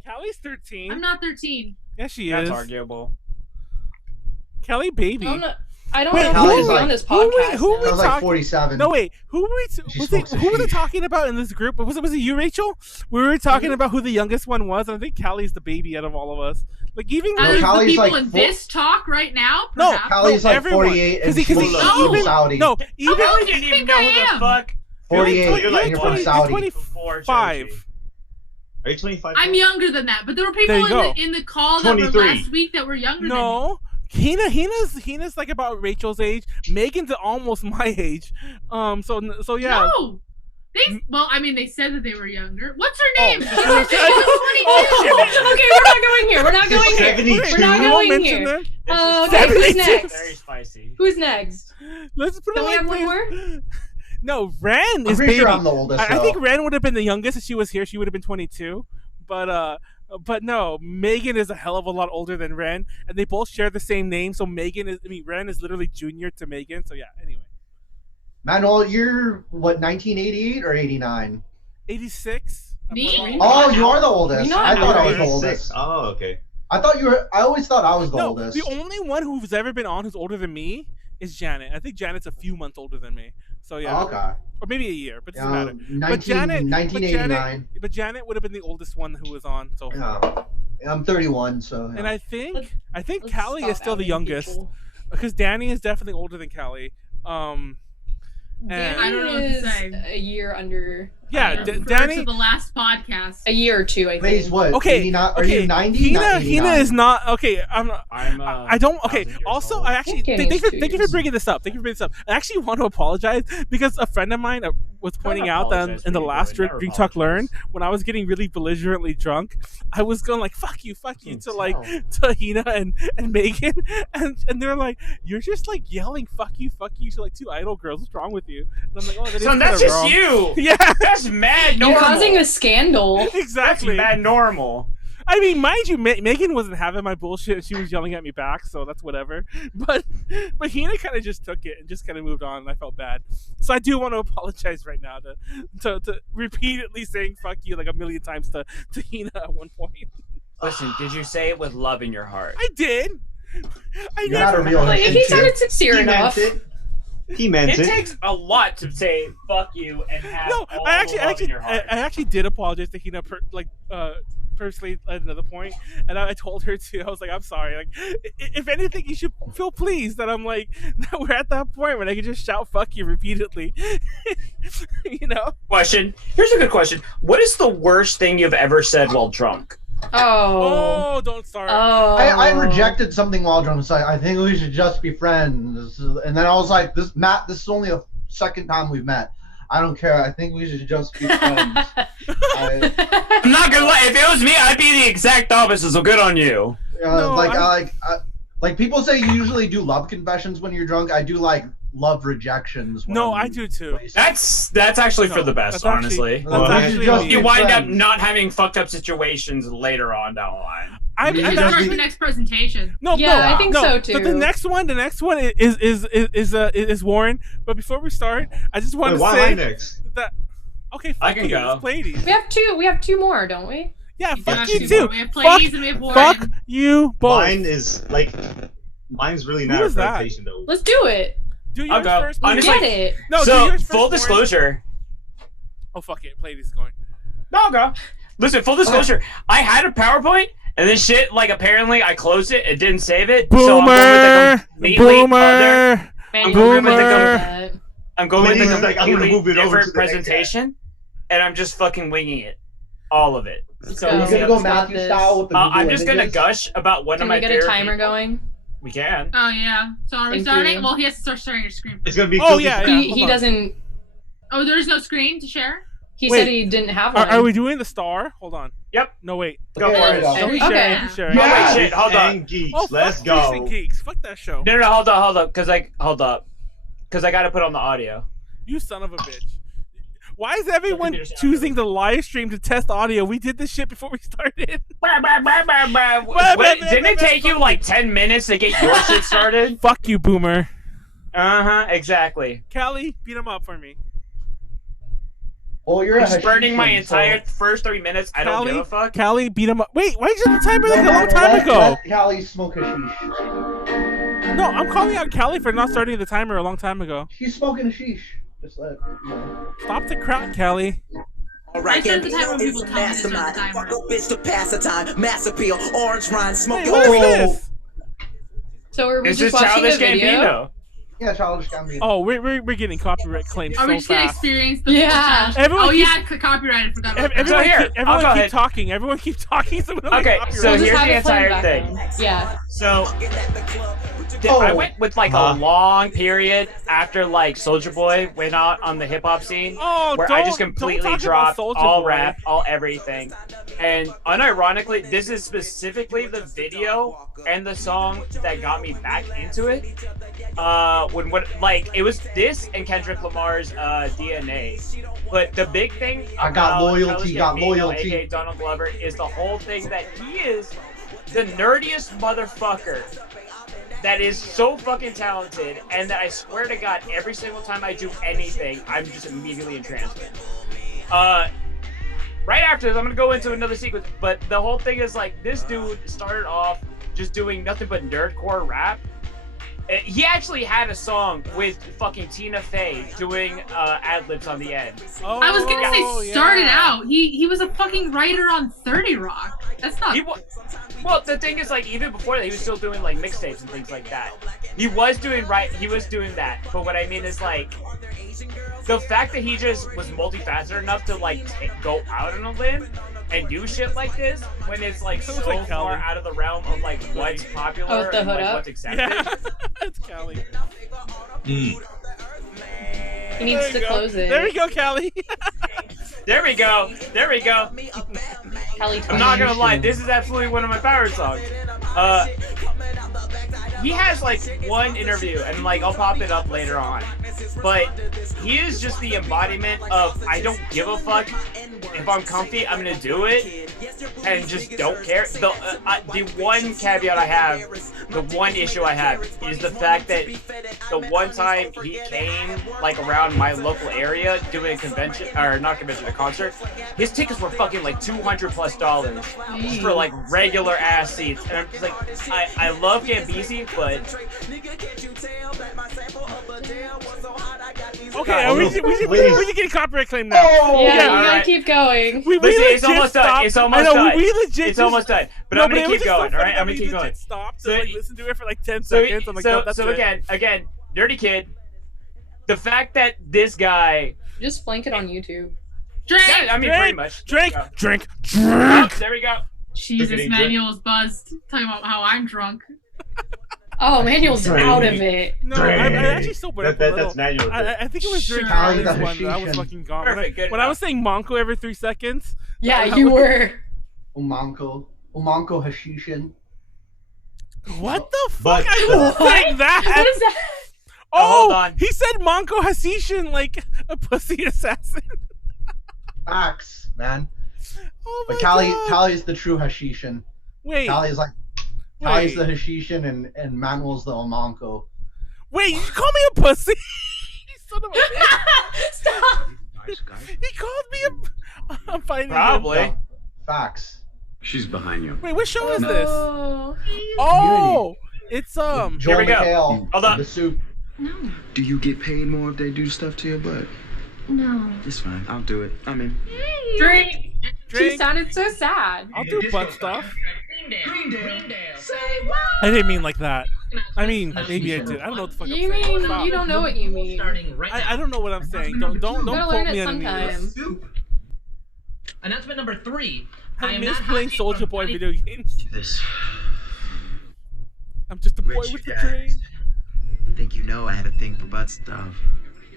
Callie's 13. I'm not 13. Yes, she That's is. arguable. Callie, baby. I don't Wait, know Callie's who's like- on this who we- podcast. who now. we I was like talking- 47. No, wait. Who were we? She Was smokes it, who were they hashish. talking about in this group? Was it you, Rachel? We were talking about who the youngest one was, and I think Callie's the baby out of all of us. Like even Out of the Callie's people like in four- this talk right now, No, perhaps. Callie's like everyone. 48 and 'Cause he- she's No. even- Saudi. no, even How old I do you didn't even think know I who the am? fuck. 48 You're like and you're 20, from Saudi. 24 25. Are you 25? I'm younger than that, but there were people There you go. in the call that were 23. last week that were younger than me. No. Hina's like about Rachel's age. Megan's almost my age. So yeah. No. Well, I mean, they said that they were younger. What's her name? She's Oh, like, Okay, we're not going here. We're not going here. 72. We're not We won't going mention here. them. Okay, who's 72. next? Very spicy. Who's next? Let's put it Don't we like have one this. more? No, Ren I'm is pretty baby. sure I'm the oldest. I though. think Ren would have been the youngest if she was here. She would have been 22. But no, Megan is a hell of a lot older than Ren, and they both share the same name. So Ren is literally junior to Megan. So yeah. Anyway, Manuel, you're what, 1988 or 89? 86. Me? Oh, you are the oldest. You're not I thought I was the 86. oldest. Oh, okay. I thought you were. I always thought I was the No, oldest. the only one who's ever been on who's older than me is Janet. I think Janet's a few months older than me. So yeah. Oh, okay. Or maybe a year, but it doesn't matter. 1989. But Janet would have been the oldest one who was on. So. Yeah. I'm 31, so. Yeah. And I think Let's Callie is stop still the outing youngest people. because Danny is definitely older than Callie. Danny I don't know what to is say. a year under. Yeah, I referred Danny. to the last podcast. A year or two, I Wait, he's think. what? Okay, 89, are okay. you 90? Not Hina 89. is not okay. I'm. I don't. Okay. 1,000 years Also, old. I actually Okay, thank you he's 2 for years. bringing this up. Thank you for bringing this up. I actually want to apologize because a friend of mine was pointing out that apologize in the for last you, never Drink Talk Learn, apologize. when I was getting really belligerently drunk, I was going like "fuck you" to like tell. to Hina and Megan, and they're like, "You're just like yelling 'fuck you" to like two idol girls. What's wrong with you? And I'm like, "Oh, that is Son, that's kinda just wrong." you. Yeah, That's mad normal. You're causing a scandal. That's exactly. mad normal. I mean, mind you, Megan wasn't having my bullshit. She was yelling at me back, so that's whatever. But Hina kind of just took it and just kind of moved on, and I felt bad. So I do want to apologize right now to repeatedly saying "fuck you" like a million times to Hina at one point. Listen, did you say it with love in your heart? I did. You're not a real Like, if he sounded sincere He enough. meant it. He meant It it. takes a lot to say "fuck you" and have No, all I the love in your heart. actually did apologize to Hina personally at another point, and I told her too. I was like, I'm sorry. Like, if anything, you should feel pleased that I'm like that we're at that point where I can just shout "fuck you" repeatedly. You know. Question. Here's a good question. What is the worst thing you've ever said while drunk? Oh, don't start. I rejected something while drunk. So I think we should just be friends. And then I was like, this is only a second time we've met. I don't care. I think we should just be friends. I'm not gonna lie. If it was me, I'd be the exact opposite. So good on you. No, like people say you usually do love confessions when you're drunk. I do like love rejections. No, I do too. That's actually for the best, honestly. You wind up not having fucked up situations later on down the line. I'm actually the next presentation. I think so too. So the next one is Warren. But before we start, I just want to say why next? That okay, I can go. Pleiades. We have two more, don't we? Yeah, fuck you too. We have Pleiades and we have Warren. Fuck you both. Mine's really not a presentation though. Let's do it. Do yours first. Honestly, get it. No, so full disclosure. Oh fuck it, Pleiades is going. No, I'll go. Listen, full disclosure. I had a PowerPoint. And this shit, like, apparently I closed it, it didn't save it. Boomer! So I'm going with a completely other... I'm going with a completely different presentation. And I'm just fucking winging it. All of it. So you're going to go Matthew style with the Google I'm just going to gush about one of my favorite... Can we get a timer going? We can. Oh, yeah. So are we starting? Well, he has to start sharing your screen. It's going to be... Oh, yeah. He doesn't... Oh, there's no screen to share? He said he didn't have one. Are we doing the star? Hold on. Yep. No, wait. Go for it. Okay. Yeah. Wait, shit. Hold on. Geeks. Oh, let's go. Geeks. Fuck that show. No, hold up. Because I got to put on the audio. You son of a bitch. Why is everyone choosing the live stream to test audio? We did this shit before we started. Wait, didn't it take you like 10 minutes to get your shit started? Fuck you, Boomer. Exactly. Callie, beat him up for me. Oh, you're burning my entire first 3 minutes. I don't give a fuck. Callie, beat him up. Wait, why did you have the timer like a long time ago? Let Callie smoke a sheesh. No, I'm calling out Callie for not starting the timer a long time ago. She's smoking a sheesh. Just let you know. Stop the crowd, Callie. I set the timer when people tell me to start the timer. Bitch to pass the time, mass appeal, orange rind, smoke. Hey, what is this? So are we Is just this watching Childish a video? Gambino? Yeah, Childish Gambino. Oh, we're getting copyright claims so fast. Are we just gonna experience the copyrighted? Forgot about that. Everyone keep talking. Everyone keep talking. Okay, so here's the entire thing. Yeah. So I went with like a long period after like Soulja Boy went out on the hip hop scene, where I just completely dropped all rap, all everything. And unironically, this is specifically the video and the song that got me back into it. It was this and Kendrick Lamar's DNA. But the big thing I got loyalty, aka Donald Glover, is the whole thing that he is the nerdiest motherfucker that is so fucking talented, and that I swear to God, every single time I do anything, I'm just immediately entranced. Right after this, I'm gonna go into another sequence, but the whole thing is like, this dude started off just doing nothing but nerdcore rap. He actually had a song with fucking Tina Fey doing ad-libs on the end. Oh, I was gonna say started out. He was a fucking writer on 30 Rock. That's not... Well, the thing is, like, even before that, he was still doing, like, mixtapes and things like that. He was doing that. But what I mean is, like, the fact that he just was multifaceted enough to, like, go out on a limb and do shit like this, when it's, like, so far out of the realm of, like, what's popular and, like, what's accepted. Yeah. It's Callie. He needs to close it. There we go, Callie. There we go. I'm not gonna lie, this is absolutely one of my favorite songs. He has like one interview, and like I'll pop it up later on. But he is just the embodiment of I don't give a fuck. If I'm comfy, I'm gonna do it, and just don't care. The one caveat I have, the one issue I have, is the fact that the one time he came like around my local area doing a convention, or not convention, a concert, his tickets were fucking like $200+ just for like regular ass seats, and I'm just like, I love Gambisi, but. Okay, we should get a copyright claim now. Yeah, we gotta keep going. It's almost done. It's almost done. It's almost done. But I'm gonna keep going. All right, I'm gonna keep going. Stop to like listen to it for like 10 seconds. I'm like, no, that's so it. again, Dirty Kid. The fact that this guy just flank it on YouTube. Drink. Yeah, I mean, pretty much. Drink. Oh, there we go. Jesus, Manuel is buzzed talking about how I'm drunk. Oh, Manuel's out of it. No, I actually still put up a little. That's Manuel. I think it was during Callie's Callie's the one that I was fucking gone. Perfect, When I was saying Monko every 3 seconds. Yeah, you were. Onyanko Hashishin. What the fuck? I was saying that. What is that? Oh, hold on. He said Monko Hashishin like a pussy assassin. Facts, man. Oh my But Callie, God. Callie's the true Hashishin. Wait. Callie's the Hashishin and Manuel's the Onyanko. Wait, you call me a pussy? You son of a bitch. Stop. Nice guy. He called me a. I'm fighting Probably. him. Facts. She's behind you. Wait, what show is this? Oh. Oh, it's Joel Here we go. McHale, Hold on. The soup. No. Do you get paid more if they do stuff to your butt? No. It's fine. I'll do it. I'm in. Drink. She Drink. sounded so sad. I'll do butt stuff. I didn't mean like that. I mean, maybe I did. I don't know what the fuck You I'm saying. mean Stop. you don't know what you mean? I don't know what I'm saying. Don't You gotta quote learn me it on any of this. sometime. Announcement number 3. I miss playing Soldier Boy video games. This. I'm just a boy Rich with a guys. dream. I think you know I have a thing for butt stuff.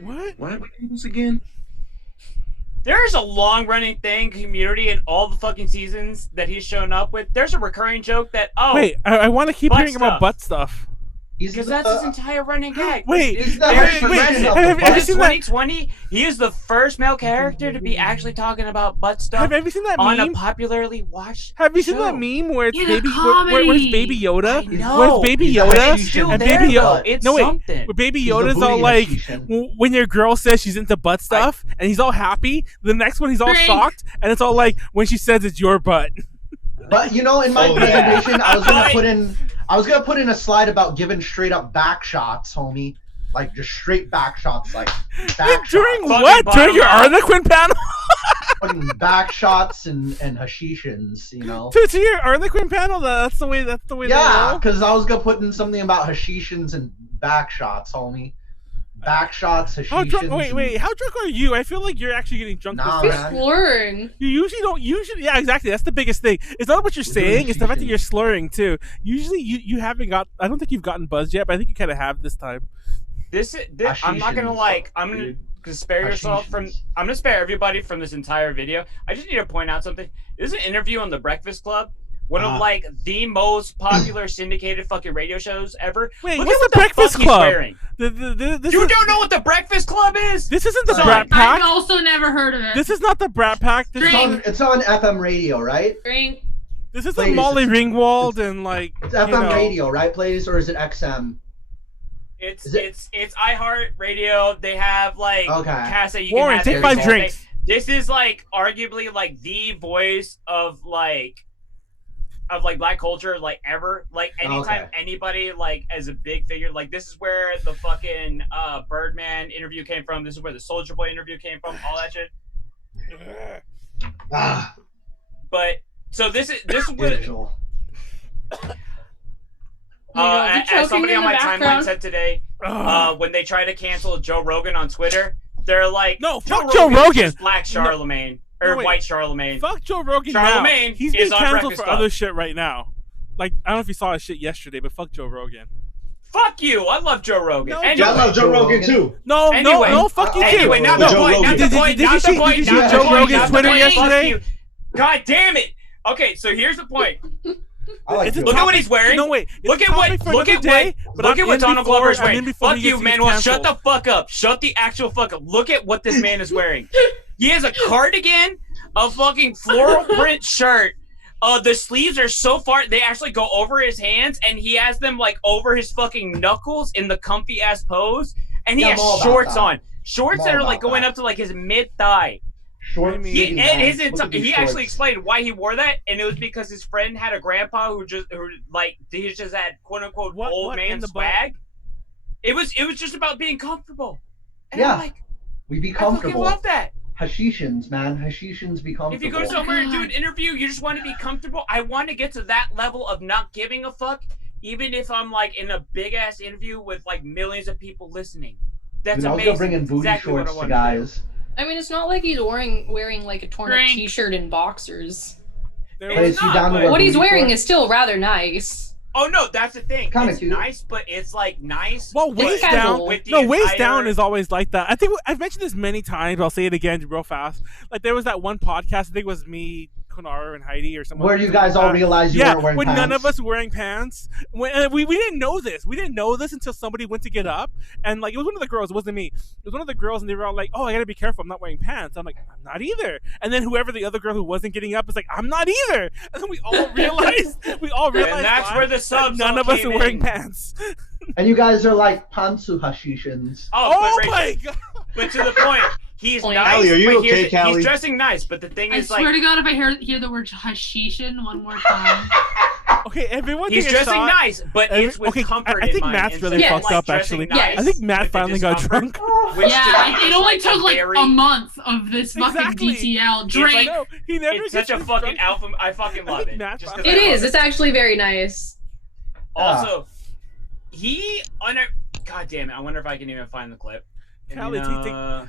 What? What did we do this again? There's a long-running thing, community, in all the fucking seasons that he's shown up with. There's a recurring joke that, Wait, I want to keep butt hearing about stuff. butt stuff. Because that's his entire running gag. Wait, Is that wait, Hashishin wait, of have the you butt? seen that? 2020, he is the first male character to be actually talking about butt stuff Have you seen that on meme? a popularly watched Have you seen show. that meme where it's Yeah, baby, the where's Baby comedy. Yoda? I know. Where's Baby He's a Yoda? Hashishin. Still And there, Baby though. Yoda. It's No wait, something. where Baby He's the Yoda's all booty like, Hashishin. when your girl says she's into butt stuff, and he's all happy. The next one he's all Drink. shocked, and it's all like when she says it's your butt. But you know, in my Oh, yeah. presentation, I was gonna put in a slide about giving straight up back shots, homie. Like just straight back shots, like back During shots. what? Fucking During your bottom line. Arlequin panel? Fucking back shots and Hashishins, you know. to your Arlequin panel? That's the way. That's the way. Yeah, they roll? because I was gonna put in something about Hashishins and back shots, homie. Back shots, How drunk? Hashishins. Wait. How drunk are you? I feel like you're actually getting drunk. Nah, this He's man. slurring. You usually don't. Yeah, exactly. That's the biggest thing. It's not what you're We're doing saying. It's the fact that Hashishins. you're slurring too. Usually, you haven't got. I don't think you've gotten buzzed yet, but I think you kind of have this time. This I'm not gonna Hashishins, I'm gonna dude. spare yourself from. Hashishins. I'm gonna spare everybody from this entire video. I just need to point out something. This is an interview on the Breakfast Club, one of like the most popular syndicated fucking radio shows ever. Wait, Look what's at the what Breakfast fuck he's Club? wearing. This You is, don't know what the Breakfast Club is? This isn't the Son, Brat Pack. I've also never heard of it. This is not the Brat Pack. This Drink. It's on FM radio, right? Drink. isn't Pleiades. Molly Ringwald and like. It's you FM know. radio, right, Pleiades, or is it XM? It's Is it- it's iHeart Radio. They have like Okay. Casa. You Warren, can have take every 5 single drinks. day. This is like arguably like the voice of like black culture like ever. Like anytime Okay. anybody like as a big figure, like this is where the fucking Birdman interview came from. This is where the Soldier Boy interview came from. All that shit. Ah, But so this is what Digital. as somebody on my timeline said today, Ugh. when they try to cancel Joe Rogan on Twitter, they're like, No, fuck Joe Rogan's Rogan. just Black Charlemagne No, or wait. white Charlemagne. Fuck Joe Rogan Charlemagne now. He's being is on canceled Breakfast for Club. other shit right now. Like, I don't know if you saw his shit yesterday, but fuck Joe Rogan. Fuck you! I love Joe Rogan. No, Anyway, I love Joe Rogan too. No, Anyway. no, fuck you Anyway, too. not no. the point. Not the Did- point. did Not you the see- point. did you not see the Joe point, Rogan's not the Twitter point. Fuck yesterday? you. God damn it! Okay, so here's the point. I like It's a Joe Look at Rogan. what he's wearing. No, wait. It's Look at a what. topic for Look another at day, what. but Look I'm at what in Donald before- Glover's I'm wearing. in before Fuck he you, gets Manuel. Shut canceled. the fuck up. Shut the actual fuck up. Look at what this man is wearing. He has a cardigan, a fucking floral print shirt. The sleeves are so far they actually go over his hands, and he has them like over his fucking knuckles in the comfy ass pose. And he Yeah, has I'm all about shorts that. on. Shorts I'm that all are like about going that. up to like his mid thigh. Short, He- skinny And man. his Look at these he actually shorts. explained why he wore that, and it was because his friend had a grandpa who he just had quote unquote old what man in the swag. It was just about being comfortable. And Yeah. I'm like, We be I fucking comfortable. love that. Hashishins, man. Hashishins be comfortable. If you go somewhere and do an interview, you just want to be comfortable. I want to get to that level of not giving a fuck, even if I'm like in a big ass interview with like millions of people listening. That's Dude, I was amazing. gonna bring in That's booty exactly what I shorts to wanna guys. I mean, it's not like he's wearing like a torn up Drink. t-shirt and boxers. There It's Hey, was- is he not, down to but- wear What he's booty wearing shorts? is still rather nice. Oh no, that's the thing. Kinda it's cute. nice, but it's like nice. Well, waist but down. with the No, waist entire- down is always like that. I think I've mentioned this many times. But I'll say it again real fast. Like there was that one podcast. I think it was me, Konara, and Heidi, or something. Where you guys all realized you weren't wearing when pants. none of us were wearing pants. When we didn't know this. We didn't know this until somebody went to get up, and like it was one of the girls. It wasn't me. It was one of the girls, and they were all like, "Oh, I gotta be careful. I'm not wearing pants." I'm like, "I'm not either." And then whoever the other girl who wasn't getting up is like, "I'm not either." And then we all realized. And that's where the subs. None of us are wearing in. pants. And you guys are like pantsu hashishans. Oh my god! But to the point, he's nice. Callie, are you but okay, Callie? He's dressing nice, but the thing I is, swear like, to God, if I hear the word hashishin one more time. Okay, everyone. he's dressing nice, but it's with comfort I think in mind. Matt's really Instead of, fucked like, up. dressing Actually, nice I think Matt with the finally got discomfort, drunk. which Yeah, to me it is, only like, took like very- a month of this fucking Exactly. DTL It's drink. like, He never it's gets such a this fucking drunk. alpha. I fucking love it. Matt Just finally- 'cause It I love is. It's actually very nice. Also, God damn it! I wonder if I can even find the clip. Callie,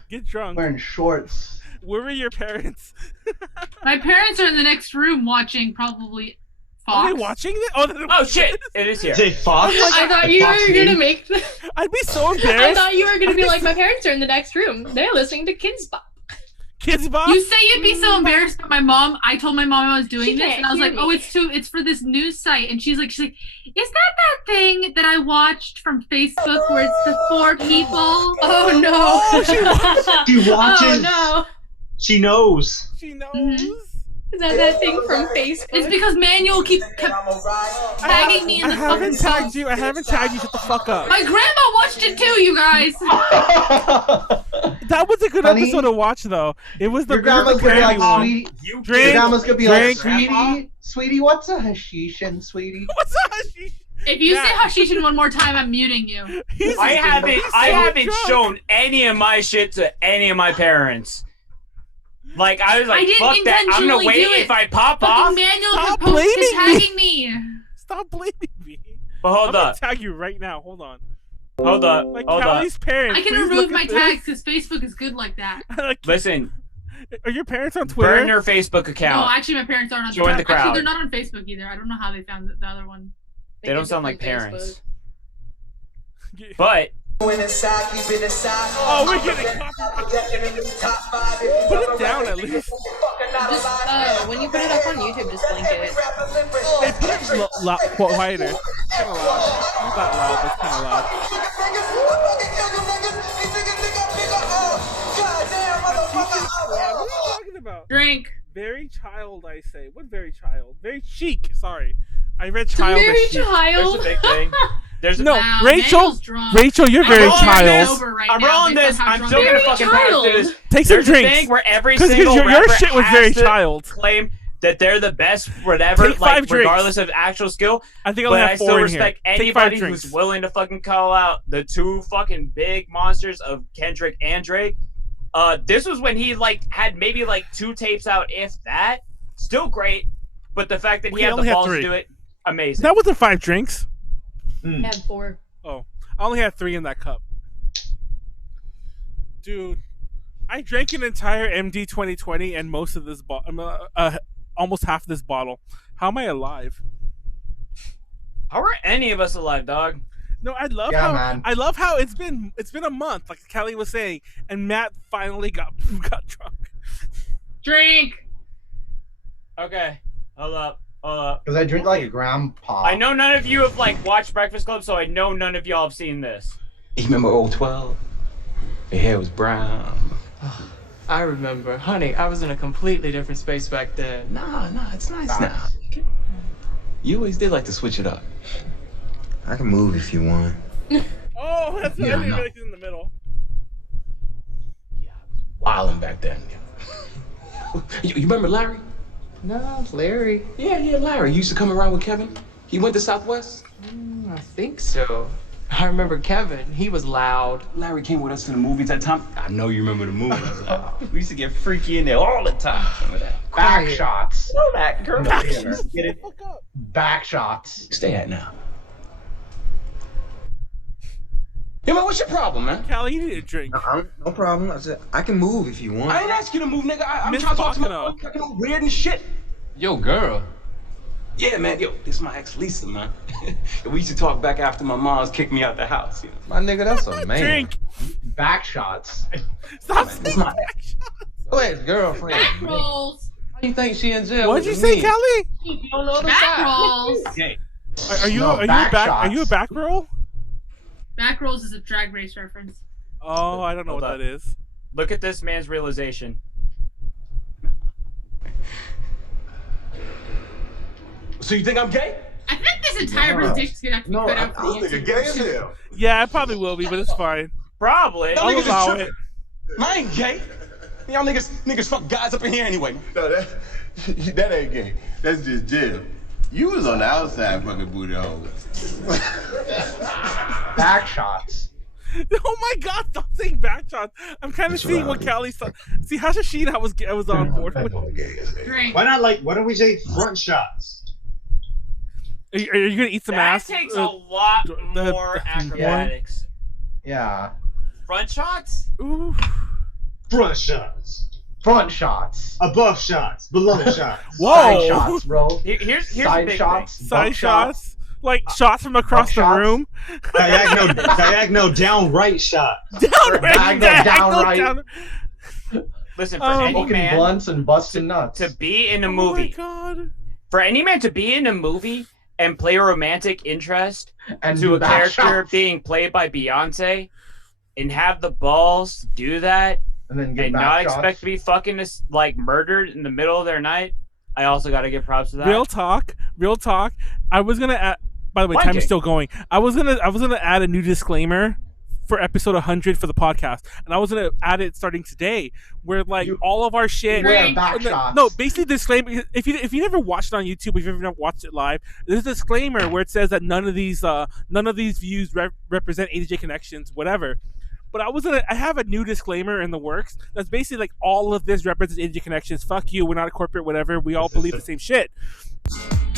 get drunk. Wearing shorts. Where were your parents? My parents are in the next room watching probably Fox. Are they watching this? Oh shit! It is here. Say Fox. I thought you Fox were gonna News? make. I'd be so I embarrassed. thought you were gonna be like, my parents are in the next room. They're listening to Kids Bop. Kids Bop? You say you'd be so embarrassed, but I told my mom I was doing She this, can't and I was hear like, me. "Oh, it's for this news site," and she's like, "Is that thing that I watched from Facebook where it's the 4 people?" Oh no! She watches. Oh no! She knows. She knows. Is that thing from Facebook? It's because Manuel kept tagging me in the I haven't fucking tagged you. I haven't tagged you. Shut the fuck up. My grandma watched it too, you guys. That was a good Honey, episode to watch, though. It was the Your grandma's gonna be like, one. sweetie. Drink, Your grandma's gonna be like, drink. sweetie, what's a hashishin, sweetie? What's a hashish? If you say hashishin one more time, I'm muting you. I haven't drunk. shown any of my shit to any of my parents. Like I was like, I didn't fuck that. I'm gonna intentionally wait do it. if I pop Fucking off. Manuel Stop proposed blaming to tagging me. Stop blaming me. But hold I'm gonna up, tag you right now. Hold on. hold up, Like hold up. Callie's parents. I can please remove look my at this. tags because Facebook is good like that. Like, Listen, are your parents on Twitter? burn your Facebook No, account. actually, my parents aren't on Join the Actually, crowd. they're not on Facebook either. I don't know how they found the other one. They don't sound like parents. Yeah. But Oh, we're getting Put it down at least. Just when you put it up on YouTube, just blink it. Hey, put it quieter. It's kind of loud. Not that loud, but it's kind of loud. What are you talking about? Drink. Very child, I say. What very child? Very chic. Sorry, I read child. Very as chic. there's child. a big thing. There's a No, Wow, Rachel. Manuel's drunk. Rachel, you're I'm very rolling child. over right I'm now rolling based on this. how I'm drunk still I gonna am. fucking child. power through this. Take some There's a drinks. thing where every 'Cause single your rapper shit was has very to child. claim that they're the best, whatever, Take 5 like drinks. regardless of actual skill. I think I But only I have still 4 in respect here. Take 5 anybody drinks. who's willing to fucking call out the 2 fucking big monsters of Kendrick and Drake. This was when he like had maybe like 2 tapes out, if that. Still great, but the fact that he We had only the had balls to 3. do it, amazing. That wasn't 5 drinks. I had 4. Oh, I only had 3 in that cup. Dude, I drank an entire MD 2020 and most of this almost half this bottle. How am I alive? How are any of us alive, dog? No, I love how it's been a month, like Callie was saying, and Matt finally got drunk. Drink. Okay, hold up. Because I drink like a grandpa. I know none of you have like watched Breakfast Club, so I know none of y'all have seen this. You remember old 12? Her hair was brown. I remember. Honey, I was in a completely different space back then. Nah, it's nice now. You always did like to switch it up. I can move if you want. Oh, that's Yeah, what I no. really in the middle. Wildin' back then. You remember Larry? No, Larry. Yeah, Larry. He used to come around with Kevin. He went to Southwest. I think so. I remember Kevin. He was loud. Larry came with us to the movies that time. I know you remember the movies. We used to get freaky in there all the time. Remember that? Back shots. Know that, girl. Back Get shots. it? Back shots. Stay at now. Hey, man, what's your problem, man? Callie, you need a drink. No problem. I said I can move if you want. I ain't ask you to move, nigga. I'm Miss trying to talk to Baccano. my fucking weird and shit. Yo, girl. Yeah, man. Yo, this is my ex Lisa, man. We used to talk back after my mom's kicked me out the house. You know? My nigga, that's a man. Drink. Back shots. Stop saying my ex-girlfriend. Back rolls. How you think she in jail? What'd you say, Callie? On the other Back side. rolls. Okay. Are you a back roll? Back rolls is a Drag Race reference. Oh, I don't know what that is. Look at this man's realization. So you think I'm gay? I think this entire presentation is gonna have to be cut out for the YouTube. gay as hell. Yeah, I probably will be, but it's fine. Probably. I'll allow it. I ain't gay. Y'all niggas fuck guys up in here anyway. No, that ain't gay. That's just jail. You was on the outside fucking booty hole. Back shots. Oh my God! Stop saying back shots. I'm kind of seeing what Callie saw. See, Hashashina I was on board with. Drink. Why don't we say front shots? Are you gonna eat some ass? That takes a lot more acrobatics. Yeah. Front shots? Ooh. Front shots. Front shots. Above shots. Below shots. Whoa. Side shots, bro. Here's side the big shots. thing. Side shots. Like shots from across the room. Diagonal down right shot. Down. Listen, for any smoking man blunts and busting nuts. to be in a movie. Oh my God. For any man to be in a movie and play a romantic interest and to a character shots. being played by Beyonce and have the balls to do that and not expect to be fucking like murdered in the middle of their night, I also got to give props to that. Real talk. I was gonna add. By the way, time is still going. I was gonna add a new disclaimer for episode 100 for the podcast, and I was gonna add it starting today, where like all of our shit. No, basically disclaimer. If you never watched it on YouTube, if you've never watched it live, there's a disclaimer where it says that none of these views represent ADJ Connections, whatever. But I have a new disclaimer in the works that's basically like all of this represents ADJ Connections. Fuck you, we're not a corporate, whatever. We all believe the same shit.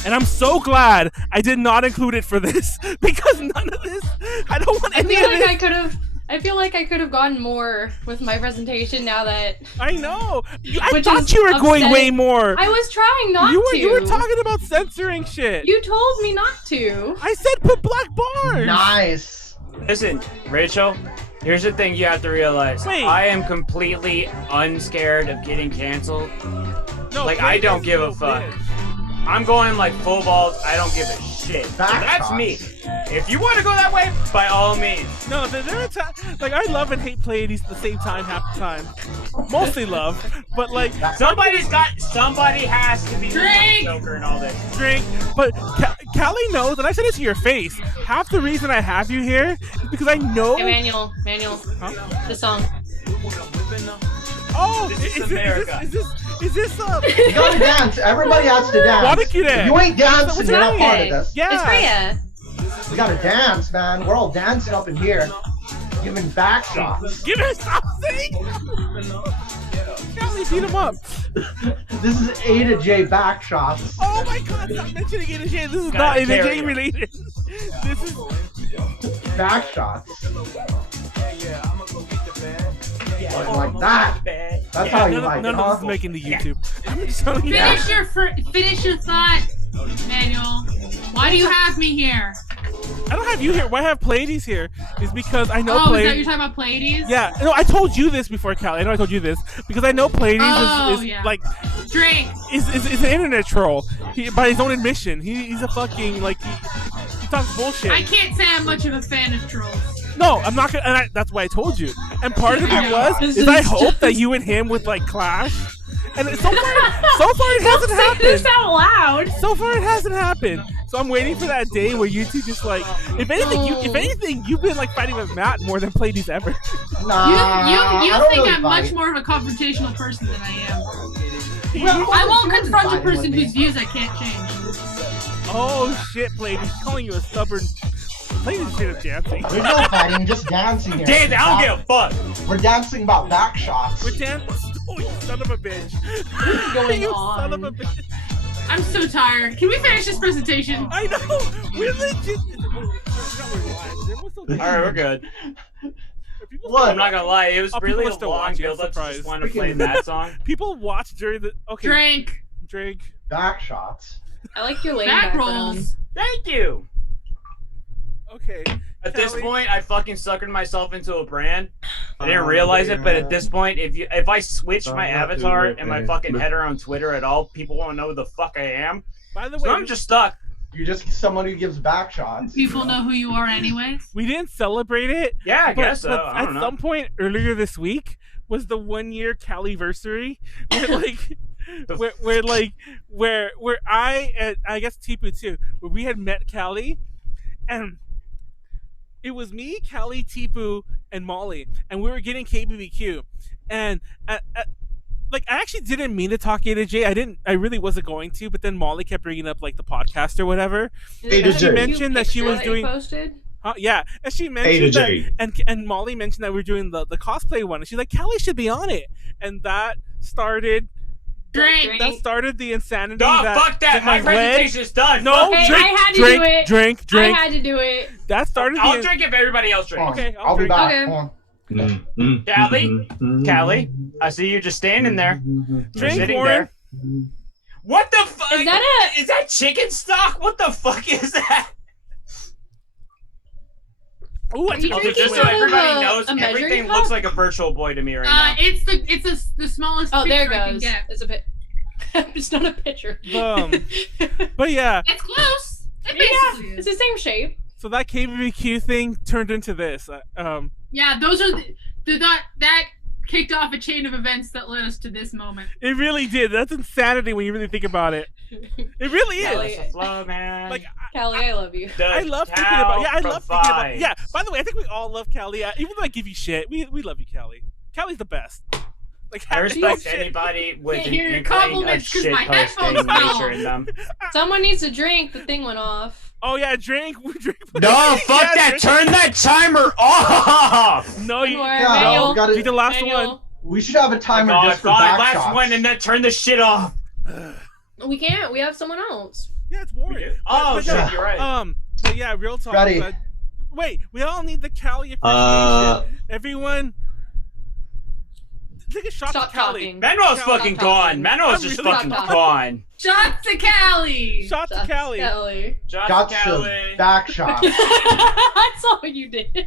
And I'm so glad I did not include it for this because none of this. I don't want any of this. I feel like I could have gotten more with my presentation now that. I know. I thought you were going way more. I was trying not to. You were talking about censoring shit. You told me not to. I said put black bars. Nice. Listen, Rachel, here's the thing you have to realize. Wait. I am completely unscared of getting canceled. No, like, I don't give a fuck. I'm going like full balls. I don't give a shit. So that's me. If you want to go that way, by all means. No, there are times like I love and hate Pleiades at the same time half the time. Mostly love, but like somebody has to be the Joker and all this. Drink, but Callie knows, and I said it to your face. Half the reason I have you here is because I know. Hey, Manuel, the song. Oh, is this you gotta dance. Everybody has to dance. If you ain't dancing, you're not part of this. Yeah. It's Freya. We gotta dance, man. We're all dancing up in here. Giving back shots. Give her something! Callie, beat him up. This is A to J back shots. Oh my God, stop mentioning A to J. This is not A to J related. This is back shots. Like that. That's how you like it. None of this is making the YouTube. I'm just telling you. Finish your thought, Manuel. Why do you have me here? I don't have you here. Why I have Pleiades here? Is because I know Pleiades. Oh, is that you're talking about Pleiades? Yeah. No, I told you this before, Callie. I know I told you this because I know Pleiades is like is an internet troll. By his own admission, he's a fucking like he talks bullshit. I can't say I'm much of a fan of trolls. No, I'm not gonna. And that's why I told you. And part of it is I hope that you and him would like clash. And so far it hasn't happened. Don't say this out loud. So far it hasn't happened. So I'm waiting for that day where you two just like, if anything, you've been like fighting with Matt more than Pleiades ever. Nah, you think I'm much more of a confrontational person than I am. I won't confront a person whose views I can't change. Oh shit, Pleiades, she's calling you a stubborn. Pleiades straight up dancing. There's no fighting, just dancing here. Dance, I don't give a fuck. We're dancing about back shots. We're dancing. Oh, you son of a bitch. What is going you on? son of a bitch. I'm so tired. Can we finish this presentation? I know. We're legit. Alright, we're good. What? I'm not gonna lie, it was really a still long watching, build up to surprised. just want to play that song. People watch during the Drink. Drink. Back shots. I like your lane Back background. rolls. Thank you. Okay. At this point, I fucking suckered myself into a brand. I didn't realize it, but at this point, if I switch my avatar and my fucking header on Twitter at all, people won't know who the fuck I am. By the So way, I'm just stuck. You're just someone who gives back shots. People know who you are anyways. we didn't celebrate it. Yeah, I but, guess so. but I don't at know. some point earlier this week was the 1 year Callie-versary, where I and I guess Tipu too, where we had met Callie, and it was me, Callie, Tipu, and Molly, and we were getting KBBQ, and I actually didn't mean to talk A to J. I really wasn't going to, but then Molly kept bringing up like the podcast or whatever. And she mentioned that she was doing. Yeah, and she mentioned that, and Molly mentioned that we were doing the cosplay one, and she's like, Callie should be on it, and that started. Drink. That started the insanity. Fuck that! My presentation's done. No, okay, drink, I had to drink, do it. drink. I had to do it. That started. I'll drink if everybody else drinks. Okay, I'll be back. Callie, Callie, I see you just standing there. Drink, sitting Warren. there. What the fuck? Is that chicken stock? What the fuck is that? Ooh, Are you just drinking so out of everybody knows, a measuring everything cup? looks like a virtual boy to me right now. It's the smallest. Oh, there it picture I can goes. get. It's a bit. It's not a picture. But yeah. It's close. It Yeah, basically it's is. the same shape. So that KBBQ thing turned into this. Yeah, those are that kicked off a chain of events that led us to this moment. It really did. That's insanity when you really think about it. It really is. Callie, Flow, man. Like, Callie, I love you. I love thinking about. Yeah, I love thinking about. Yeah. By the way, I think we all love Callie. Even though I give you shit, we love you, Callie. Callie's the best. Like, I respect anybody with Can't an hear your inkling of compliments 'cause shit my posting headphones fell. nature in them. Someone needs to drink. The thing went off. Oh yeah, drink. No, fuck that! Turn that timer off! No, you. Manuel, No, do the last one. We should have a timer Oh, just for fine, back last shots. one, and then turn the shit off. We can't. We have someone else. Yeah, it's Warren. Oh, But shit, no, you're right. But yeah, real talk. Ready. Wait, we all need the Callie appreciation. Everyone, take a shot Stop to Callie. talking. Manuel's Stop fucking talking. gone. Manuel's just really fucking talking. gone. Shots to Callie. Shot to Callie. Callie. Shots to Shots Callie. to back shots. That's all you did. Wait,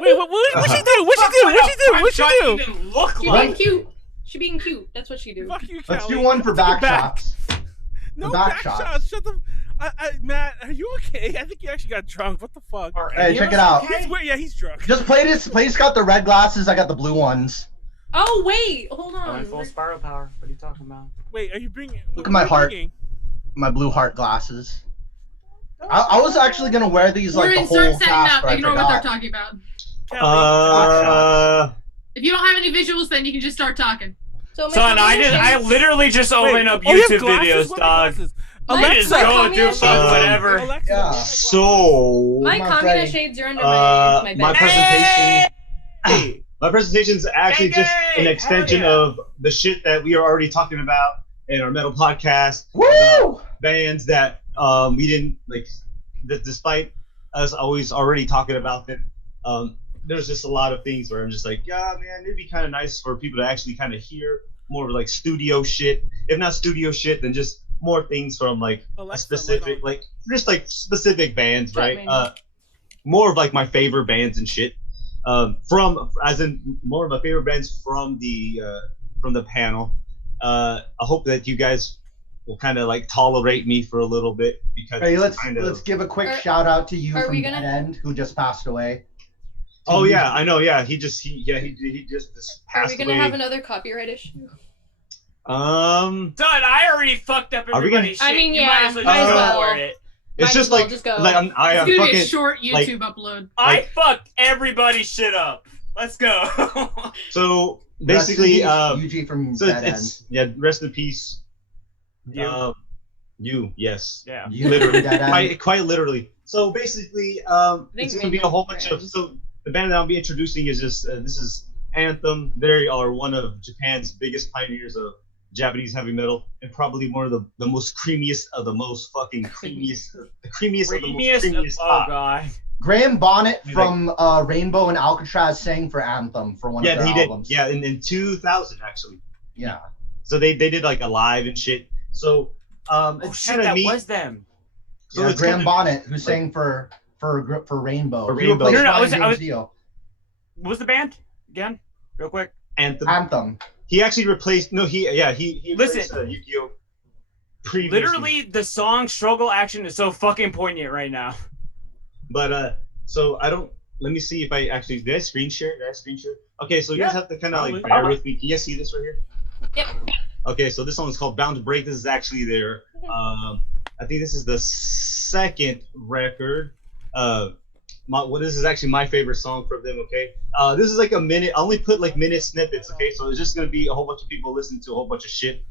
what'd she do? What'd she do? What'd she do? What'd she do? Even look She like. being cute. She being cute. That's what she do. Fuck you, Callie. Let's do one for back shots. No back back shots. shots. Shut the. Matt, are you okay? I think you actually got drunk. What the fuck? Hey, check it out. Yeah, he's drunk. Just Pleiades got the red glasses. I got the blue ones. Oh wait, hold I'm on. in full spiral power. What are you talking about? Wait, are you bringing? Look at my heart. My blue heart glasses. I was actually gonna wear these like the Start whole setting cast, up. but I Ignore what they're forgot. talking about. Callie. If you don't have any visuals, then you can just start talking. So my Son, combination- I literally just opened up Oh, you have YouTube glasses? videos, What dog. glasses? I just Alexa. go do fuck whatever. Alexa. Yeah. So My Come on, communist Freddie. shades are under my my bed. presentation. My presentation is actually just an extension of the shit that we are already talking about in our metal podcast. Woo! Bands that we didn't like, despite us always already talking about them. There's just a lot of things where I'm just like, yeah, man, it'd be kind of nice for people to actually kind of hear more of like studio shit. If not studio shit, then just more things from like Alexa, a specific, like just like specific bands, Shut right? me. More of like my favorite bands and shit. From as in more of my favorite bands from the panel. I hope that you guys will kind of like tolerate me for a little bit because Hey, let's kind of... let's give a quick shout out to you are from we Dead gonna- End who just passed away. Oh yeah, I know. Yeah, he just Are passed we gonna away. have another copyright issue? Son, I already fucked up Are we gonna- everybody's shit. I mean, You yeah, might as well might just as go well. for it. It's Might just as well like just go. like I It's am gonna be fucking a short like- YouTube upload. I fucked everybody's shit up. Let's go. so basically UG from so Dead it's yeah, rest in peace. You. You, yes. Yeah. You Literally, Dead End. quite literally. So basically, it's gonna be a whole bunch of. So the band that I'll be introducing is just this is Anthem. They are one of Japan's biggest pioneers of Japanese heavy metal, and probably one of the most creamiest of the most fucking creamiest, the creamiest of the most creamiest Oh pop. god. Graham Bonnet He's from Rainbow and Alcatraz sang for Anthem for one of Yeah, their he albums. did. Yeah, in 2000 actually. Yeah. So they did like a live and shit. So It's shit, that was them. So it's Graham Bonnet who sang for Rainbow. For Rainbow. What was the band again? Real quick. Anthem. He actually replaced. No, he Listen. replaced Yukio. Previously. Literally, the song "Struggle Action" is so fucking poignant right now. But so I don't. Let me see if I actually did I screen share. Okay, so you guys have to kind of like bear with me. Can you guys see this right here? Yep. Okay, so this song is called "Bound to Break." This is actually their. I think this is the second record. This is actually my favorite song from them. Okay, this is like a minute. I only put like minute snippets. Okay, so it's just gonna be a whole bunch of people listening to a whole bunch of shit.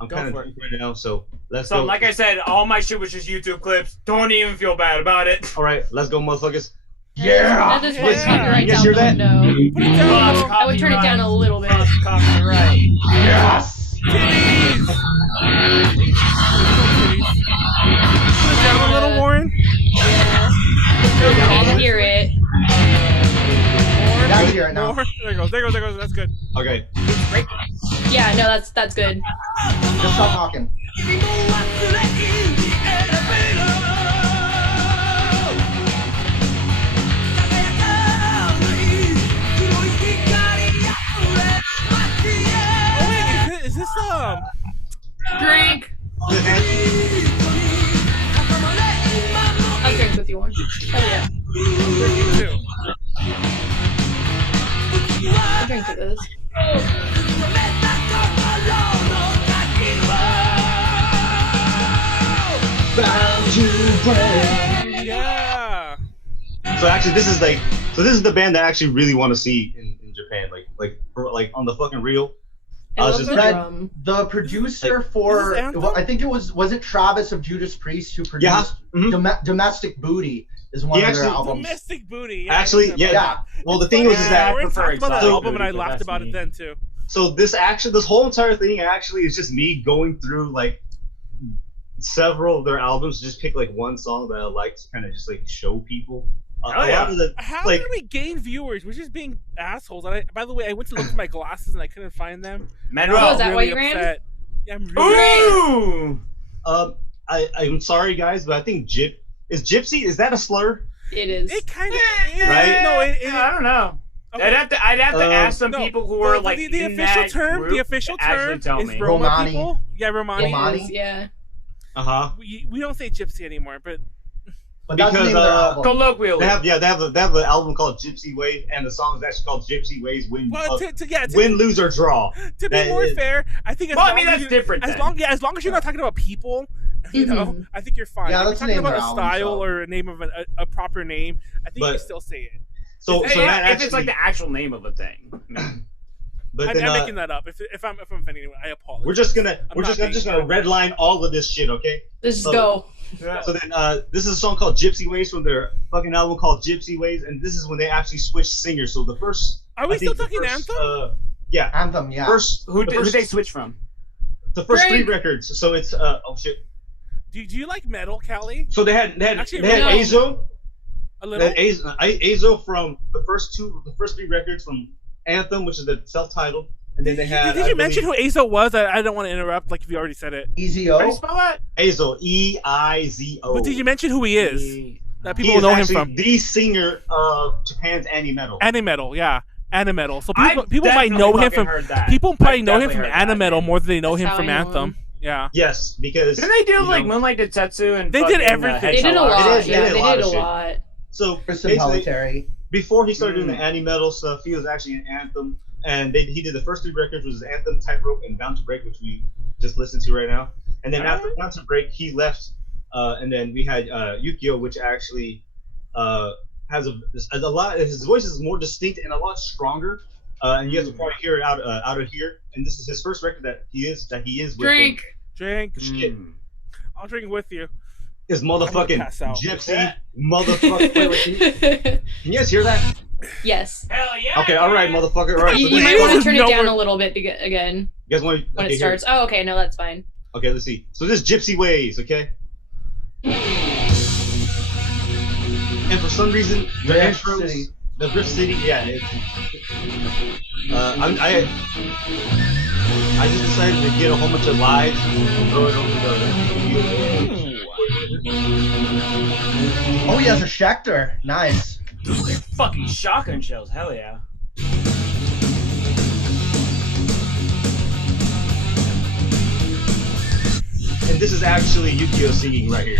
I'm kind of drunk right now, so let's go. Like I said, all my shit was just YouTube clips. Don't even feel bad about it. All right, let's go, motherfuckers. Yeah. That is copyright down. Hear that? No. Put it down. I would turn it down a little bit. Copyright. Yes. Put it down a little, Warren. Yeah. I can hear it. Now you hear it now. There it goes. There goes. That's good. Okay. Yeah, no, that's good. Just stop talking. Oh wait, is this Drink. I'll drink with you one. Oh yeah. I'll drink with this. Bound to break. Yeah. So actually, this is the band that I actually really want to see in Japan, like on the fucking real. The producer for I think it was it Travis of Judas Priest who produced Domestic Booty is one of their albums. Domestic Booty. Yeah, Actually, yeah. Well, the thing was is that we talked about that album and I laughed about it then too. So this whole entire thing actually is just me going through like several of their albums, just pick like one song that I like to kind of just like show people. How did we gain viewers? We're just being assholes. And by the way, I went to look for my glasses and I couldn't find them. Manuel, is that why you ran? Yeah, I'm really I'm sorry guys, but I think Gypsy, is that a slur? It is. It kind of is. Right? No, I don't know. Okay. I'd have to ask some people who are like the official term. The official term is Roma Romani. people. Yeah, Romani. It is, yeah. We don't say Gypsy anymore, but that's the name of their album. Colloquially. They have an album called Gypsy Ways, and the song is actually called Gypsy Ways. Win, lose, or draw. To be more fair, I think. That's different. As long as you're not talking about people, you know, I think you're fine. Yeah, if you're talking about a style or a name of a proper name, I think you can still say it. So if it's like the actual name of a thing. But I'm making that up. If I'm offending anyone, I apologize. I'm just gonna redline all of this shit, okay? Let's go. So then, this is a song called Gypsy Ways from their fucking album called Gypsy Ways, and this is when they actually switched singers. So the first. Are we still talking Anthem? Yeah. Anthem, yeah. Who did they switch from? The first 3 records. So it's oh shit. Do you like metal, Callie? So they had Azo. A little. Azo from the first 3 records from Anthem, which is the self-titled, and then they had. Did you mention who Azo was? I don't want to interrupt. Like if you already said it. Ezo. How do you spell that? Azo, E-I-Z-O. But did you mention who he is? That people know him from. The singer of Japan's Animetal. Animetal, yeah. Animetal. So people might know him from. People probably know him from Animetal more than they know him from Anthem. Yeah. Yes, because. Didn't they do like Moonlight Detsetsu and? They did everything. They did a lot. Yeah, they did a lot. So basically, before he started doing the Animetal stuff, he was actually in Anthem, and he did the first 3 records, which was Anthem, Tightrope, and Bound to Break, which we just listened to right now. And then after Bound to Break, he left, and then we had Yukio, which actually has a lot. His voice is more distinct and a lot stronger, and you guys will probably hear it out of here. And this is his first record that he is with. Drink. Shit. I'll drink with you. His motherfucking Gypsy motherfucker. Can you guys hear that? Yes. Hell yeah. Okay, all right, motherfucker. All right. You might want to turn it down a little bit again. You guys want when it starts? Oh, okay. No, that's fine. Okay, let's see. So this is Gypsy Ways, okay? And for some reason, the intros, the Rift City, yeah. I I just decided to get a whole bunch of lives and throw it over the. Oh, he has a Schecter. Nice. Fucking shotgun shells. Hell yeah. And this is actually Yukio singing right here.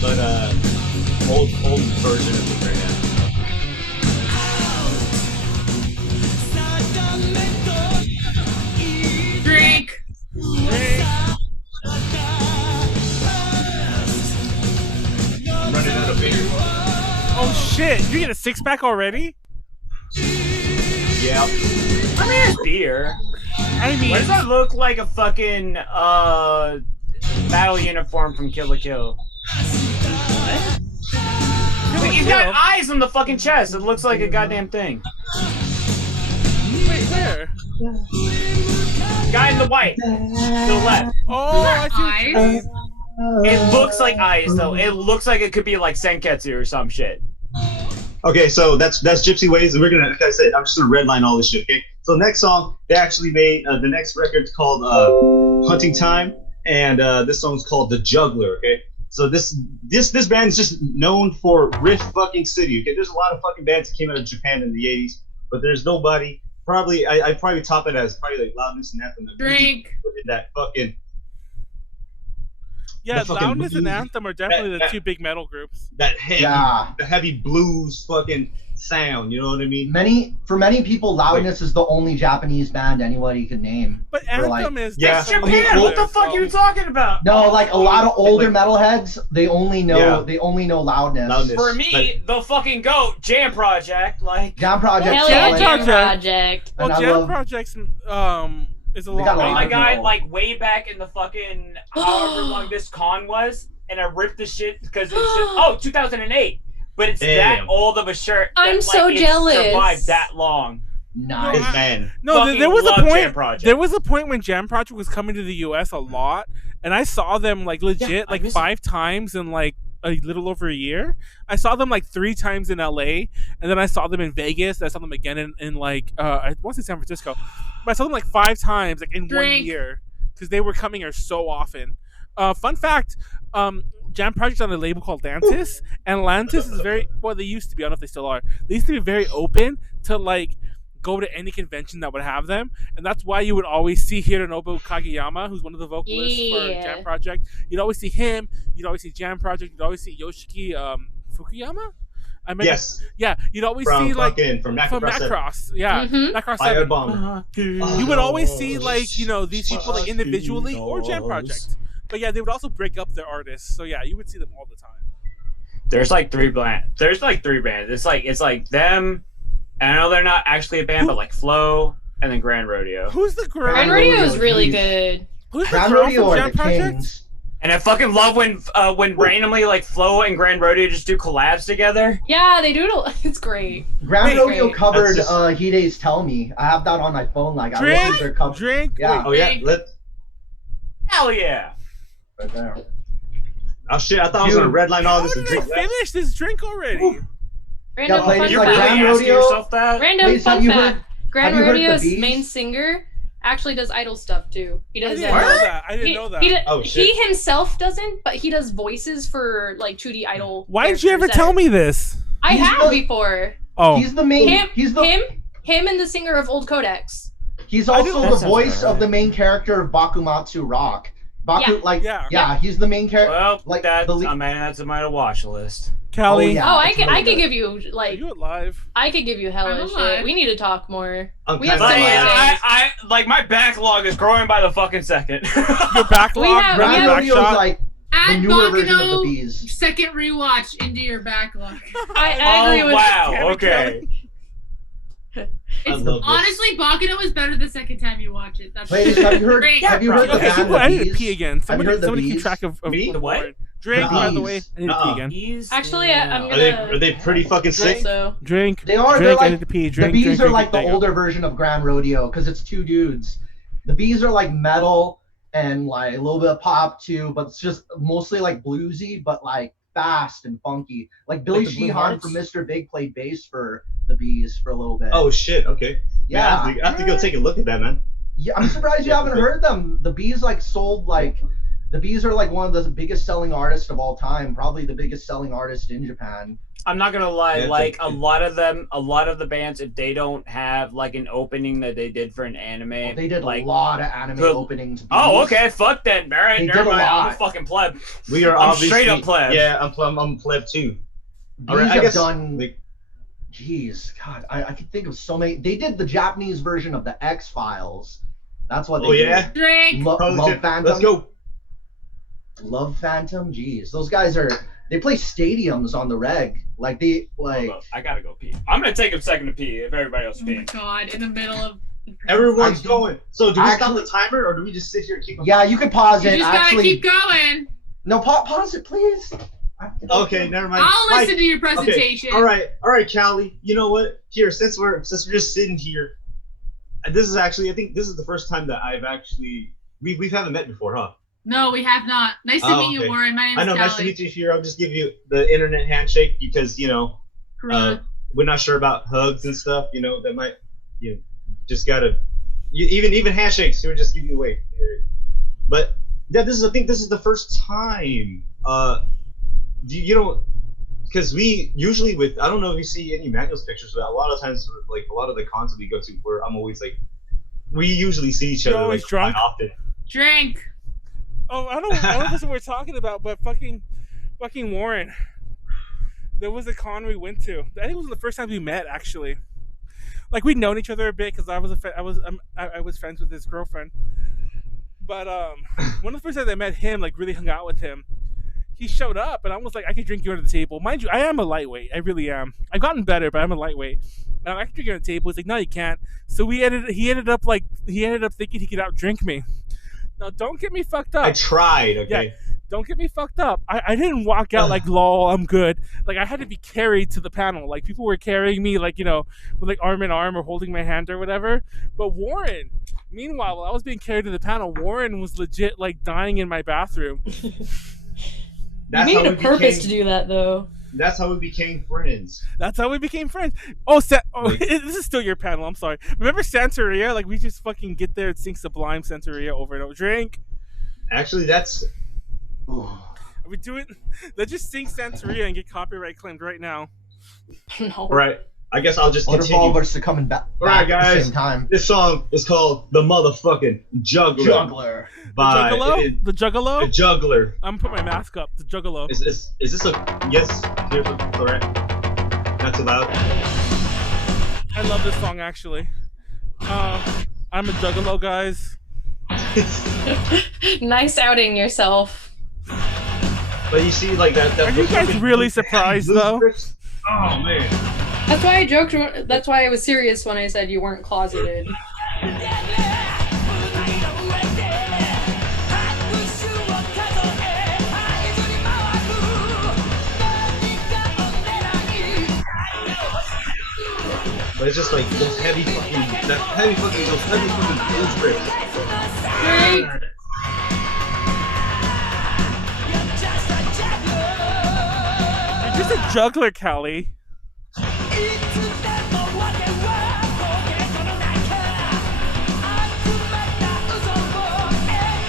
But old version of it right now. Drink. I'm running out of beer. Oh shit! You get a 6-pack already? Yeah. I mean, it's beer. I mean, why does that look like a fucking battle uniform from Kill la Kill? Like, he's got eyes on the fucking chest. It looks like a goddamn thing. Wait, where? Guy in the white. To the left. Oh, I see what you mean. It looks like eyes, though. It looks like it could be like Senketsu or some shit. Okay, so that's Gypsy Ways, and we're gonna, like I said, I'm just gonna redline all this shit. Okay, so next song they actually made the next record's called Hunting Time, and this song's called The Juggler. Okay, so this band is just known for Riff fucking City. Okay, there's a lot of fucking bands that came out of Japan in the '80s, but there's nobody. Probably I'd probably top it as probably like Loudness and Anthem. Drink. That fucking. Yeah, Loudness and Anthem are definitely the two big metal groups. That heavy, the heavy blues fucking sound, you know what I mean? For many people, Loudness is the only Japanese band anybody could name. But Anthem is It's Japan. What the fuck are you talking about? No, like a lot of older metalheads, they only know Loudness. For me, the fucking GOAT, Jam Project, like Jam Project. Hell yeah, Jam Project. Well, Jam Project's is a long Oh my god, like way back in the fucking however long this con was, and I ripped the shit because it's 2008. But it's that old of a shirt. I'm so jealous. Survived that long. Nice, man. No, there was a point. There was a point when Jam Project was coming to the U.S. a lot, and I saw them like legit 5 times in like a little over a year. I saw them like 3 times in L.A. and then I saw them in Vegas. And I saw them again in like I want to say San Francisco, but I saw them like 5 times like in 1 year because they were coming here so often. Fun fact. Jam Project's on a label called Lantis, and Lantis is very they used to be. I don't know if they still are. They used to be very open to like go to any convention that would have them, and that's why you would always see Hironobu Kageyama, who's one of the vocalists for Jam Project. You'd always see him. You'd always see Jam Project. You'd always see Yoshiki Fukuyama. Yeah, you'd always see like from Macross. Yeah, Macross 7. You would always see like these people like individually or Jam Project. But yeah, they would also break up their artists. So yeah, you would see them all the time. There's like 3 bands. It's like them. And I know they're not actually a band, but like Flow and then Grand Rodeo. Who's the Grand Rodeo is really good. Who's Grand Rodeo or the Kings? And I fucking love when randomly like Flow and Grand Rodeo just do collabs together. Yeah, they do it. It's great. Grand Rodeo covered Hide's Tell Me. I have that on my phone. Like I listened to their cover. Drink. Yeah. Oh yeah. Hell yeah. Right there. Oh shit! I thought I was gonna redline all this and drink. Finish this drink already. Random fun like fact. Grand Rodeo. Random fun fact. Grand Rodeo's main singer actually does idol stuff too. He does. I didn't know that. Oh shit. He himself doesn't, but he does voices for like 2D idol. Why didn't you ever tell me this? I have before. Oh. He's the main. Him and the singer of Old Codex. He's also the voice of the main character of Bakumatsu Rock. He's the main character. Well, like that's on my watch list. Callie. I could give you like. Are you alive? I could give you hella shit. We need to talk more. We have I like my backlog is growing by the fucking second. Your backlog. Add Baccano second rewatch into your backlog. I agree with wow. Okay. Honestly, Baccano is better the second time you watch it. That's Ladies, have you heard the band I need The to Bees? pee again. Somebody keep track of me? The what? Drink, by the way. I need to pee again. Actually, I'm gonna. Are they pretty fucking sick? Drink. They are. Drink, They're I need to pee. Drink, the Bees drink, are like drink, the older version of Grand Rodeo because it's 2 dudes. The Bees are like metal and like a little bit of pop too, but it's just mostly like bluesy, but like fast and funky. Like Billy Sheehan from Mr. Big played bass for the Bees for a little bit. Oh shit! Okay. Yeah. I have to go take a look at that, man. Yeah, I'm surprised you haven't heard them. The Bees sold the Bees are one of the biggest selling artists of all time, probably the biggest selling artist in Japan. I'm not gonna lie, a lot of the bands, if they don't have an opening that they did for an anime, they did a lot of anime openings. Oh, okay, fuck that, Barrett. Never mind, I'm a fucking pleb. We are I'm straight up pleb. Yeah, I'm pleb too. Bees have done. Jeez, God, I could think of so many. They did the Japanese version of the X-Files. That's what they did. Drink. Love Phantom. Let's go. Love Phantom. Jeez, those guys they play stadiums on the reg. I gotta go pee. I'm gonna take a second to pee if everybody else is peeing. Oh my God, in the middle of. Everyone's going. So do we stop the timer or do we just sit here and keep? Yeah, you can pause it. You just gotta keep going. No, pause it, please. Okay, never mind. I'll listen to your presentation. Okay. All right, Callie. You know what? Here, since we're just sitting here, this is actually, I think this is the first time that I've actually we haven't met before, huh? No, we have not. Nice to meet you, Warren. My name is Callie. Nice to meet you here. I'll just give you the internet handshake because we're not sure about hugs and stuff. That might just gotta even handshakes. We'll just give you away. But yeah, I think this is the first time. Because we usually I don't know if you see any Manuel's pictures, but a lot of times, a lot of the cons that we go to, where I'm always we usually see each other quite often. Drink. Oh, I don't know what we're talking about, but fucking Warren. There was a con we went to. I think it was the first time we met, actually. We'd known each other a bit because I was friends with his girlfriend. But one of the first times I met him, really hung out with him. He showed up, and I was like, I can drink you under the table. Mind you, I am a lightweight. I really am. I've gotten better, but I'm a lightweight. And I can drink you under the table. He's like, no, you can't. So he ended up thinking he could outdrink me. Now, don't get me fucked up. I tried, okay? Yeah, don't get me fucked up. I didn't walk out lol, I'm good. I had to be carried to the panel. People were carrying me, with arm in arm or holding my hand or whatever. But Warren, meanwhile, while I was being carried to the panel, Warren was legit, dying in my bathroom. You made it a purpose to do that, though. That's how we became friends. Oh, this is still your panel. I'm sorry. Remember Santeria? We just fucking get there and sing Sublime Santeria over and over. Drink. Actually, that's. Are we doing? Let's just sing Santeria and get copyright claimed right now. No. All right. I guess I'll just continue. Revolvers are coming back. All right, guys. At the same time. This song is called "The Motherfucking Juggler." The Juggalo? The Juggalo? The Juggler. I'm gonna put my mask up. The Juggalo. Is this a yes? Clear, correct? Not too loud. I love this song actually. I'm a Juggalo, guys. Nice outing yourself. But you see, that. Are you guys really surprised though? Oh man. That's why I joked. That's why I was serious when I said you weren't closeted. But it's just those heavy fucking blues riffs. Drink. You're just a juggler, Callie.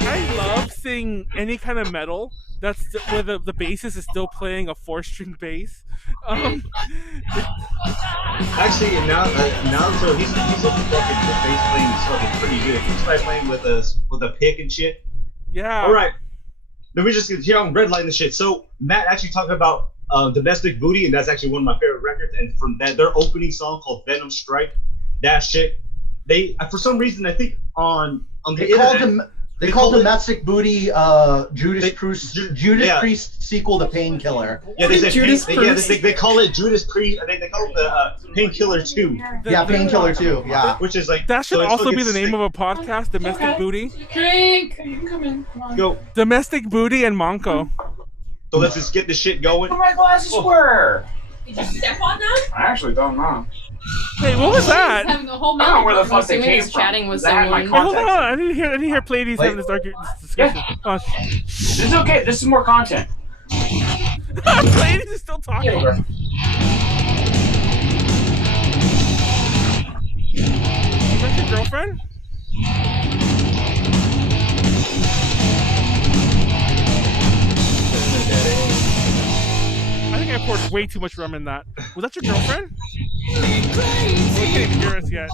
I love seeing any kind of metal that's where the bassist is still playing a 4-string bass. Actually, now so he's a fucking good bass playing. He's fucking pretty good. He started playing with a pick and shit. Yeah. All right. Then we just here on redlining the shit. So Matt actually talked about Domestic Booty, and that's actually one of my favorite records. And from that, their opening song called Venom Strike, that shit. They for some reason I think on the internet. They called Domestic Booty Judas Priest sequel to Painkiller. Yeah, they said they call it Judas Priest. They call it the Painkiller 2. Yeah, Painkiller 2. Yeah, which is that should also be the name of a podcast. Domestic Booty. Drink. You can come in. Come on. Go. Domestic Booty and Monko. So let's just get this shit going. Where my glasses were. Did you step on them? I actually don't know. Hey, what was that? Having a whole I don't know where the fuck they came from. Chatting with someone. Hey, hold on, I didn't hear Pleiades having this discussion. Yeah. Oh, this is okay. This is more content. Pleiades is still talking. girlfriend? I think I poured way too much rum in that. Was that your girlfriend? Oh, we can't even hear us yet.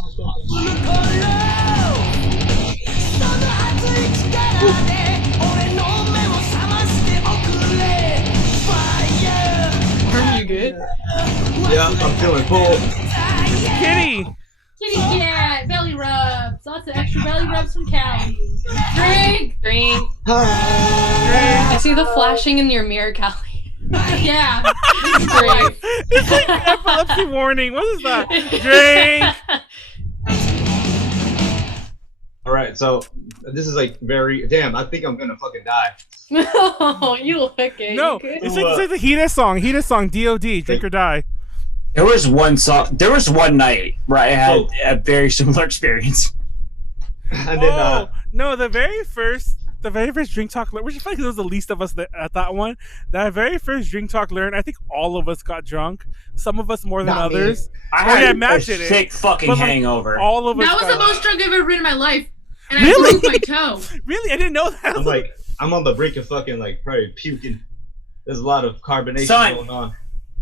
Are you good? Yeah, I'm feeling full. Kitty! Kitty cat, belly rubs. Lots of extra belly rubs from Callie. Drink! Drink. I see the flashing in your mirror, Callie. Yeah. Drink. It's like epilepsy warning. What is that? Drink! Alright, so this is like very. Damn, I think I'm gonna fucking die. No, you look it. No, it's like the Hina song, D.O.D. Drink or die. There was one night where I had a very similar experience. And then, no, the very first drink talk, which is funny because it was the least of us at that one. That very first drink talk learn, I think all of us got drunk. Some of us more than others. I had a sick fucking hangover. All of us. That was the most drunk I've ever been in my life, and Really? I broke my toe. Really, I didn't know that. I'm on the brink of fucking like probably puking. There's a lot of carbonation going on.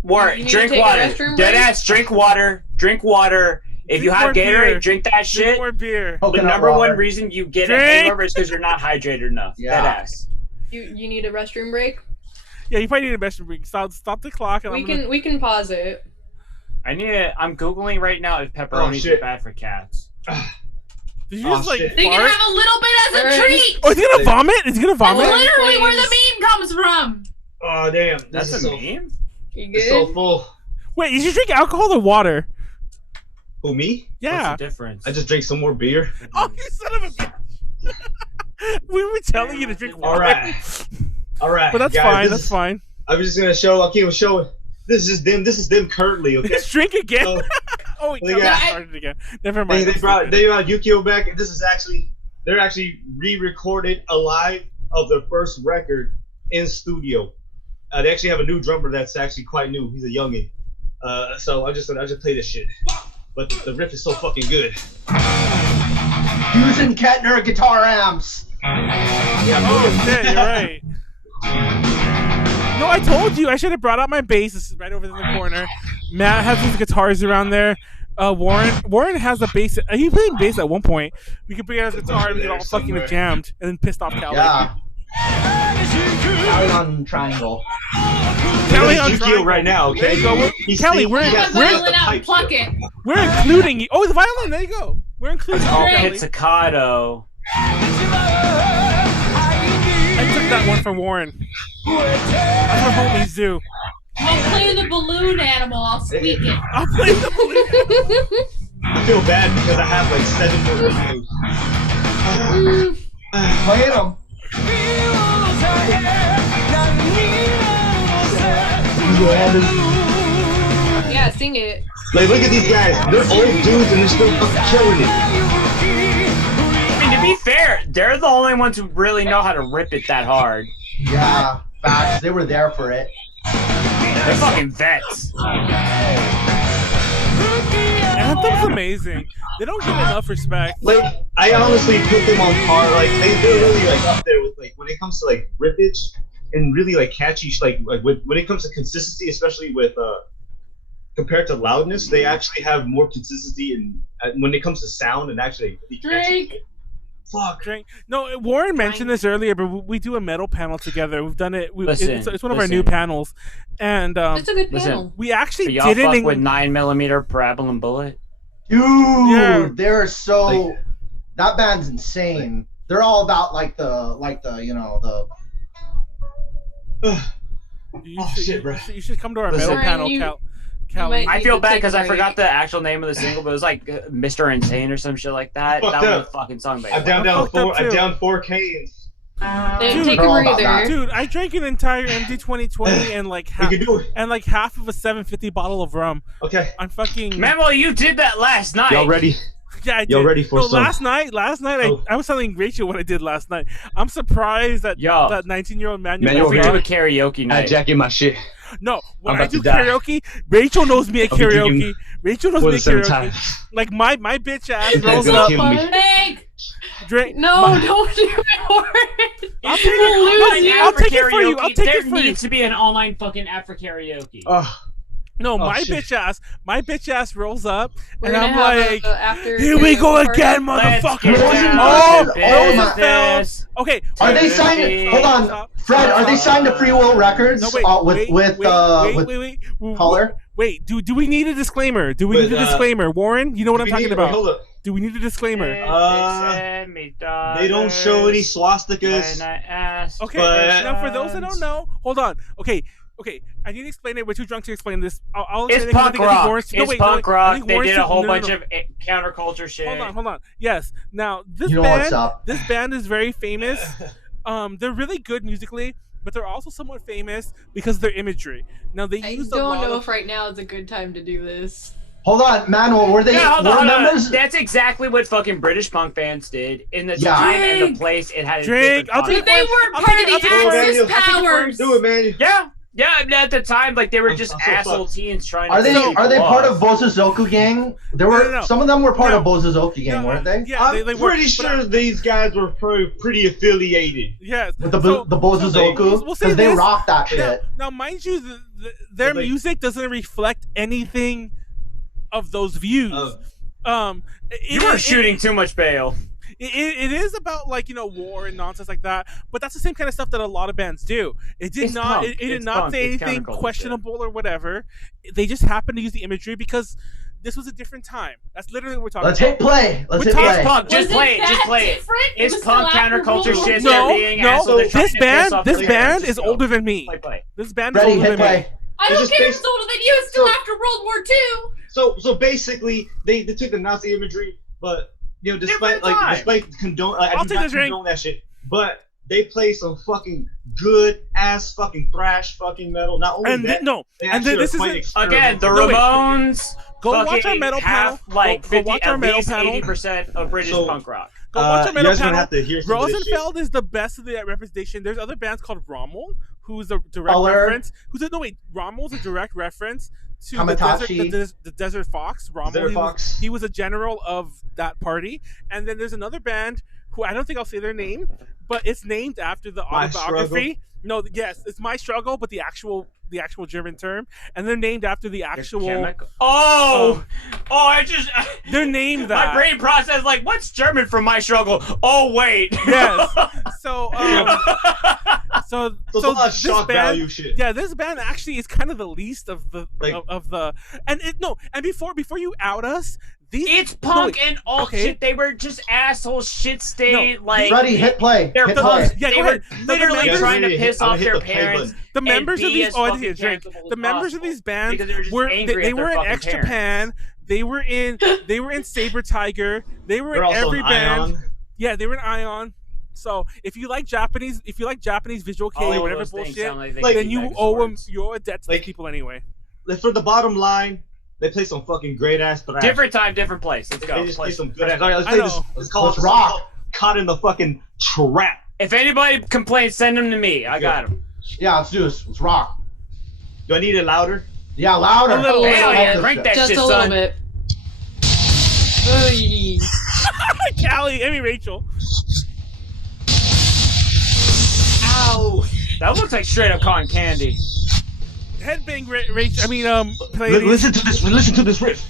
Warren, drink water. Deadass, drink water. Drink water. If you have Gatorade, drink that shit. Drink more beer. The number one reason you get a hangover is because you're not hydrated enough. Yeah. Deadass. You need a restroom break? Yeah, you probably need a restroom break. Stop the clock. And We can pause it. I'm googling right now if pepperoni is bad for cats. Did you just like? They can have a little bit as a treat. Oh, is he gonna vomit? Is he gonna vomit? That's literally where the meme comes from. Oh damn, that's a meme. You It's so full. Wait, did you drink alcohol or water? Who, me? Yeah. What's the difference? I just drank some more beer. Oh, you son of a bitch! We were telling you to drink water. All right. But that's guys, fine. That's fine. I'm just gonna show. I can't show it. This is them. This is them currently. Okay. Let's drink again. So, oh, we started again. Never They mind. brought Yukio back, and this is they're actually re-recorded a live of their first record in studio. They actually have a new drummer that's actually quite new. He's a youngin. So I just play this shit. But the riff is so fucking good. Using Kettner guitar amps. Oh shit, you're right. No, I told you I should have brought out my bass. This is right over in the corner. Matt has his guitars around there. Warren has a bass. He played bass at one point. We could bring out his guitar and get all fucking jammed and then pissed off Callie. Yeah. Callie on triangle. Callie on Yukio triangle right now. Okay. There you go. Callie, we're violin out and pluck it. We're including you. Oh, the violin. There you go. We're including you. Oh, pizzicato. I took that one from Warren. That's what homies do. I'll play the balloon animal. I'll squeak it. I'll play the balloon. I feel bad because I have like 7 more videos. Play them. Yeah, sing it. Like, look at these guys. They're old dudes and they're still fucking killing it. I mean, to be fair, they're the only ones who really know how to rip it that hard. Yeah, facts. They were there for it. They're fucking vets. Anthem's amazing. They don't get enough respect. Like, I honestly put them on par. Like, they're really like up there with like when it comes to like rippage and really like catchy. Like when it comes to consistency, especially with compared to loudness, they actually have more consistency in when it comes to sound and actually Drink. Fuck. Drink. No, Warren mentioned this earlier, but we do a metal panel together. We've done it. It's one of our new panels, and it's a good panel. We actually y'all did it fuck with 9mm parabolan bullet. Dude, Yeah. they're so. That band's insane. They're all about like the you know the. Shit, bro. You should come to our metal panel, Callie. I feel bad because I forgot the actual name of the single, but it was like Mr. Insane or some shit like that. That was a fucking song. I down 4K. Take a breather. Dude, I drank an entire MD 2020 and like half of a 750 bottle of rum. Okay. I'm fucking. Manuel, you did that last night. Y'all ready? Yeah, I did. Y'all ready for some? Last night, I was telling Rachel what I did last night. I'm surprised that that 19-year-old Manuel. We do a karaoke night. I jack in my shit. No, when I do karaoke, Rachel knows me at karaoke. Rachel knows me at karaoke. Like my bitch ass rolls up. Drink. No, don't do it. I'll take it for you. I'll take it for you. There needs to be an online fucking app for karaoke. No, my bitch ass rolls up, We're and gonna I'm have like, here we go again, motherfucker. Okay. Are they signed? Hold on, Fred. Are they signed to Free Will Records? No, with Color? Wait. Do we need a disclaimer? Do we need a disclaimer, Warren? You know what I'm talking about? Hold up. Do we need a disclaimer? They don't show any swastikas. Okay. Now, for those that don't know, hold on. Okay, I need to explain it. We're too drunk to explain this. It's punk rock. It's punk rock. They did a whole bunch of counterculture shit. Hold on. Yes. Now, this band is very famous. They're really good musically, but they're also somewhat famous because of their imagery. Now, they use a lot I don't know if right now is a good time to do this. Hold on, Manuel, were they members? That's exactly what fucking British punk bands did in the time and the place. It had a different But they weren't part of the Axis powers. Do it, man. Yeah, at the time, like they were just asshole teens trying to. Are they part of Bozozoku gang? There were some of them were part of Bozozoku gang, weren't they? Yeah, I'm pretty sure these guys were pretty affiliated. Yes, with the Bozozoku, because they rocked that shit. Now, mind you, their music doesn't reflect anything of those views. You were shooting too much bail. It is about war and nonsense like that, but that's the same kind of stuff that a lot of bands do. It did not say anything questionable or whatever. They just happened to use the imagery because this was a different time. That's literally what we're talking about. Let's hit play. It's punk. Just play it. It's punk counterculture shit. This band is older than me. This band is older than me. I don't care if it's older than you. It's still after World War II. So basically, they took the Nazi imagery, but despite condone, I do not condone that shit. But they play some fucking good ass fucking thrash fucking metal. Not only this is again the Ramones. Go watch our metal panel. Go watch our metal panel. 80% of British punk rock. Go watch our metal panel. Rosenfeld is the best of the representation. There's other bands called Rommel, who's a direct reference. Rommel's a direct reference to the Desert Fox. Rommel, he was a general of that party. And then there's another band who I don't think I'll say their name, but it's named after the autobiography. No, yes, it's My Struggle, but the actual German term, and they're named after the actual. They're named that. My brain processed like, what's German for My Struggle? Oh wait. Yes. So this shock band, value shit. Yeah, this band actually is kind of the least of the and before you out us. It's punk and alt shit. They were just asshole shit stain. Ready, hit play. They're punks. Yeah, they were literally trying to piss off their parents. The members of these members of these bands were they were in X Japan. They were in Saber Tiger. They were in every band. Yeah, they were in Ion. So if you like Japanese visual kei or whatever bullshit, then you owe them. You're a debt to these people anyway. For the bottom line. They play some fucking great ass thrash. Different time, different place. Let's go. They just play some good ass. All right, let's play this. Let's call it rock. Caught in the fucking trap. If anybody complains, send them to me. I got them. Yeah, let's do this. Let's rock. Do I need it louder? Yeah, louder. A little. Crank that just shit, a little bit. Callie, Rachel. Ow! That looks like straight up cotton candy. Headbang Pleiades. Listen to this riff.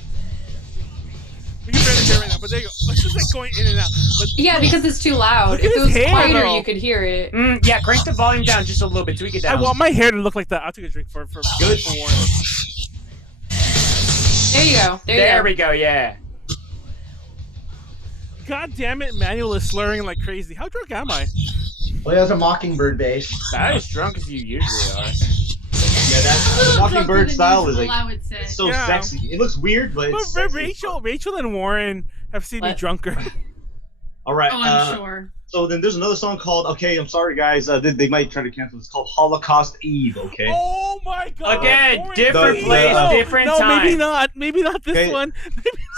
We can barely hear right now, but there you go. It's just like going in and out. But because it's too loud. If it was quieter, you could hear it. Yeah, crank the volume down just a little bit. Tweak it down. I want my hair to look like that. I'll take a drink for good. There you go. There we go. Yeah. God damn it, Manuel is slurring like crazy. How drunk am I? Well, he has a mockingbird bass. Not as drunk as you usually are. Yeah, that mockingbird style is it's so sexy. It looks weird, but it's Rachel and Warren have seen me drunker. All right. Oh, I'm sure. So then there's another song called, okay, I'm sorry guys, they might try to cancel. It's called Holocaust Eve, okay? Oh my god. Again, different place, different time. No, maybe not. Maybe not this one.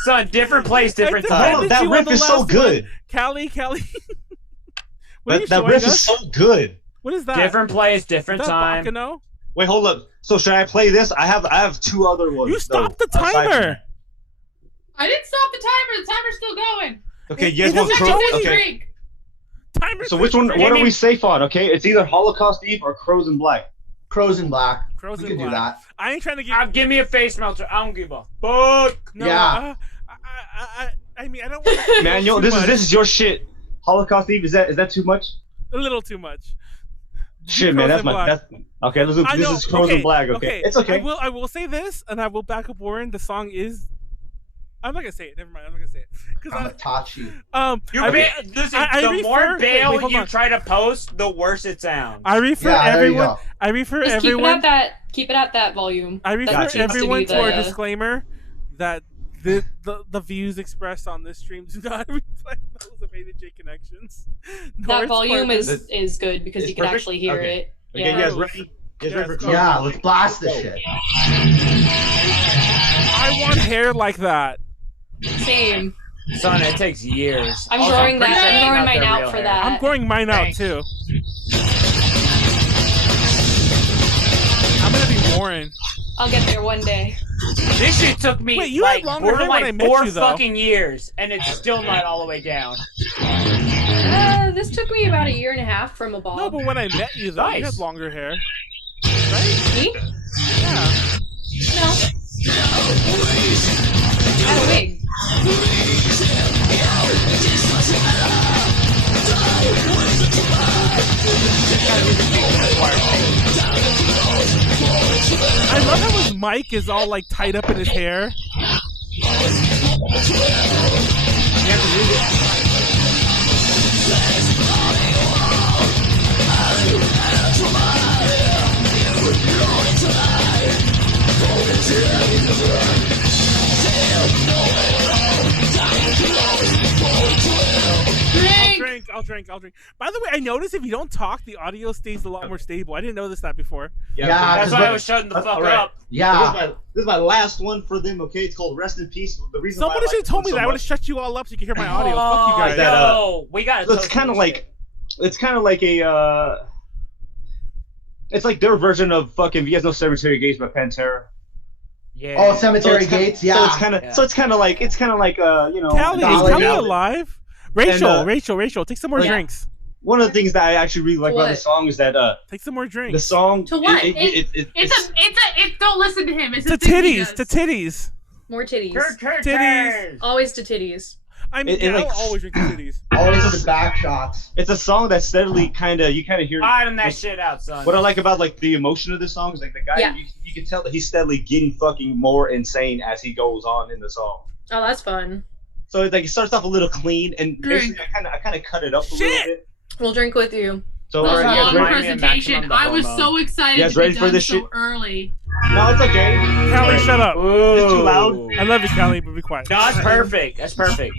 Son, different place, different time. That riff is so good. Callie. That riff is so good. What is that? Different place, different time. Baccano? Wait, hold up. So should I play this? I have 2 other ones. You stopped the timer. I didn't stop the timer. The timer's still going. Okay, you guys want Crows? Okay. So which one? What are we safe on? Okay, it's either Holocaust Eve or Crows in Black. Crows in Black. Crows we in Black. Do that. I ain't trying to give. Give me a face melter. I don't give a fuck. No, yeah. I mean, I don't want. Manuel, this is your shit. Holocaust Eve, is that too much? A little too much. Shit, man, that's okay. This is Crows in Black. Okay, it's okay. I will say this, and I will back up Warren. The song is. I'm not gonna say it. Never mind. I'm not gonna say it. I'm Tachi. The more bail you try to post, the worse it sounds. I refer everyone. I refer Just everyone. Keep it at that volume. I refer everyone to our disclaimer that the views expressed on this stream do not reflect those of A to J Connections. That volume is good because you can actually hear it. Okay, you guys ready? Yeah, let's blast this shit. I want hair like that. Same. Son, it takes years. I'm growing mine out for that. I'm growing mine out too. I'm gonna be Warren. I'll get there one day. This shit took me borderline 4 fucking years, and it's still not all the way down. This took me about 1.5 years from a bob. No, but when I met you though, you had longer hair. Right? Me? Yeah. No. I had a wig. I love how his mic is all like tied up in his hair. I'll drink. By the way, I noticed if you don't talk, the audio stays a lot more stable. I didn't notice that before. Yeah, that's why I was shutting the fuck up. Yeah. This is my last one for them, okay? It's called Rest in Peace. The reason somebody should have told me that I would have shut you all up so you could hear my audio. Fuck you guys. No, we got it. It's kind of like a it's like their version of fucking, you guys know Cemetery Gates by Pantera. Yeah. Oh, Cemetery Gates, yeah. So it's kind of like you know. Callie, is Callie alive? Rachel, take some more drinks. One of the things that I actually really like about the song is that take some more drinks. The song to what? Don't listen to him. It's to titties. To titties. More titties. Titties. Always to titties. I mean, I'll always drink the titties. Always the back shots. It's a song that steadily you kind of hear. Bottom that shit out, son. What I like about like the emotion of this song is like the guy you can tell that he's steadily getting fucking more insane as he goes on in the song. Oh, that's fun. So like it starts off a little clean, and basically I kind of cut it up a little bit. We'll drink with you. So long presentation. I was so excited to be done so early. No, it's okay. Callie, shut up. It's too loud. I love you, Callie, but be quiet. No, that's perfect. That's perfect.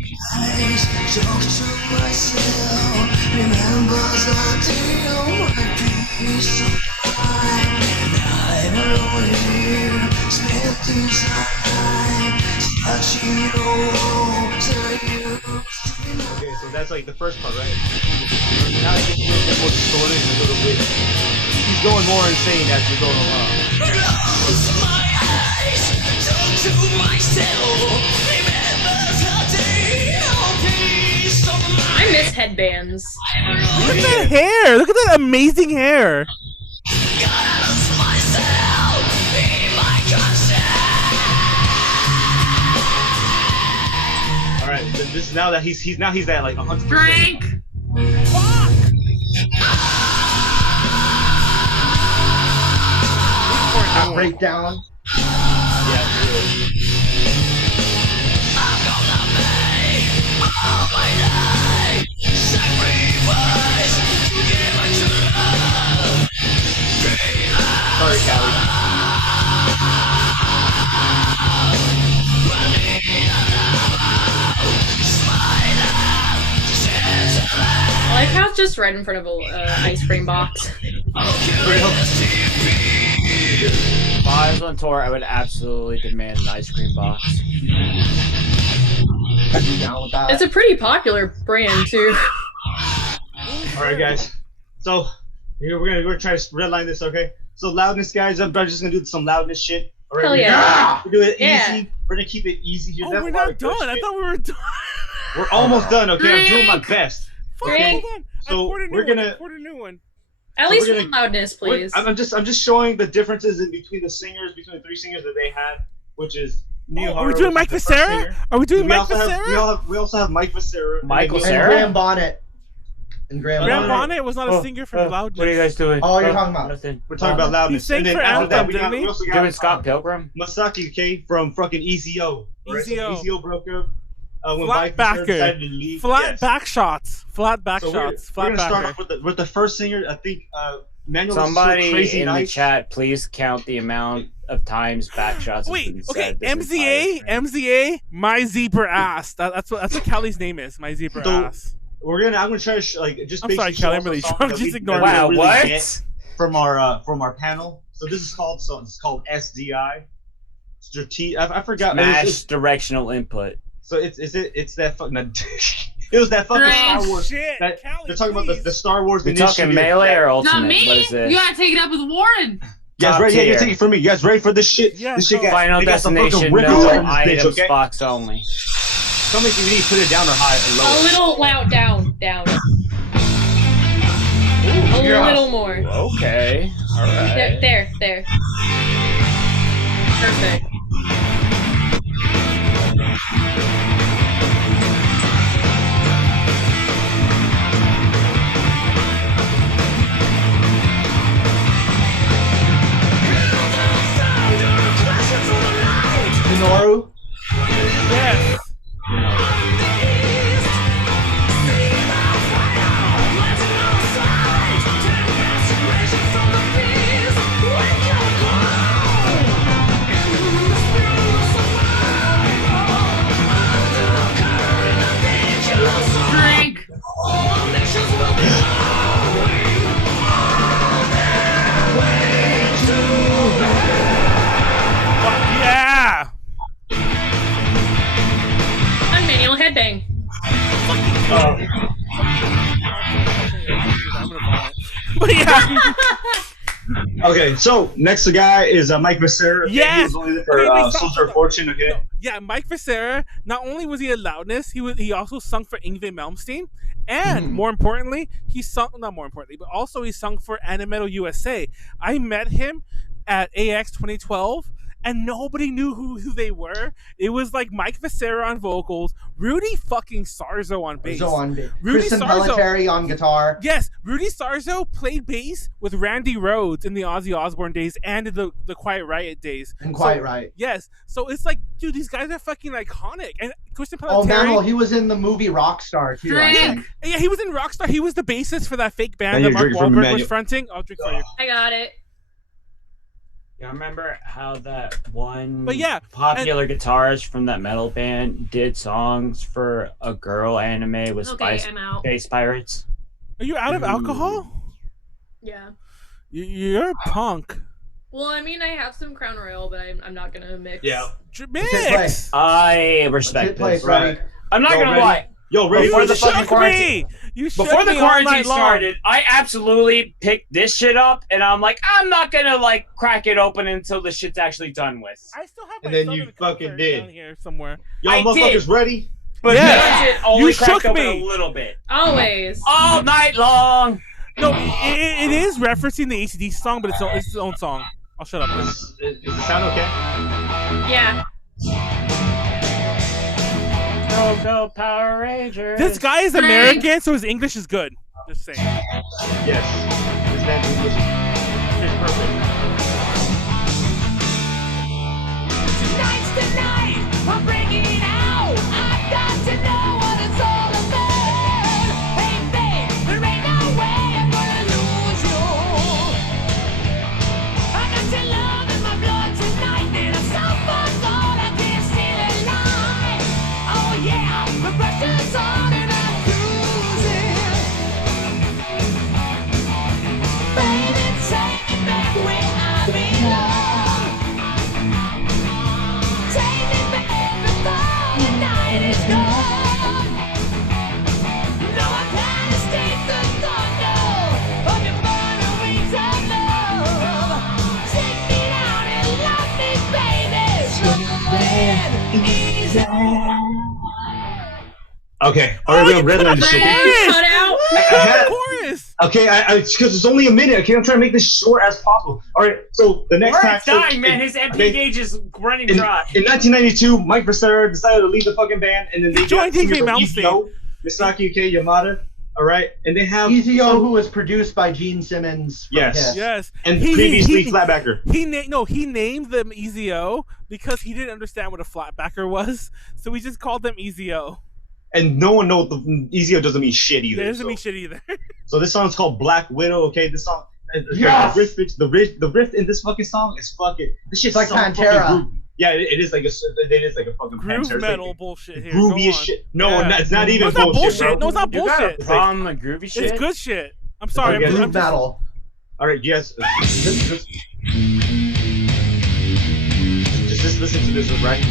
Okay, so that's like the first part, right? Now it gets a little bit more distorted and a little bit. He's going more insane as we're going along. Close my eyes, talk to myself. Remember the day of peace of mind. I miss headbands. Look at that hair! Look at that amazing hair! Gotta myself in my conscience. Alright, this is now that he's at like 100%. Drink! Fuck! Breakdown. Yeah, I'm gonna make all my life sacrifice to give my love. sorry, Callie. like how it's just right in front of a ice cream box. If I was on tour, I would absolutely demand an ice cream box. I'd be down with that. It's a pretty popular brand too. All right, guys. So here we're gonna try to redline this, okay? So loudness, guys. I'm just gonna do some loudness shit. All right, Hell yeah. we do it Yeah. easy. We're gonna keep it easy here. Oh, we're not done. I thought we were done. We're almost done. Okay, I'm doing my best. Okay, hold on. So we're gonna pour a new one. At So least we're one loudness, please. I'm just showing the differences in between the singers, between the three singers that they had, which is Neil. Are we doing Mike Becerra? Are we doing Mike Becerra? We also have Mike Becerra. Michael And Cera? Graham Bonnet. And Graham Bonnet was not a singer for loudness. What are you guys doing? Oh, you're talking about? Nothing. We're talking about loudness. He sang And then for after that, Anthem, we also got Doing Scott Pilgrim? Masaki, okay, from fucking EZO. Right? So EZO. EZO broke up. When Flat Mike Becerra backer. decided to leave. Flat Yes. back shots. Flat back So shots. we're Flat gonna start backer. off with the first singer. I think Manuel. Somebody Crazy in the Nights. chat, please count the amount of times backshots. Wait, okay, MZA, my zebra ass. That's what Callie's name is. My zebra So, ass. I'm gonna try to just. I'm sorry, basically Callie, I'm show really some songs drunk. that Just we- ignore that we me. Wow, really what? get from our panel. So this is called SDI. I forgot. Smash directional input. So it's that fucking. It was that fucking Star Wars. Shit, That, Callie, they're talking about the Star Wars. We're talking melee or ultimate? Not me. What is this? You gotta take it up with Warren. You guys Top ready? Yeah, tier. you take it from me. You guys ready for this shit? Yeah, this shit got, Final they got some fucking destination, ripples no on this bitch, items, okay? box only. Tell me if you need to put it down or high or A low. little loud, down. A little more. Okay. All right. There. Perfect. Minoru. Yes. Drink. Yeah. I'm Manuel Headbang. But yeah. Okay, so next guy is Mike Becerra. Yes! He was only there for Okay, wait, stop, Soldier of stop. Fortune, okay? No, yeah, Mike Becerra. Not only was he a loudness, he also sung for Yngwie Malmsteen, and more importantly, he sung but also he sung for Animetal USA. I met him at AX 2012. And nobody knew who they were. It was like Mike Becerra on vocals, Rudy fucking Sarzo on bass. Kristen Pelletieri on guitar. Yes, Rudy Sarzo played bass with Randy Rhoads in the Ozzy Osbourne days and the Quiet Riot days. Quiet Riot. Yes, so it's like, dude, these guys are fucking iconic. And Kristen Pelletieri. Oh, Manuel, he was in the movie Rockstar too. I think. Yeah, he was in Rockstar. He was the bassist for that fake band And that you're Mark drinking from Wahlberg was Manuel. fronting. I'll drink for you. I got it. You remember how that one But yeah, popular guitarist from that metal band did songs for a girl anime with Okay, I'm out. Space Pirates? Are you out of alcohol? Yeah. You're a punk. Well, I mean, I have some Crown Royal, but I'm not gonna mix. Yeah. Mix. I respect this. Right. I'm not Yo, gonna ready? lie. Yo, ready? Before You the fucking shook quarantine. me. You Before shook the me all quarantine night long. started, I absolutely picked this shit up, and I'm like, I'm not gonna like crack it open until the shit's actually done with. I still have And my then Southern you Comfort fucking down did. here somewhere. Y'all I motherfuckers did. ready? But Yeah. yours, it only You cracked shook open me. a little bit. Always. All night long. No, it is referencing the ACDC song, but it's its own song. I'll shut up. Is the sound okay? Yeah. Go Power Rangers. This guy is American, so his English is good. Just saying. Yes. This man's English is perfect. Tonight's the night, I'm bringing it out. I've got to know what it's all about. Hey babe, there ain't no way I'm gonna lose you. I got your love in my blood tonight, and I'm so fucked on I can't see the light. Oh yeah, the pressure's on and I'm cruising. Okay, all right, we're gonna redline this shit. Cut out. Chorus. Okay, because it's only a minute. Okay, I'm trying to make this short as possible. All right, so the next Warren's dying, man. His MP gauge is running dry. In 1992, Mike Vercera decided to leave the fucking band, and then they joined EZO, Misaki Yuki Yamada. All right, and they have EZO, who was produced by Gene Simmons. Yes, and previously Flatbacker. He named them EZO because he didn't understand what a flatbacker was, so we just called them EZO. And no one knows EZO doesn't mean shit either. It doesn't mean shit either. So this song's called Black Widow. Okay, this song. Yes! The riff in this fucking song is fucking. This shit's like so Pantera. Fucking yeah, it is like a fucking groove Pantera. metal like bullshit here. Groovy as shit. No, it's not even bullshit. bullshit. No, it's not bullshit. You got a problem with groovy shit? It's good shit. I'm sorry. Groove I'm metal. All right, yes. Just listen to this, right?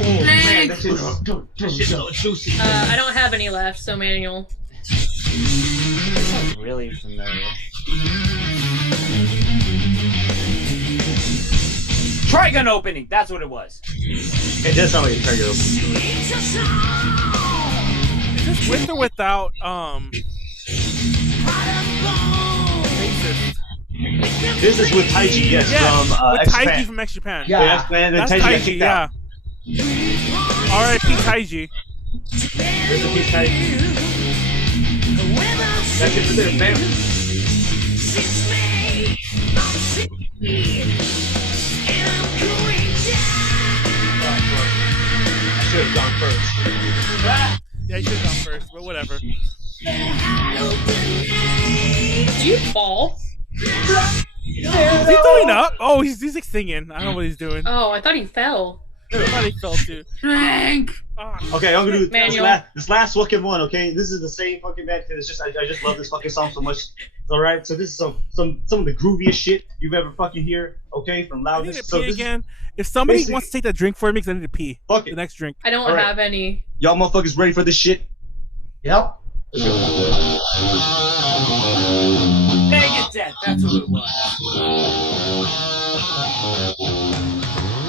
Oh man, that shit's so juicy. I don't have any left, so Manuel. This sounds really familiar. Trigun opening. That's what it was. It does sound like a Trigun opening. Is this with or without racist? This is with Taiji, yes, from with X-Japan. Taiji from X Japan. Yeah, that's Taiji. Yeah. R.I.P. Taiji. There's a piece Taiji. That's it for this, man. I should have gone first. Yeah, you should have gone first, but whatever. Did you fall? Is he throwing up? Oh, he's like singing. I don't know what he's doing. Oh, I thought he fell. I thought he fell too. Drink. Okay, I'm gonna do this last fucking one. Okay, this is the same fucking band because it's just I just love this fucking song so much. All right, so this is some of the grooviest shit you've ever fucking hear. Okay, from Loudness. I need to pee again. If somebody wants to take that drink for me, because I need to pee. Fuck it. The next drink. I don't have any. Y'all motherfuckers ready for this shit? Yep. Megadeth. That's what it was.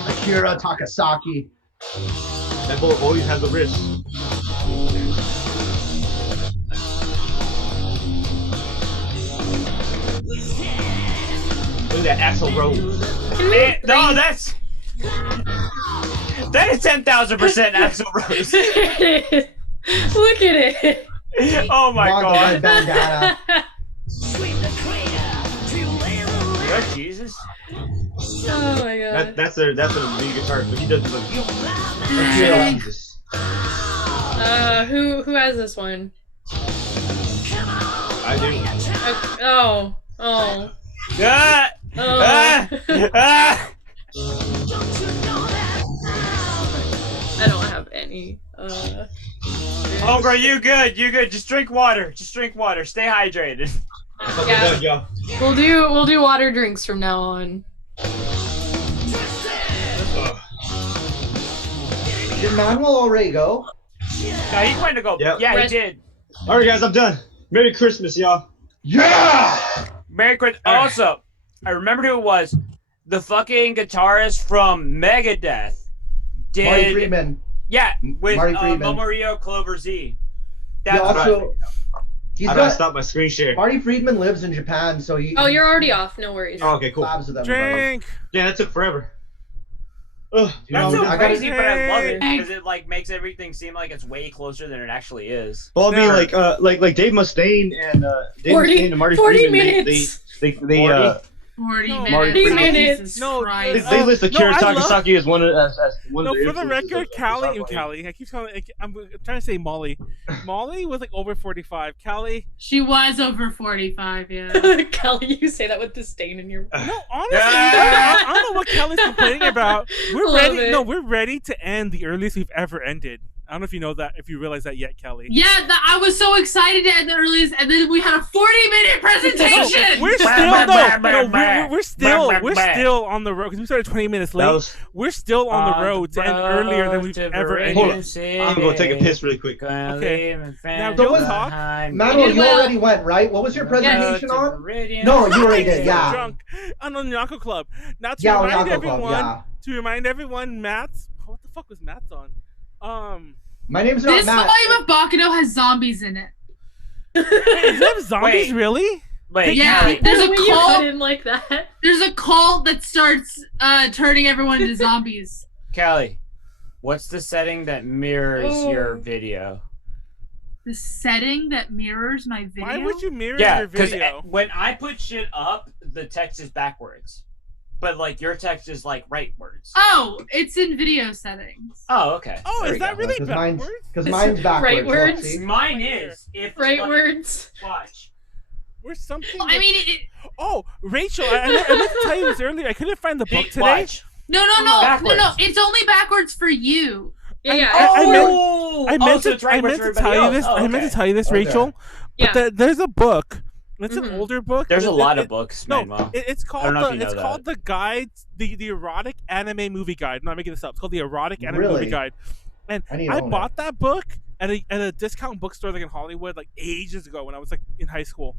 Akira Takasaki. That boy always has the wrist. Look at that Axl Rose. Man, no, that is 10,000% Axl Rose. Look at it. Oh my god. Bandana. Oh, Jesus. Oh my god. That's a lead guitar, but he doesn't look. Jesus. Who has this one? I do. Oh. Ah! Oh. Ah! I don't have any. Oh, bro, you good. Just drink water. Stay hydrated. Yeah. We'll do water drinks from now on. Did Manuel already go? No, he went to go. Yep. Yeah, he did. All right, guys, I'm done. Merry Christmas, y'all. Yeah. Merry Christmas. Also, I remembered who it was. The fucking guitarist from Megadeth did. Marty Friedman. Yeah, with Marty Friedman. Mamorio Clover Z. He also. How do I stop my screen share? Marty Friedman lives in Japan, so he. Oh, you're already off. No worries. Oh, okay, cool. Drink. Yeah, that took forever. Ugh, That's so crazy, but I love it because it like makes everything seem like it's way closer than it actually is. Well, I mean, like Dave Mustaine and Dave Mustaine and Marty 40 Friedman, minutes. they 40 minutes. No, they list Akira Takasaki as one of No, the for the record, Callie. I keep calling. I'm trying to say Molly. Molly was like over 45. Callie. She was over 45. Yeah. Callie, you say that with disdain in your. No, honestly, I don't know what Callie's complaining about. We're Love ready. it. No, we're ready to end the earliest we've ever ended. I don't know if you know that, if you realize that yet, Callie. Yeah, I was so excited at the earliest, and then we had a 40-minute presentation. We're still on the road because we started 20 minutes late. We're still on the road to end earlier than we've ever ended. I'm gonna go take a piss really quick. Okay. Now, So don't talk. Manuel, you already went, right? What was your presentation on? No, you already did. Yeah. Drunk on the Onyanko Club. Now to remind everyone, Matt's. What the fuck was Matt's on? My name's not This Matt. volume of Baccano has zombies in it. Is there zombies really? Wait, yeah, there's a cult in like that. There's a cult that starts turning everyone into zombies. Callie, what's the setting that mirrors your video? The setting that mirrors my video? Why would you mirror your video? Yeah, because when I put shit up, the text is backwards. But like your text is like rightwards. Oh, it's in video settings. Oh, okay. Oh, is that really backwards? Because mine's backwards. Rightwards? Mine is. If Rightwards. Watch. We're something. I mean, Oh, Rachel, I meant to tell you this earlier. I couldn't find the book today. Watch. No. It's only backwards for you. Yeah. I meant to tell you this. I meant to tell you this, Rachel. But there's a book. It's an older book. There's a lot of books, Manuel. No, it's called the guide, the erotic anime movie guide. I'm not making this up. It's called the erotic anime movie guide. And I bought that book at a discount bookstore like in Hollywood like ages ago when I was like in high school.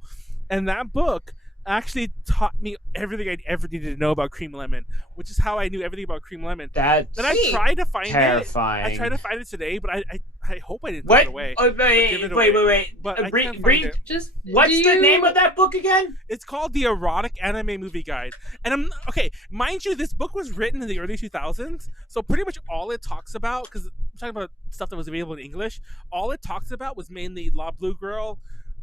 And that book actually taught me everything I ever needed to know about Cream Lemon, which is how I knew everything about Cream Lemon. Then I tried to find it. I tried to find it today, but I hope I didn't throw it away. Wait. But I can't find it. What's the name of that book again? It's called The Erotic Anime Movie Guide. And mind you, this book was written in the early 2000s, so pretty much all it talks about, because I'm talking about stuff that was available in English, all it talks about was mainly La Blue Girl,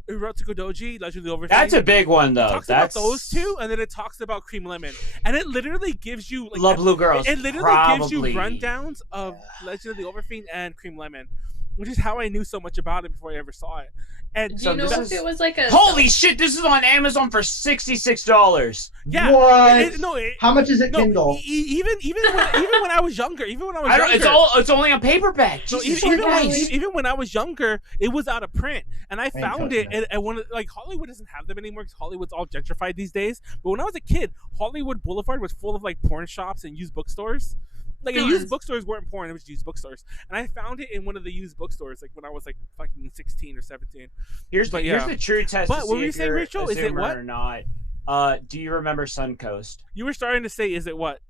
Erotica Doji, Legend of the Overthink. That's a big one, though. It talks about those two, and then it talks about Cream Lemon. And it literally gives you... like, Love Blue Girls. It literally gives you rundowns of Legend of the Overfiend and Cream Lemon, which is how I knew so much about it before I ever saw it. And do you know if it was like a... Holy shit, this is on Amazon for $66. Yeah. What? How much is it Kindle? Even when I was younger, it's only on paperback. Even when I was younger, it was out of print, and I found it at one of, like, Hollywood doesn't have them anymore because Hollywood's all gentrified these days. But when I was a kid, Hollywood Boulevard was full of like porn shops and used bookstores. Like, used bookstores weren't porn; it was used bookstores. And I found it in one of the used bookstores, like when I was like fucking 16 or 17. Here's the true test. But what were you saying, Rachel? Is it what or not? Do you remember Suncoast? You were starting to say, is it what?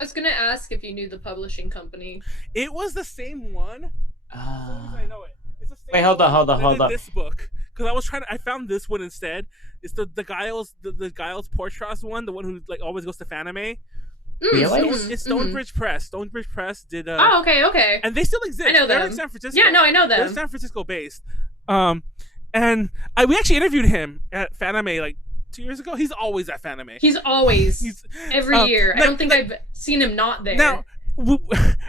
I was gonna ask if you knew the publishing company. It was the same one. I know it. It's the same. Wait, hold on. This book, because I found this one instead. It's the Giles Portras one, the one who like always goes to Fanime. Really? It's Stonebridge Press. Stonebridge Press did. Oh, okay. And they still exist. I know them. They're in San Francisco. Yeah, no, I know them. They're San Francisco based. And we actually interviewed him at Fanime like 2 years ago. He's always at Fanime. He's always every year. I don't think I've seen him not there. Now,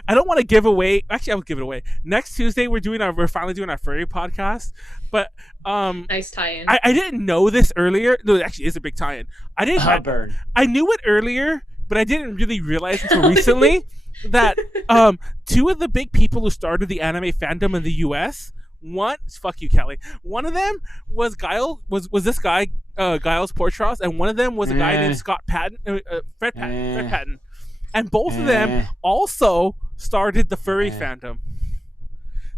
I don't want to give away. Actually, I will give it away. Next Tuesday, we're finally doing our furry podcast. But nice tie-in. I didn't know this earlier. No, it actually is a big tie-in. I knew it earlier, but I didn't really realize until recently that two of the big people who started the anime fandom in the U.S. Fuck you, Callie. One of them was this guy, Giles Portras, and one of them was a guy named Scott Patton, Fred Patton. And both of them also started the furry fandom.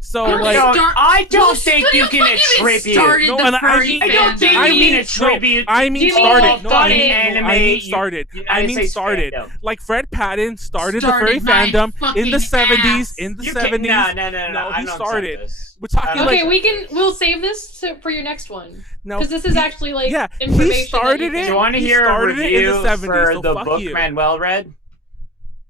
So I don't think you can attribute. I don't think you can attribute. I mean started. Like Fred Patton started the furry fandom in the 70s. No, he started. We're talking we'll save this for your next one. No, because this is actually like information. He started it. Do you want to hear a review for the book Manuel read?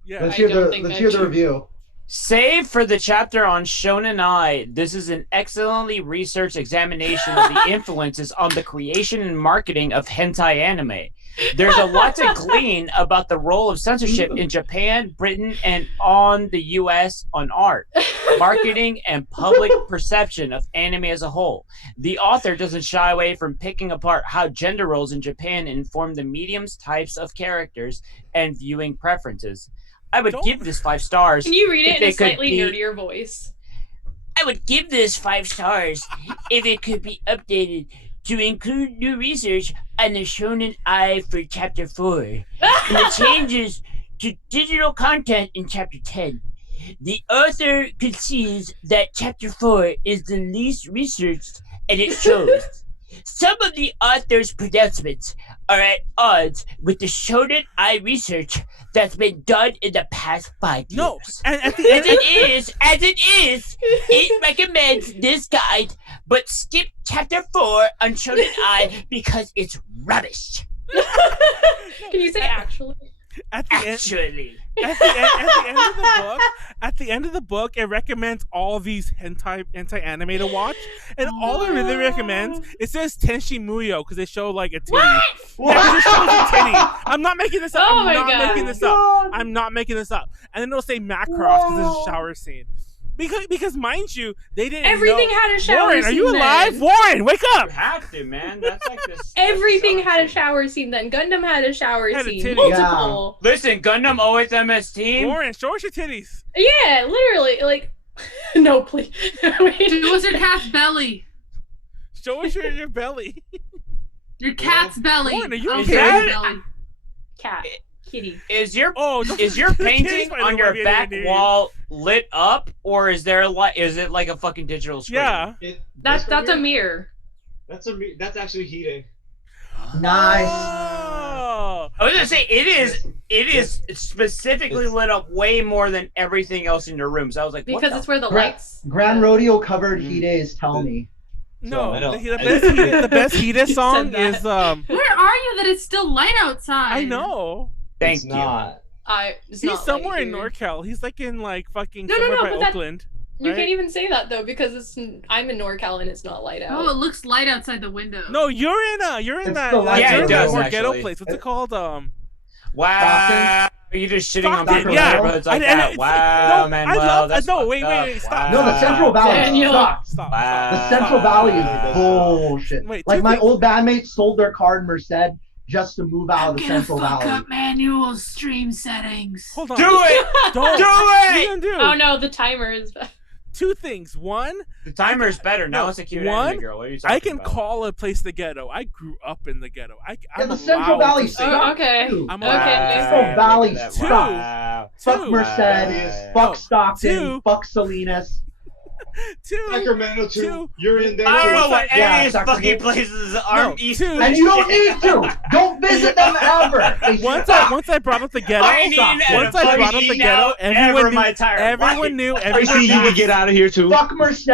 Yeah. Let's hear the review. Save for the chapter on Shonen Ai, this is an excellently researched examination of the influences on the creation and marketing of hentai anime. There's a lot to glean about the role of censorship in Japan, Britain, and on the US on art, marketing, and public perception of anime as a whole. The author doesn't shy away from picking apart how gender roles in Japan inform the medium's types of characters and viewing preferences. I would give this 5 stars. Can you read it in a slightly nerdier voice? I would give this 5 stars if it could be updated to include new research on the Shonen Ai for Chapter 4 and the changes to digital content in Chapter 10. The author concedes that Chapter 4 is the least researched, and it shows. Some of the author's pronouncements are at odds with the Shonen Ai research that's been done in the past 5 years. No, and at the end, as it is, it recommends this guide, but skip Chapter 4 on Shonen Ai because it's rubbish. Can you say actually? At the end of the book, it recommends all these hentai anime to watch, and all it really recommends, it says Tenshi Muyo because they show like a titty. What? Yeah, it shows a titty. I'm not making this up. Oh I'm my not God. making this up. I'm not making this up. And then it'll say Macross because there's a shower scene. Because mind you, they didn't. Everything know. had a shower Warren, scene. are you alive? Then. Warren, wake up! You have to, man. That's like this. Everything had a shower scene. Then Gundam had a shower Had a scene. titty. Multiple. Listen, Gundam OSMS team. Warren, show us your titties. Yeah, literally. Like, no, please. Show us your cat's belly. Show us your belly. Your cat's belly. Warren, are you I don't okay? care about your belly. Cat. Kitty. Is your titties painting might on as your well be back in wall lit up, or is it like a fucking digital screen? Yeah. That's a mirror. That's actually Hina. Nice. Oh. I was gonna say it is specifically lit up way more than everything else in your room. So I was like, Because it's where the lights. Grand Rodeo covered Hide's Tell Me. No, So, the best Hina song that. is Where are you that it's still light outside? I know. Thank It's you. not. It's He's not somewhere light in here. NorCal. He's like in like fucking No, somewhere by but that- Oakland. You right? can't even say that though because I'm in NorCal and it's not light out. Oh, it looks light outside the window. No, you're in It's that the light Yeah, it you're in does, that more ghetto actually. place. What's it called? Wow. Stockton? Are you just shitting on Stockton, people's yeah. neighborhoods like I- that? I- Wow, no, Manuel, I love- that's no, fucked wait, up. stop. No, the Central Valley Daniel. sucks. Stop. The Central Valley is bullshit. Wait, Like two my things. old bandmates sold their car in Merced just to move out of the I'm gonna Central fuck Valley. up Manuel's stream settings. Hold on. Do it! Don't. Do What are you it! gonna do? Oh no, the timer is. Two things. One, The timer's better. Now No, it's a cute one, anime girl. What are you talking I can about? call a place the ghetto. I grew up in the ghetto. Yeah, I'm the Central allowed Valley to say sucks. Oh, okay. too. I'm Okay. Central Valley Look at that. sucks. Wow. Fuck Two. Merced. Wow. Fuck Stockton. Two. Fuck Salinas. Two. Sacramento too. Two. You're in there. I don't know too. what Yeah, any of these Sacramento. fucking places are. No, East two. And you don't need to. Don't visit them ever. They Once suck. I brought up the ghetto, I need once I brought up the ghetto, everyone knew I see you can get out of here too. Fuck Merced.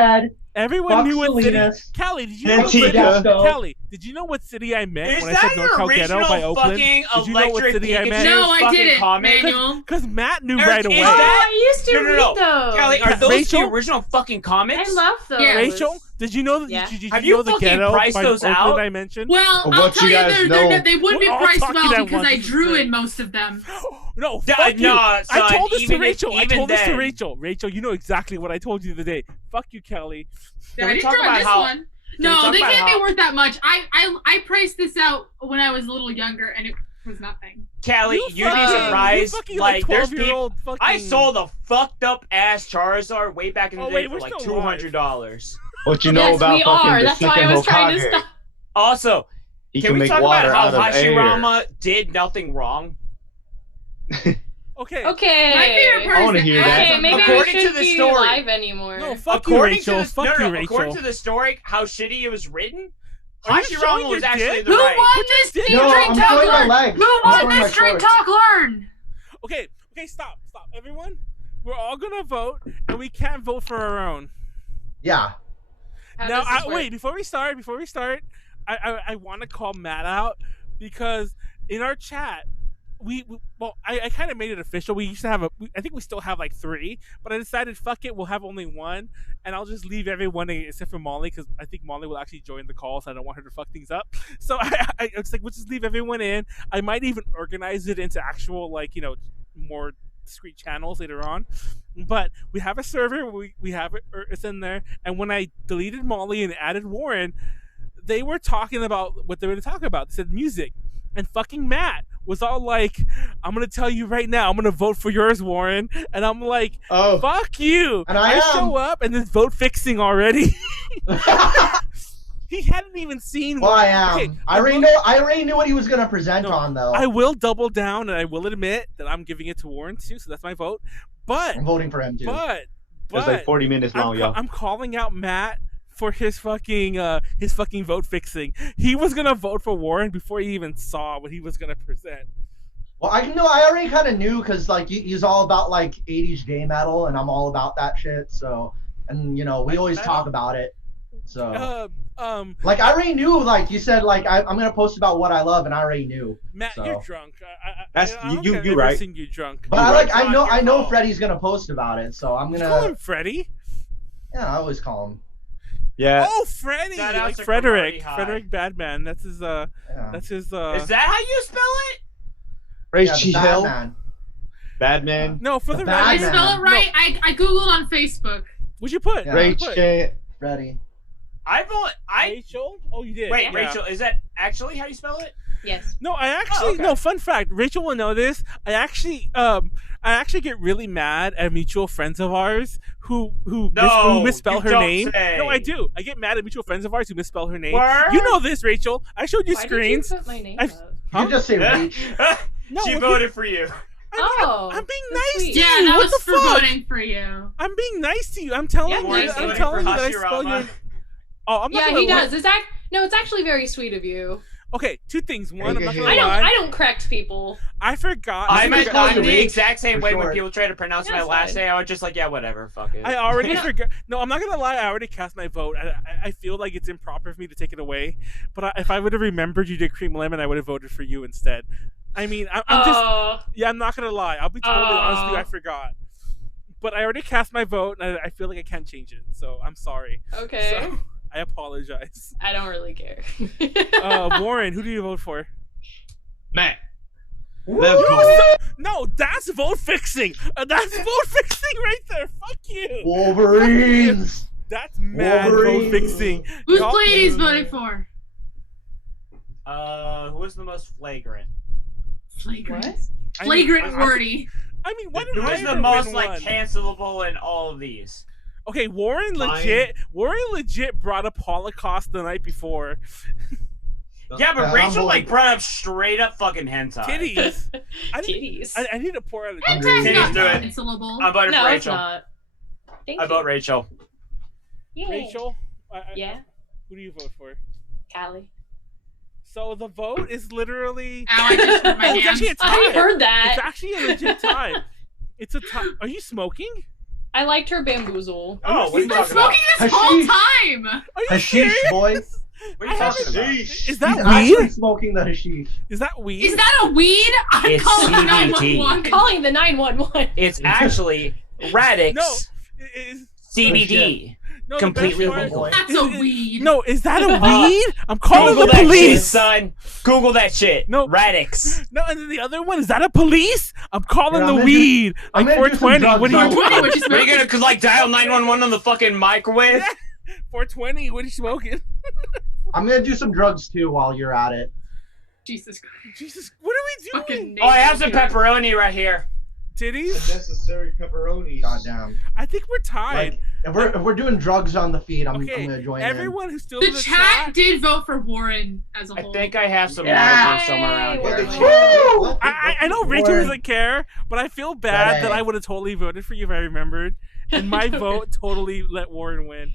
Everyone Fuck knew what city. Salinas. Callie, did you know what Antigua. city? Callie, did you know what city I meant Is when I said that your NorCal Ghetto by original Oakland? fucking Did you know what electric city I Pikachu? meant? No, I fucking didn't, comic? Manuel. Because Matt knew Eric, right is away. that- I used to No, no, no. read those. Callie, are those Rachel? the original fucking comics? I love those. Yeah. Rachel, did you know that? Yeah. Did you Have know you the fucking ghetto priced by those Oakland out? I mentioned? Well, Of I'll what tell you you, guys know. they wouldn't be We're all priced talking well at because once. I drew in most of them. No, Yeah, fuck you. no, I son, told this to even Rachel. I even told this to then. Rachel. Rachel, you know exactly what I told you the other day. Fuck you, Kelly. Can I we didn't talk draw about this how- one. we No, talk they about can't how- be worth that much. I priced this out when I was a little younger, and it was nothing. Callie, you'd be fucking- surprised. You fucking Like, there's people. 12-year-old fucking. I sold a fucked up ass Charizard way back in the Oh, day wait, for we're like still live. $200. What you know Yes, about we fucking are. the That's why I second was trying to Hokage? stop. Also, He can we make talk about water how out of air. Hashirama did nothing wrong? Okay. Okay. My favorite part I is wanna the hear that. Okay, maybe According we to shouldn't the be story- live anymore. No, fuck you, According Rachel. to the, Fuck no, you, no, Rachel. according to the story, how shitty it was written, Are you showing Hashirama your was actually dick? the Who right. won this dick- Team No, Drink I'm Talk showing my Learn? legs. Who I'm won showing my this Drink shorts. Talk Learn? Okay, stop, everyone. We're all gonna vote, and we can't vote for our own. Yeah. How Now, does this work? wait. Before we start, I want to call Matt out because in our chat, I kind of made it official. We used to have I think we still have like 3, but I decided fuck it, we'll have only 1, and I'll just leave everyone except for Molly because I think Molly will actually join the call, so I don't want her to fuck things up. So I was like, we'll just leave everyone in. I might even organize it into actual more discrete channels later on. But we have a server, we have it's in there, and when I deleted Molly and added Warren, they were talking about what they were going to talk about. They said music, and fucking Matt was all like, I'm going to tell you right now, I'm going to vote for yours, Warren. And I'm like, fuck you. And I show up and there's vote fixing already. He hadn't even seen. Well, I am. Okay, I already knew what he was going to present on, though. I will double down, and I will admit that I'm giving it to Warren too. So that's my vote. But I'm voting for him too. But it's like 40 minutes long, y'all. I'm calling out Matt for his fucking vote fixing. He was gonna vote for Warren before he even saw what he was gonna present. Well, I already kind of knew because like he's all about like 80s gay metal, and I'm all about that shit. So, and you know, we always talk about it. So, like I already knew, like you said, like I'm gonna post about what I love, and I already knew. Matt, so. you're drunk. That's you I've right. Seen you drunk. But I know Freddie's gonna post about it, so I'm gonna call him Freddie. Yeah, I always call him. Yeah. Oh, Freddie, like Frederick Badman. That's his. That's his. Is that how you spell it? Racheal. Badman. No, for the I spell it right. No. I googled on Facebook. What'd you put? Racheal. Freddie. Rachel? Oh, you did. Wait, yeah. Rachel, is that actually how you spell it? Yes. No, I actually no. Fun fact: Rachel will know this. I actually get really mad at mutual friends of ours who misspell her name. No, I do. I get mad at mutual friends of ours who misspell her name. Word? You know this, Rachel. I showed you screens. Why did you put my name up? You just say Rach. No, she voted for you. I'm being nice to you. Yeah, that what was the for fuck? voting for you. I'm being nice to you. I'm telling you. I'm telling you that I spell your. Oh, I'm not yeah, gonna he does. It's actually very sweet of you. Okay, two things. One, I'm not gonna I lie. don't correct people. I forgot. I'm the exact same way when people try to pronounce my last name. I was just like, yeah, whatever, fuck it. I already forgot. No, I'm not gonna lie. I already cast my vote. I feel like it's improper for me to take it away. But if I would have remembered you did cream lemon, I would have voted for you instead. I mean, I'm just. Yeah, I'm not gonna lie. I'll be totally honest with you. I forgot. But I already cast my vote, and I feel like I can't change it. So I'm sorry. Okay. So, I apologize. I don't really care. Warren, who do you vote for? Matt. No, that's vote fixing. That's vote fixing right there. Fuck you. Wolverines. That's mad vote fixing. Who's Pleiades voting for? Who is the most flagrant? Flagrant. What? Flagrant wordy. I mean, what who is the most like cancelable in all of these? Okay, Warren legit brought up Holocaust the night before. Yeah, but Rachel like brought up straight up fucking hentai. Titties. Titties. I need to pour out a Hentai's not do it. cancelable. I'm voting for Rachel. It's not. I vote Rachel. Yay. Rachel? Yeah. Who do you vote for? Callie. So the vote is literally. Ow, I just hurt my hand. It's actually a tie. I heard that. It's actually a legit tie. It's a tie. Are you smoking? I liked her bamboozle. Oh, what are you talking about? Smoking this whole time. Are you Hashish, boy. What are you talking about? Is that He's weed? actually smoking the hashish. Is that weed? Is that a weed? I'm It's calling CBD. 911. Calling the 911. It's actually Radix No. Is CBD. no, completely the best legal. part- That's a weed. No, is that a weed? I'm calling Google the that police. shit, son. Google that shit. No. Radix. No, and then the other one, is that a police? I'm calling Yeah, the I'm gonna weed. I'm Like gonna do some 420. drugs What are you on- doing? What you Are you smoking? gonna like dial 911 on the fucking microwave? 420. What are you smoking? I'm gonna do some drugs too while you're at it. Jesus Christ. Jesus, what are we doing? Fucking Oh, I have some pepperoni right here. Titties? Unnecessary pepperonis. Goddamn. I think we're tied. Like, if we're doing drugs on the feed, I'm Okay, gonna join everyone who's still The in the chat did vote for Warren as a I whole. think I have some Yeah. marbles somewhere around Yay, here. Warren. I know Rachel Warren. doesn't care, but I feel bad Right. that I would have totally voted for you if I remembered. And my vote totally let Warren win.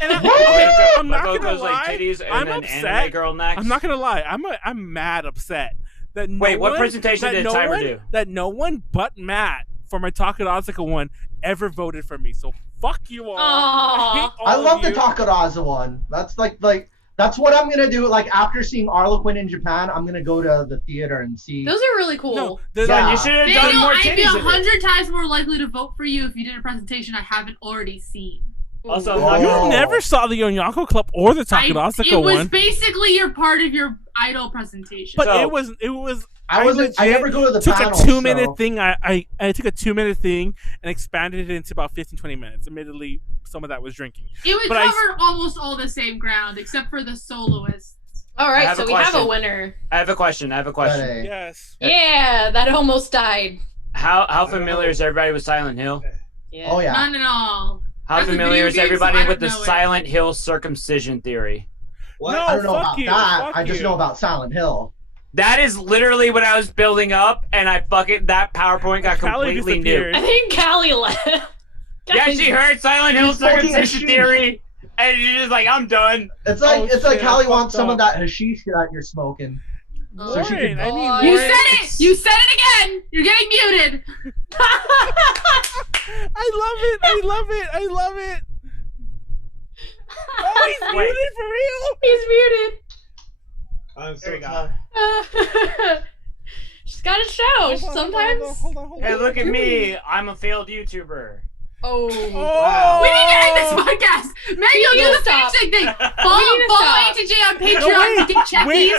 And I'm My not vote gonna goes like lie. titties and I'm then upset. anime girl next. I'm not gonna lie. I'm mad upset that no Wait, what one, presentation that did no Timer one, do? That no one but Matt for my Takarazuka one ever voted for me. So fuck you all. I hate all I love of the you. Takaraza one. That's like that's what I'm gonna do. Like after seeing Arlequin in Japan, I'm gonna go to the theater and see. Those are really cool. No, Yeah. You should have done Daniel, more I'd be titties in it. 100 times more likely to vote for you if you did a presentation I haven't already seen. Also, Oh. I'm not You gonna- never saw the Onyanko Club or the Takarazuka It was one. basically your part of your idol presentation. But So- it was. I never go to the took panel, a 2-minute so- thing. I took a 2-minute thing and expanded it into about 15-20 minutes. Admittedly, some of that was drinking. It but covered almost all the same ground except for the soloists. All right, so we have a winner. I have a question. Yes. Yeah, that almost died. How familiar is everybody with Silent Hill? Yeah. Oh yeah. None at all. How familiar is everybody with the Silent Hill circumcision theory? What? No, I don't know about that. I just know about Silent Hill. That is literally what I was building up, and that PowerPoint got completely new. I think Callie left. Yeah, she heard Silent Hill circumcision theory, and she's just like, I'm done. It's like Callie wants some of that hashish that you're smoking. So she can... You said it! You said it again! You're getting muted! I love it! Oh, he's muted for real? He's muted. I'm so tired. She's got a show sometimes. Hold on. Hey, look at me. I'm a failed YouTuber. Oh. Wow. We need to end this podcast. Manuel, do the finishing thing. Follow ATJ on Patreon. Get checkies.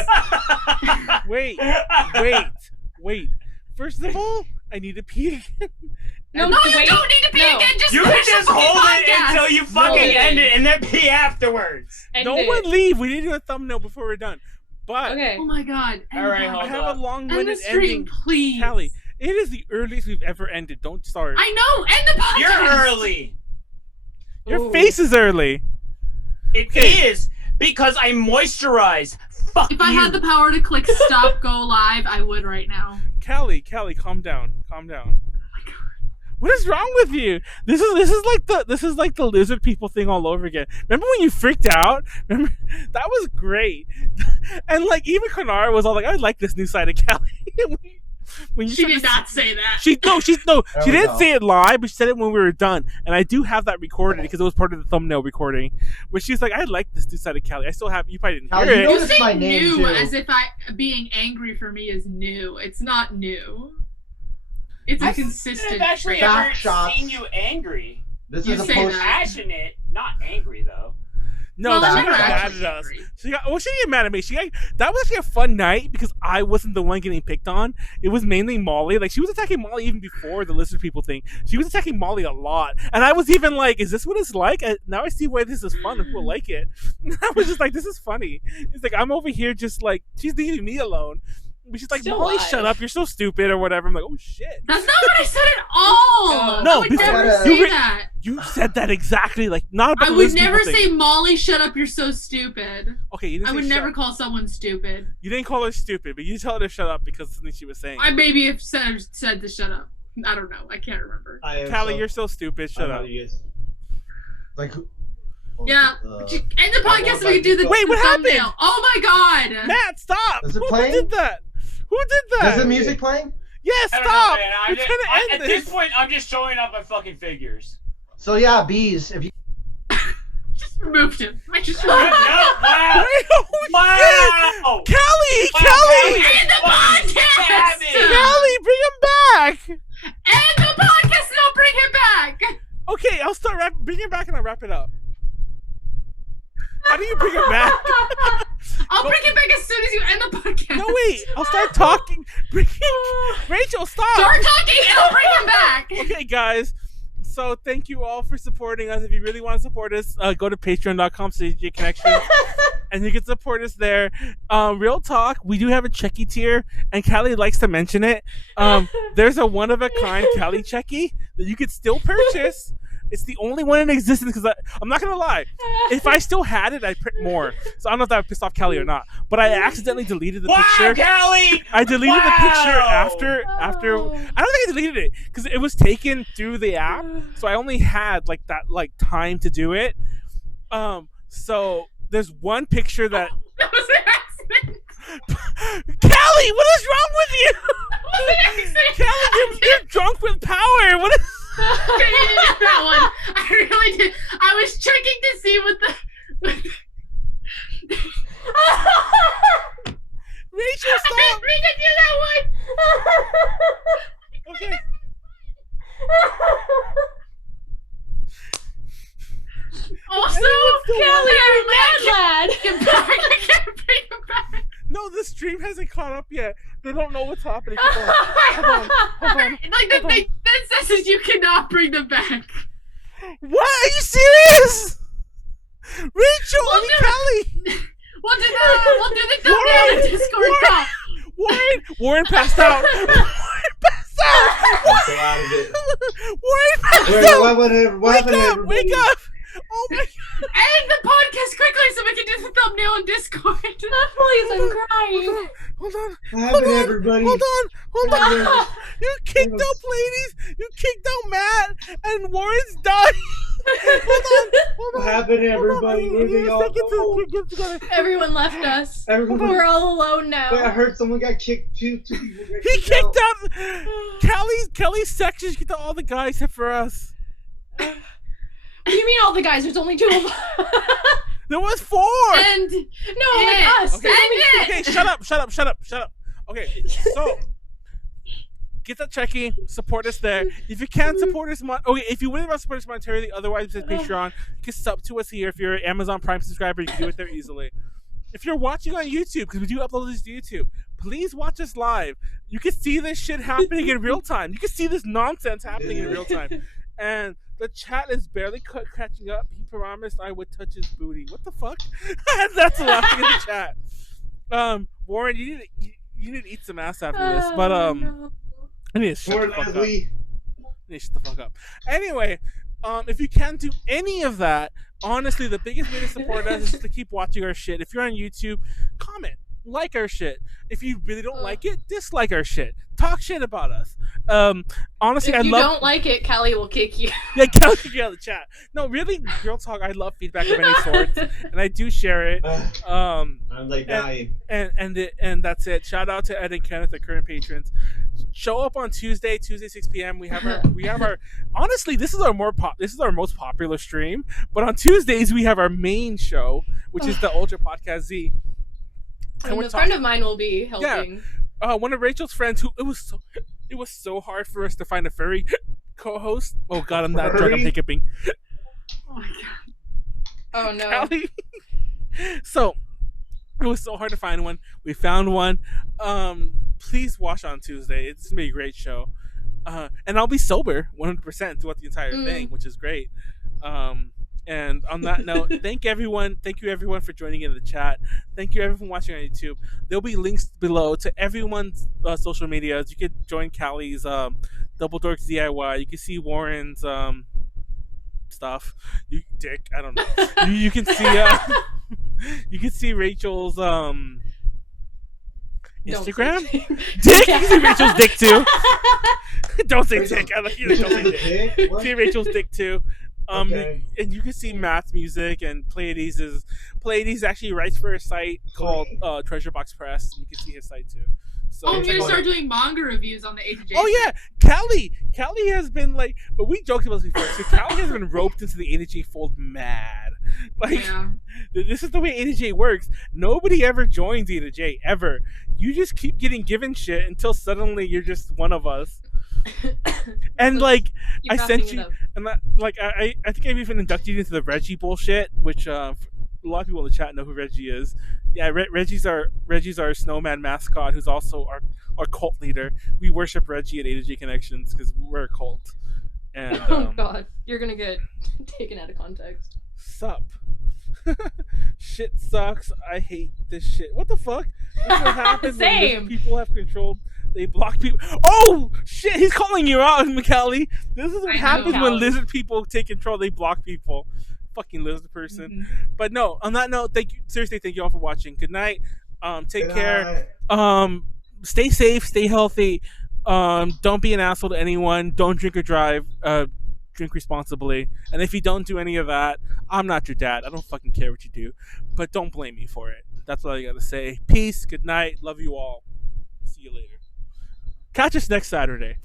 Wait. First of all, I need to pee again. No, you don't need to pee again. Just you can just hold it until you fucking end it and then pee afterwards. No one leave. We need to do a thumbnail before we're done. But oh my god. All right, I have a long-winded ending, please. Callie, it is the earliest we've ever ended. Don't start. I know. End the podcast. You're early. Your face is early. It is because I moisturize. Fuck If I had the power to click stop go live, I would right now. Callie, calm down. What is wrong with you? This is like the lizard people thing all over again. Remember when you freaked out? Remember that was great. And like even Kanara was all like, I like this new side of Callie. When she did not say that. She didn't say it live, but she said it when we were done. And I do have that recorded because it was part of the thumbnail recording. Where she's like, I like this new side of Callie. I still have. You probably didn't hear it. You say new as if being angry for me is new. It's not new. It's a consistent. I've actually ever seen you angry. This you is say passionate, not angry though. No, she got mad at us. She didn't get mad at me. That was actually a fun night because I wasn't the one getting picked on. It was mainly Molly. Like she was attacking Molly even before the lizard people thing. She was attacking Molly a lot, and I was even like, "Is this what it's like?" Now I see why this is fun and people like it. I was just like, "This is funny." It's like I'm over here just like she's leaving me alone. But she's like, Still Molly, alive. shut up! You're so stupid or whatever. I'm like, oh shit. That's not what I said at all. No, I would never say that. You said that exactly. Like not about I the would lizard never people say, thing. Molly, shut up. You're so stupid. Okay, you didn't I would say never shut. call someone stupid. You didn't call her stupid, but you tell her to shut up because of something she was saying. I maybe have said to shut up. I don't know. I can't remember. Callie, you're so stupid. Shut up. Like. Yeah, end the podcast so we can do the Wait, what thumbnail. happened? Oh my god! Matt, stop! Is it Who playing? did that? Who did that? Is the music playing? Yes, I don't stop! know, man. We're trying to end at this point, I'm just showing up my fucking figures. So yeah, bees. If you just removed him. I just removed him. Wow! Wow! Callie! End the podcast! Callie, bring him back! End the podcast and I'll bring him back! Okay, I'll start bring him back and I'll wrap it up. How do you bring him back? I'll bring him back as soon as you end the podcast. No, wait. I'll start talking. Rachel, stop. Start talking and I'll bring him back. Okay, guys. So thank you all for supporting us. If you really want to support us, go to patreon.com/connection and you can support us there. Real talk, we do have a Checky tier, and Callie likes to mention it. There's a one-of-a-kind Callie Checky that you could still purchase. It's the only one in existence because I'm not going to lie. If I still had it, I'd print more. So I don't know if that would piss off Callie or not. But I accidentally deleted the picture. Callie! I deleted the picture after. I don't think I deleted it because it was taken through the app. So I only had like that time to do it. So there's one picture that. That was an accident. Callie, what is wrong with you? Callie, you're drunk with power. What is? Okay, you did that one. I really did. I was checking to see what the. Rachel, stop! I didn't mean to do that one. Okay. Also, Callie, you're mad lad. I can't bring him back. No, the stream hasn't caught up yet. They don't know what's happening. Hold on. Like the thing that says is you cannot bring them back. What? Are you serious? Rachel, Callie. We'll do the Discord call. Warren passed out. Warren passed out. I'm so out of it. Warren passed out. What happened, everybody? Wake up! Oh my God. End the podcast quickly so we can do the thumbnail in Discord. Please, I'm crying. Hold on. What happened, everybody? Hold on. You kicked out Pleiades. You kicked out Matt, and Warren's dying. Hold on. What happened, everybody? Where they all go? Everyone left us. Everyone- We're all alone now. Wait, I heard someone got kicked too. Two people got He kicked out Callie's section. She kicked out all the guys except for us. What do you mean all the guys? There's only 2 of us. There was 4. And no, like us. Okay, shut up. Okay, so get that checking. Support us there. If you can't support us, if you really want to support us monetarily, otherwise it's Patreon. You can sub to us here. If you're an Amazon Prime subscriber, you can do it there easily. If you're watching on YouTube, because we do upload this to YouTube, please watch us live. You can see this shit happening in real time. You can see this nonsense happening in real time. And the chat is barely catching up. He promised I would touch his booty. What the fuck? That's laughing in the chat. Warren, you need to eat some ass after this. But no. I need to shut the fuck up. I need to shut the fuck up. Anyway, if you can't do any of that, honestly, the biggest way to support us is to keep watching our shit. If you're on YouTube, comment. Like our shit. If you really don't like it, dislike our shit. Talk shit about us. Honestly, if you don't like it, Callie will kick you. Yeah, Callie will kick you out of the chat. No, really, real talk. I love feedback of any sort, and I do share it. I'm like dying. And that's it. Shout out to Ed and Kenneth, the current patrons. Show up on Tuesday 6 p.m. We have our. Honestly, this is our most popular stream. But on Tuesdays we have our main show, which is the Ultra Podcast Z. And a friend of mine will be helping. Yeah, one of Rachel's friends who it was so hard for us to find a furry co-host. Oh God, I'm not drunk. I'm hiccuping. Oh my God. Oh no. Callie. So it was so hard to find one. We found one. Please watch on Tuesday. It's gonna be a great show. And I'll be sober 100% throughout the entire thing, which is great. And on that note, thank you everyone for joining in the chat. Thank you everyone watching on YouTube. There'll be links below to everyone's social medias. You could join Callie's Double Dorks DIY. You can see Warren's stuff. I don't know. you can see you can see Rachel's Instagram. Dick. You can see Rachel's dick too. Don't say dick. I like you. Don't say dick. See Rachel's dick too. Okay. And you can see Matt's music, and Pleiades actually writes for a site called Treasure Box Press. You can see his site too. So I'm gonna start doing manga reviews on the AJ. Oh yeah, Callie has been like, but we joked about this before. So Callie has been roped into the AJ fold mad. Like, this is the way AJ works. Nobody ever joins AJ ever. You just keep getting given shit until suddenly you're just one of us. And like I sent you, and I think I've even inducted you into the Reggie bullshit, which a lot of people in the chat know who Reggie is. Yeah, Reggie's our snowman mascot, who's also our cult leader. We worship Reggie at AJ Connections because we're a cult. And oh God, you're gonna get taken out of context. Sup? Shit sucks. I hate this shit. What the fuck? This is what happens when people have control. They block people. Oh shit! He's calling you out, Callie. This is what happens when lizard people take control. They block people. Fucking lizard person. Mm-hmm. But no. On that note, thank you. Seriously, thank you all for watching. Good night. Take care. Stay safe. Stay healthy. Don't be an asshole to anyone. Don't drink or drive. Drink responsibly. And if you don't do any of that, I'm not your dad. I don't fucking care what you do. But don't blame me for it. That's all I gotta say. Peace. Good night. Love you all. See you later. Catch us next Saturday.